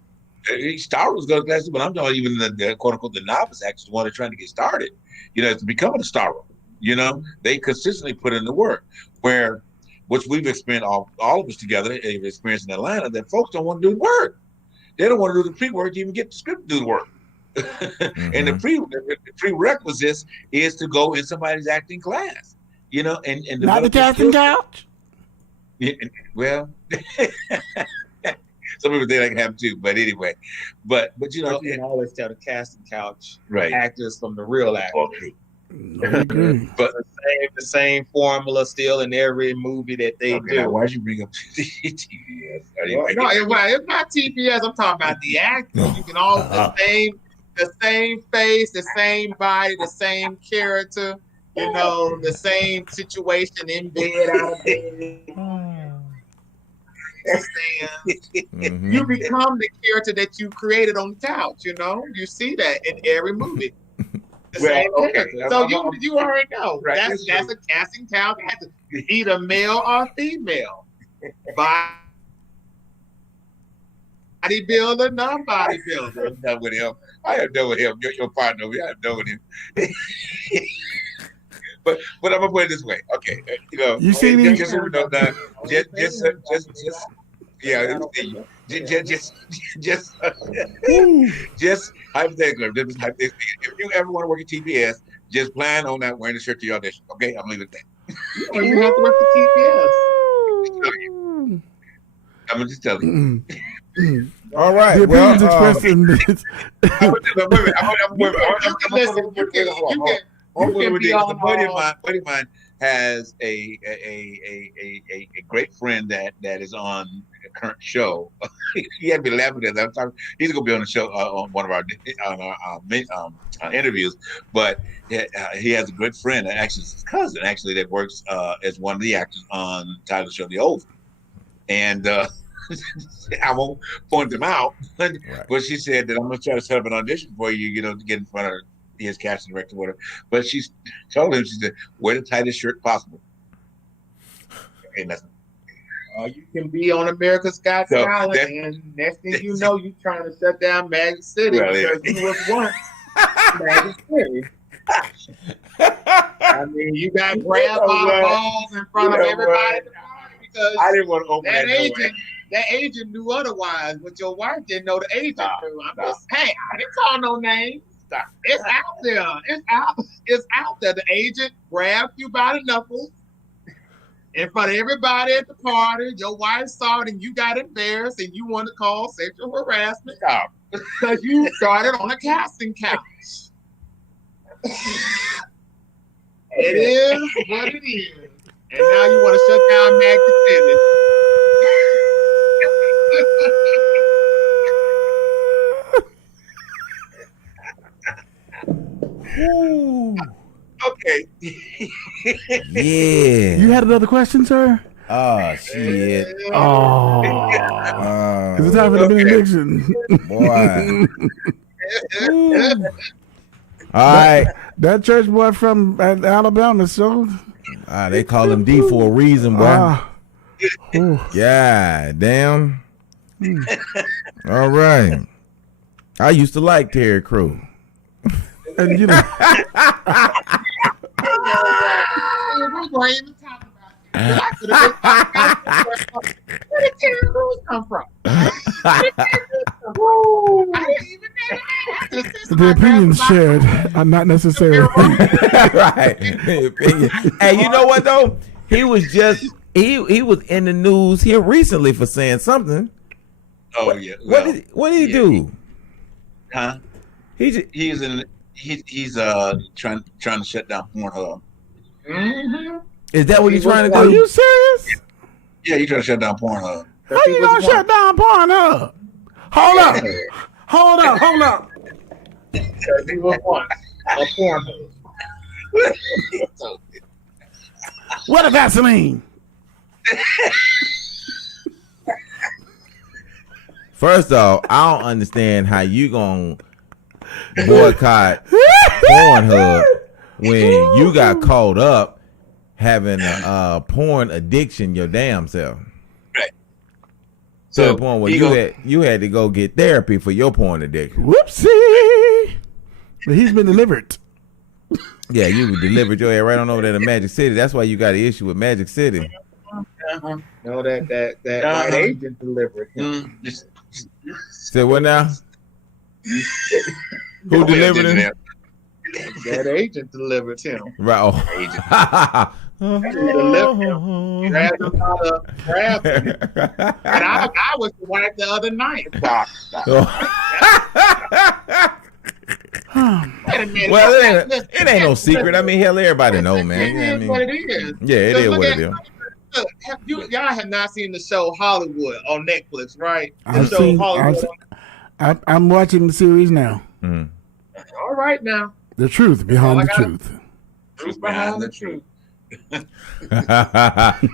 Stars go to class, but I'm talking even the quote unquote the novice actors, the one that's trying to get started, to become a star. They consistently put in the work. Which we've experienced all of us together, have experienced in Atlanta, that folks don't want to do the work. They don't want to do the pre-work to even get the script to do the work. Mm-hmm. And the prerequisites is to go in somebody's acting class, and not the casting couch. Yeah, well, some people think I can have too, but anyway, but you can always tell the casting couch right actors from the real actors. But the same formula still in every movie that they do. Now, why'd you bring up TPS? It's not TPS. I'm talking about the actors. You can all the same face, the same body, the same character. The same situation in bed, out of bed. Mm-hmm. You become the character that you created on the couch. You see that in every movie. Okay. So you already know. Right. That's a casting couch. It has to be either male or female. Bodybuilder, non-bodybuilder. I'm done with him. I am done with him. Your partner. I am done with him. But I'm gonna put it this way. Okay, you see me? Just hypothetically, if you ever want to work at TPS, just plan on not wearing the shirt to your audition. Okay, I'm leaving it at that. Or you have to work for TPS. I'm just telling you. All right. The opinions expressed in this. A buddy of mine has a great friend that is on a current show. He had me laughing at that. He's gonna be on the show on one of our interviews. But he has a good friend, actually his cousin, that works as one of the actors on Tyler's show, The Oval. And I won't point them out, right. But she said that I'm gonna try to set up an audition for you, to get in front of his casting director, whatever. But she told him, she said, wear the tightest shirt possible. And that's you can be on America's Got Talent, and next thing you know, you're trying to shut down Magic City because you was once Magic City. I mean, you got grabbed by the balls in front of everybody at the party because I didn't want to open that agent. That agent knew otherwise, but your wife didn't know the agent knew. Hey, I didn't call no names. It's out there. It's out there. The agent grabbed you by the knuckles in front of everybody at the party. Your wife saw it and you got embarrassed and you wanted to call sexual harassment because you started on a casting couch. It is what it is. And now you want to shut down Magic City. Okay. Yeah. You had another question, sir? Oh shit. Oh. Is it time for the benediction? Boy. All right. That church boy from Alabama, so. They call him D for a reason, boy. Yeah, damn. All right. I used to like Terry Crew. And you know. Where did Terry Crews come from? The opinions shared are not necessary. Right. Hey, you know what though? He was just he was in the news here recently for saying something. Oh yeah. Well, what did he do? Huh? He's trying to shut down Pornhub. Mm-hmm. Is that what he's trying to do? Are you serious? Yeah, he's trying to shut down Pornhub. How you gonna shut down Pornhub? Hold up. Because he was once a Pornhub. What a Vaseline. First off, I don't understand how you gonna boycott Pornhub when you got caught up having a porn addiction your damn self. Right. To the point where you had to go get therapy for your porn addiction. Whoopsie. But he's been delivered. Yeah, you delivered your ass right on over there to Magic City. That's why you got an issue with Magic City. No, that white agent delivered him. Say what now? Who delivered him? That agent delivered him. Right. Oh. Delivered him. Grabbed him out of grabbing. And I was the wife the other night. Well, it ain't no secret. I mean, hell, everybody know, man. It is what it is. Yeah, it is what it is. Look, y'all have not seen the show Hollywood on Netflix, right? I'm watching the series now. Mm. All right now. The truth behind the truth. Truth behind the truth. That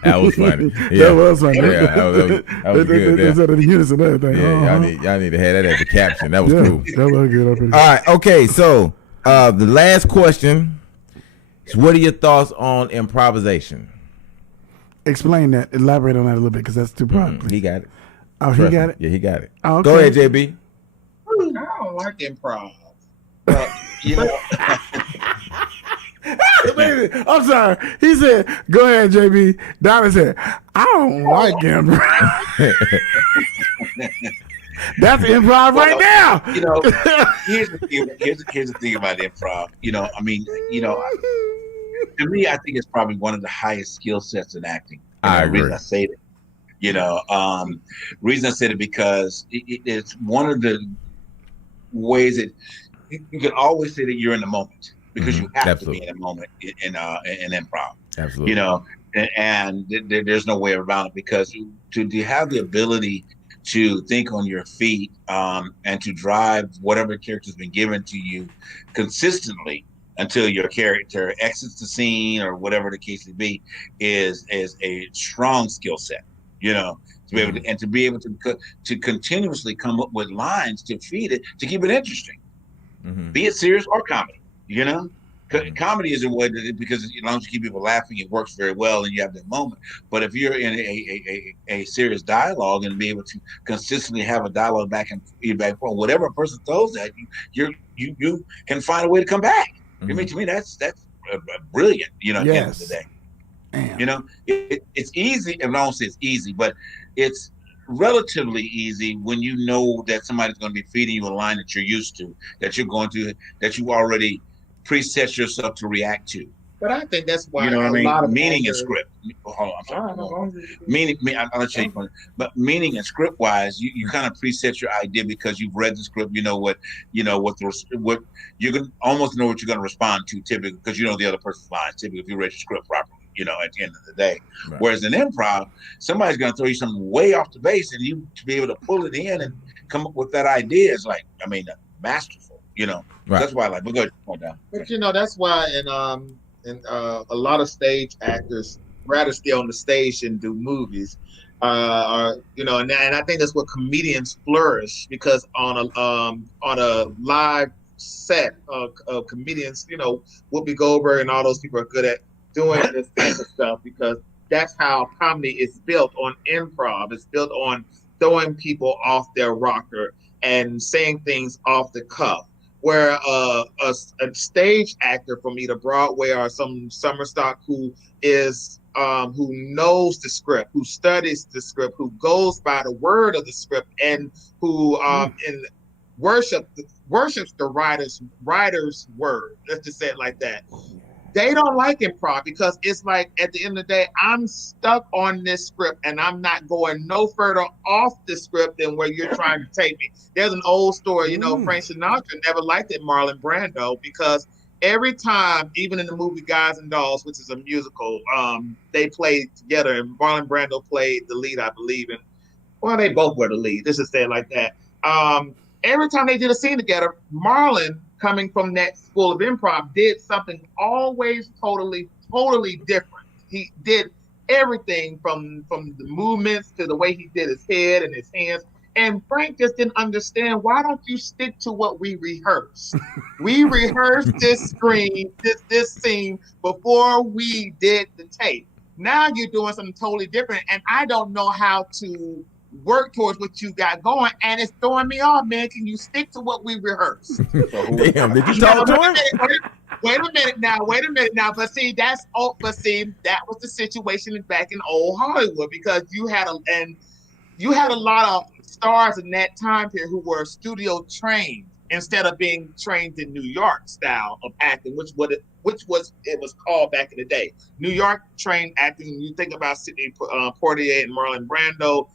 was funny. Yeah. That was funny. Yeah, that was good. Instead of the unison and everything. Yeah, y'all need to have that as a caption. That was cool. That was good. All right, okay. So the last question is: what are your thoughts on improvisation? Explain that. Elaborate on that a little bit, because that's too broad. He got it. Oh, he got it? Yeah, he got it. Oh, okay. Go ahead, JB. I don't like improv. You know, I'm sorry. He said, "Go ahead, JB." Donna said, "I don't like improv." That's improv right now. You know, here's the thing about improv. You know, I mean, you know, to me, I think it's probably one of the highest skill sets in acting. I agree. The reason I say that, you know, reason I said it because it's one of the ways that you can always say that you're in the moment because you have to be in a moment in improv. Absolutely. You know, and there's no way around it because to have the ability to think on your feet and to drive whatever character's been given to you consistently until your character exits the scene or whatever the case may be is a strong skill set, you know, to be able to, and to be able to continuously come up with lines to feed it, to keep it interesting, be it serious or comedy. You know, comedy is a way because as long as you keep people laughing, it works very well, and you have that moment. But if you're in a serious dialogue and be able to consistently have a dialogue back and forth, whatever a person throws at you, you can find a way to come back. I mean, to me, that's brilliant. You know, at the end of the day. Damn. You know, it's easy, and I don't say it's easy, but it's relatively easy when you know that somebody's going to be feeding you a line that you're used to, that you already preset yourself to react to. But I think that's why you know what I mean. lot of Meaning actors, and script. Hold on, I'm sorry. Meaning, I'll let you take one. But meaning and script wise, you kind of preset your idea because you've read the script. You know what you can almost know what you're going to respond to typically because you know the other person's lines. Typically, if you read your script properly, you know at the end of the day. Right. Whereas in improv, somebody's going to throw you something way off the base, and you to be able to pull it in and come up with that idea is like, I mean, masterful. You know, right. That's why I like. But go ahead. But you know, that's why and a lot of stage actors rather stay on the stage and do movies, and I think that's where comedians flourish because on a live set of comedians, you know, Whoopi Goldberg and all those people are good at doing this type of stuff because that's how comedy is built on improv. It's built on throwing people off their rocker and saying things off the cuff. Where a stage actor from either Broadway or some summer stock who knows the script, who studies the script, who goes by the word of the script, and who worships the writer's word. Let's just say it like that. They don't like improv because it's like at the end of the day, I'm stuck on this script and I'm not going no further off the script than where you're trying to take me. There's an old story, you know, Frank Sinatra never liked it, Marlon Brando, because every time, even in the movie Guys and Dolls, which is a musical, they played together and Marlon Brando played the lead, I believe. And well, they both were the lead. This is said like that. Every time they did a scene together, Marlon, coming from that school of improv, did something always totally different. He did everything from the movements to the way he did his head and his hands. And Frank just didn't understand, why don't you stick to what we rehearsed? We rehearsed this scene before we did the tape. Now you're doing something totally different, and I don't know how to work towards what you got going, and it's throwing me off, man. Can you stick to what we rehearsed? Damn, did you talk to him? Wait a minute now. But see, that was the situation back in old Hollywood because you had a lot of stars in that time period who were studio trained instead of being trained in New York style of acting, which was called back in the day. New York trained acting. You think about Sidney Poitier and Marlon Brando,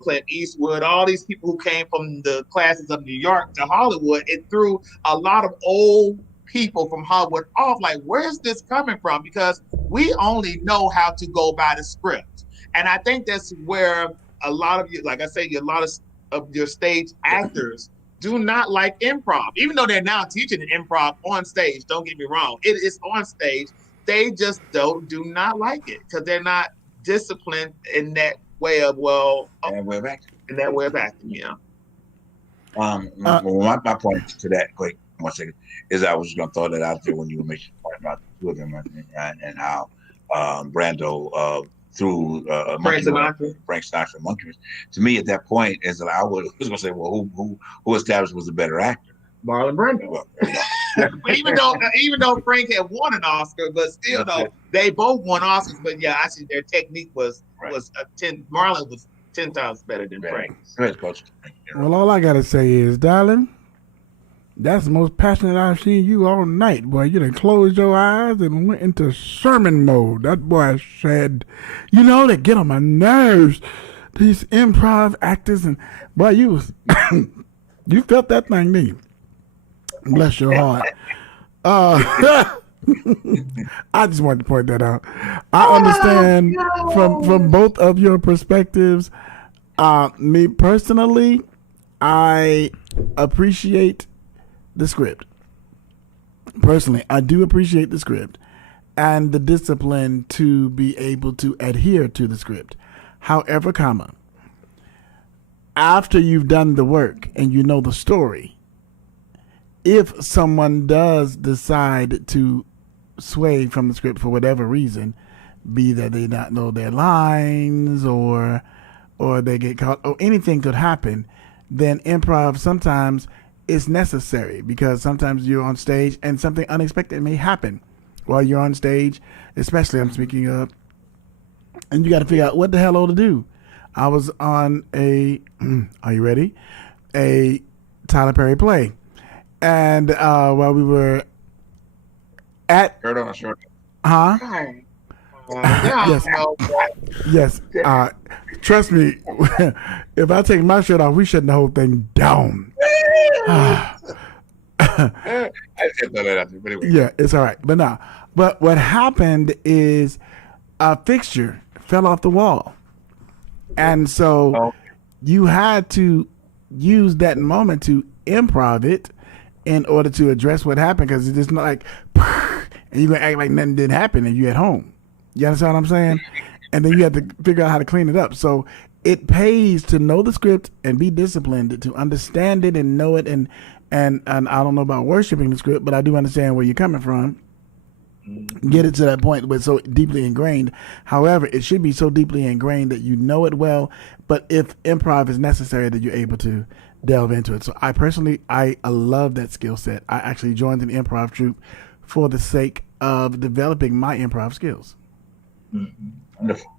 Clint Eastwood, all these people who came from the classes of New York to Hollywood. It threw a lot of old people from Hollywood off, like, where's this coming from? Because we only know how to go by the script. And I think that's where a lot of you, like I say, a lot of your stage actors do not like improv, even though they're now teaching improv on stage. Don't get me wrong. It is on stage. They just do not like it because they're not disciplined in that way of in that way of acting, yeah. My point to that, quick, 1 second, is I was just gonna throw that out there when you were making the point about the two of them and how Brando through Frank Sinatra Monkey. To me, at that point, is that I was gonna say, well, who established was the better actor? Marlon Brando. Well, even though Frank had won an Oscar, but still though they both won Oscars. But yeah, I see their technique was Marlon was 10 times better than Frank. Well, all I gotta say is, darling, that's the most passionate I've seen you all night, boy. You done closed your eyes and went into sermon mode. That boy said, you know, they get on my nerves. These improv actors, and boy, you you felt that thing, didn't you? Bless your heart. I just wanted to point that out. I understand from both of your perspectives. Me personally, I appreciate the script. Personally, I do appreciate the script and the discipline to be able to adhere to the script. However, after you've done the work and you know the story, if someone does decide to sway from the script for whatever reason, be that they not know their lines or they get caught or anything could happen, then improv sometimes is necessary because sometimes you're on stage and something unexpected may happen while you're on stage, especially I'm speaking of, and you got to figure out what the hell to do. I was on a, are you ready? A Tyler Perry play. And while we were at... Shirt on, shirt. Huh? Yeah, Yes. Yes. Trust me, if I take my shirt off, we shutting the whole thing down. I said that, but anyway. Yeah, it's all right. But no. But what happened is a fixture fell off the wall. And so you had to use that moment to improv it in order to address what happened, because it's just not like, and you're going to act like nothing did happen and you're at home. You understand what I'm saying? And then you have to figure out how to clean it up. So it pays to know the script and be disciplined to understand it and know it. And I don't know about worshiping the script, but I do understand where you're coming from. Get it to that point where it's so deeply ingrained. However, it should be so deeply ingrained that you know it well. But if improv is necessary, that you're able to delve into it. So I personally, I love that skill set. I actually joined an improv troupe for the sake of developing my improv skills. Mm-hmm. Wonderful.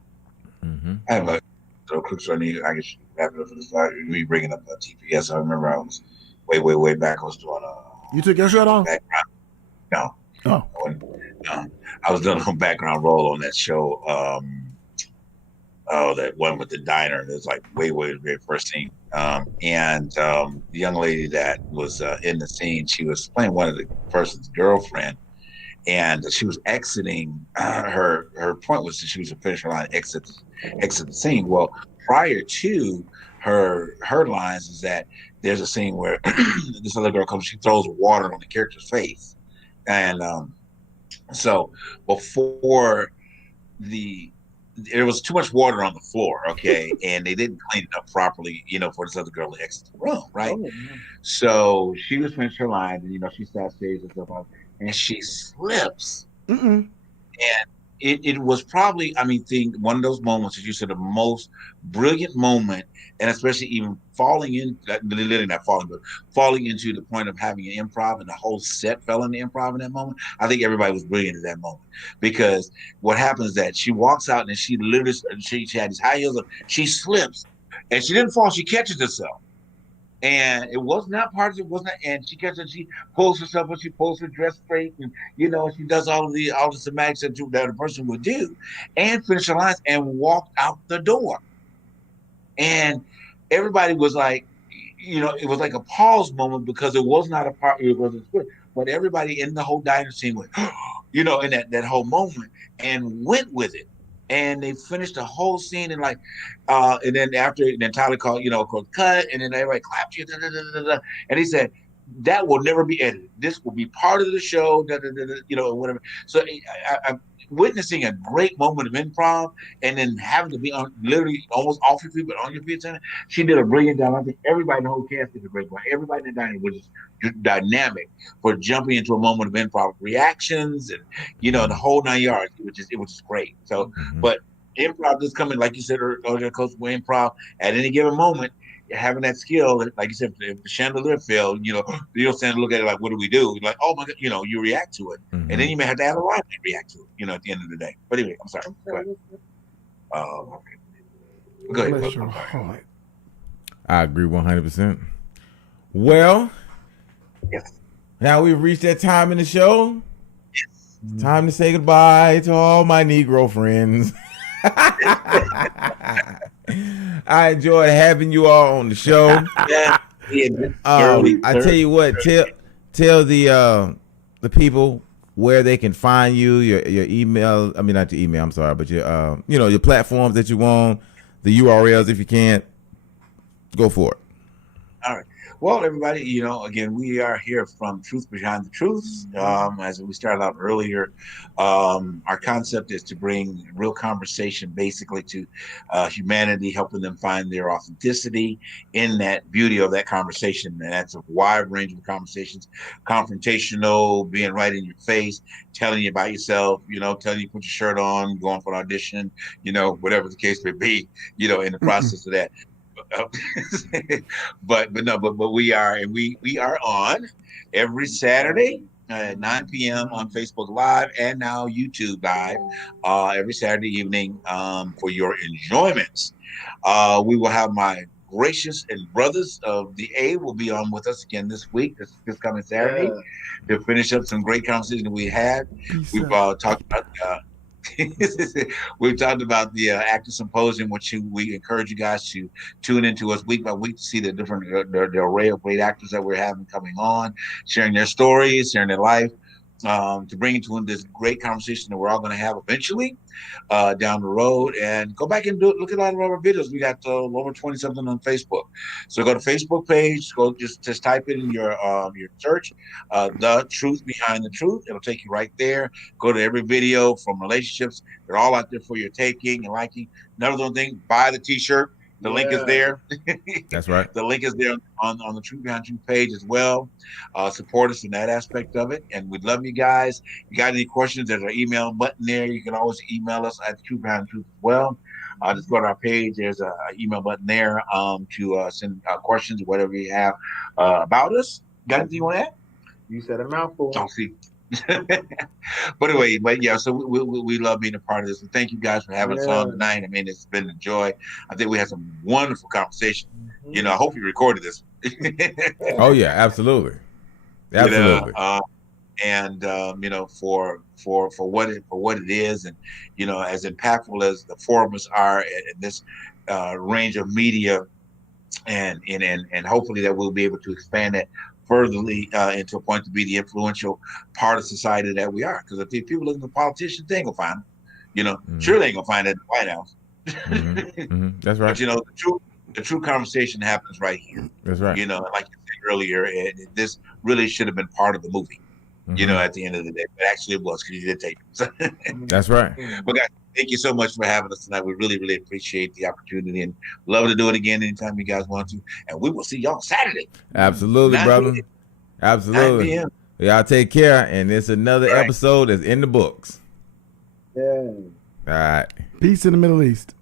Mm-hmm. I have a little quick story. I guess wrap it up for the start. We bringing up TPS. I remember I was way back. I was doing You took your shirt off? Background. No. Oh. No. I was doing a background role on that show. That one with the diner. It was like way the very first scene. And the young lady that was in the scene, she was playing one of the person's girlfriend. And she was exiting. Her point was that she was to finish her line, exit the scene. Well, prior to her lines is that there's a scene where this other girl comes, she throws water on the character's face, and so before there was too much water on the floor, okay, and they didn't clean it up properly, for this other girl to exit the room, right? Oh, so she was finished her line, and she sat stage and stuff like that. And she slips. And it was probably, one of those moments that you said the most brilliant moment, and especially even literally not falling, but falling into the point of having an improv, and the whole set fell into improv in that moment. I think everybody was brilliant at that moment, because what happens is that she walks out and she literally, she had these high heels up, she slips, and she didn't fall, she catches herself. And it was not part of it, wasn't, and she pulls herself up, she pulls her dress straight, and she does all the somatics that a person would do, and finish her lines and walked out the door. And everybody was like, it was like a pause moment, because it was not a part, it wasn't script, but everybody in the whole diner scene went, in that whole moment, and went with it. And they finished the whole scene, and and then Tyler called, called cut, and then everybody clapped, and he said, that will never be edited. This will be part of the show, whatever. So I'm witnessing a great moment of improv, and then having to be on literally almost off your feet, but on your feet. She did a brilliant job. I think everybody in the whole cast did a great job. Everybody in the dining was just dynamic for jumping into a moment of improv reactions, and the whole 9 yards. It was just great. So, but improv is coming, like you said earlier, Coach, with improv at any given moment. Having that skill, like you said, if the chandelier fell, you don't stand and look at it like, what do we do? You're like, oh my God, you react to it. And then you may have to add a line and react to it, at the end of the day. But anyway, I'm sorry. Go ahead. Go ahead. Bless your heart. I agree 100%. Well, yes. Now we've reached that time in the show. Yes. Time to say goodbye to all my Negro friends. I enjoyed having you all on the show. I tell you what, tell the people where they can find you, your email. I mean, not your email. I'm sorry, but your your platforms that you want, the URLs if you can't. Go for it. All right. Well, everybody, again, we are here from Truth Behind the Truth. As we started out earlier, our concept is to bring real conversation basically to humanity, helping them find their authenticity in that beauty of that conversation. And that's a wide range of conversations, confrontational, being right in your face, telling you about yourself, telling you to put your shirt on, going for an audition, whatever the case may be, in the process of that. but we are on every Saturday at 9 p.m. on Facebook Live and now YouTube Live every Saturday evening for your enjoyment. We will have my gracious and brothers of the A will be on with us again this week, this coming Saturday, to finish up some great conversations that we had. We've talked about we've talked about the Actor Symposium, which we encourage you guys to tune into us week by week to see the different the array of great actors that we're having coming on, sharing their stories, sharing their life, to bring into this great conversation that we're all going to have eventually down the road. And go back and look at all of our videos. We got over 20 something on Facebook. So go to Facebook page. Go just type it in your search, The Truth Behind the Truth. It'll take you right there. Go to every video from relationships. They're all out there for your taking and liking. Another thing, buy the T-shirt. The link is there. That's right. The link is there on the Truth Behind Truth page as well. Support us in that aspect of it. And we'd love you guys. If you got any questions, there's an email button there. You can always email us at the Truth Behind Truth as well. Just go to our page. There's an email button there to send questions or whatever you have about us. Got anything you want to add? You said a mouthful. Don't see. But yeah, so we love being a part of this. And thank you guys for having us on tonight. I mean, it's been a joy. I think we had some wonderful conversation. I hope you recorded this. Oh yeah, absolutely. Absolutely. For what it is, and as impactful as the four of us are in this range of media, and hopefully that we'll be able to expand it furtherly into a point to be the influential part of society that we are. Because if people look at the politicians, they ain't gonna find them. Sure they ain't gonna find it in the White House. That's right. But the true conversation happens right here. That's right. And like you said earlier, this really should have been part of the movie. At the end of the day, but actually it was because you did take it. That's right. But guys, thank you so much for having us tonight. We really, really appreciate the opportunity and love to do it again anytime you guys want to. And we will see y'all Saturday. Absolutely, brother. Absolutely. Y'all take care. And it's another episode that's in the books. Yeah. All right. Peace in the Middle East.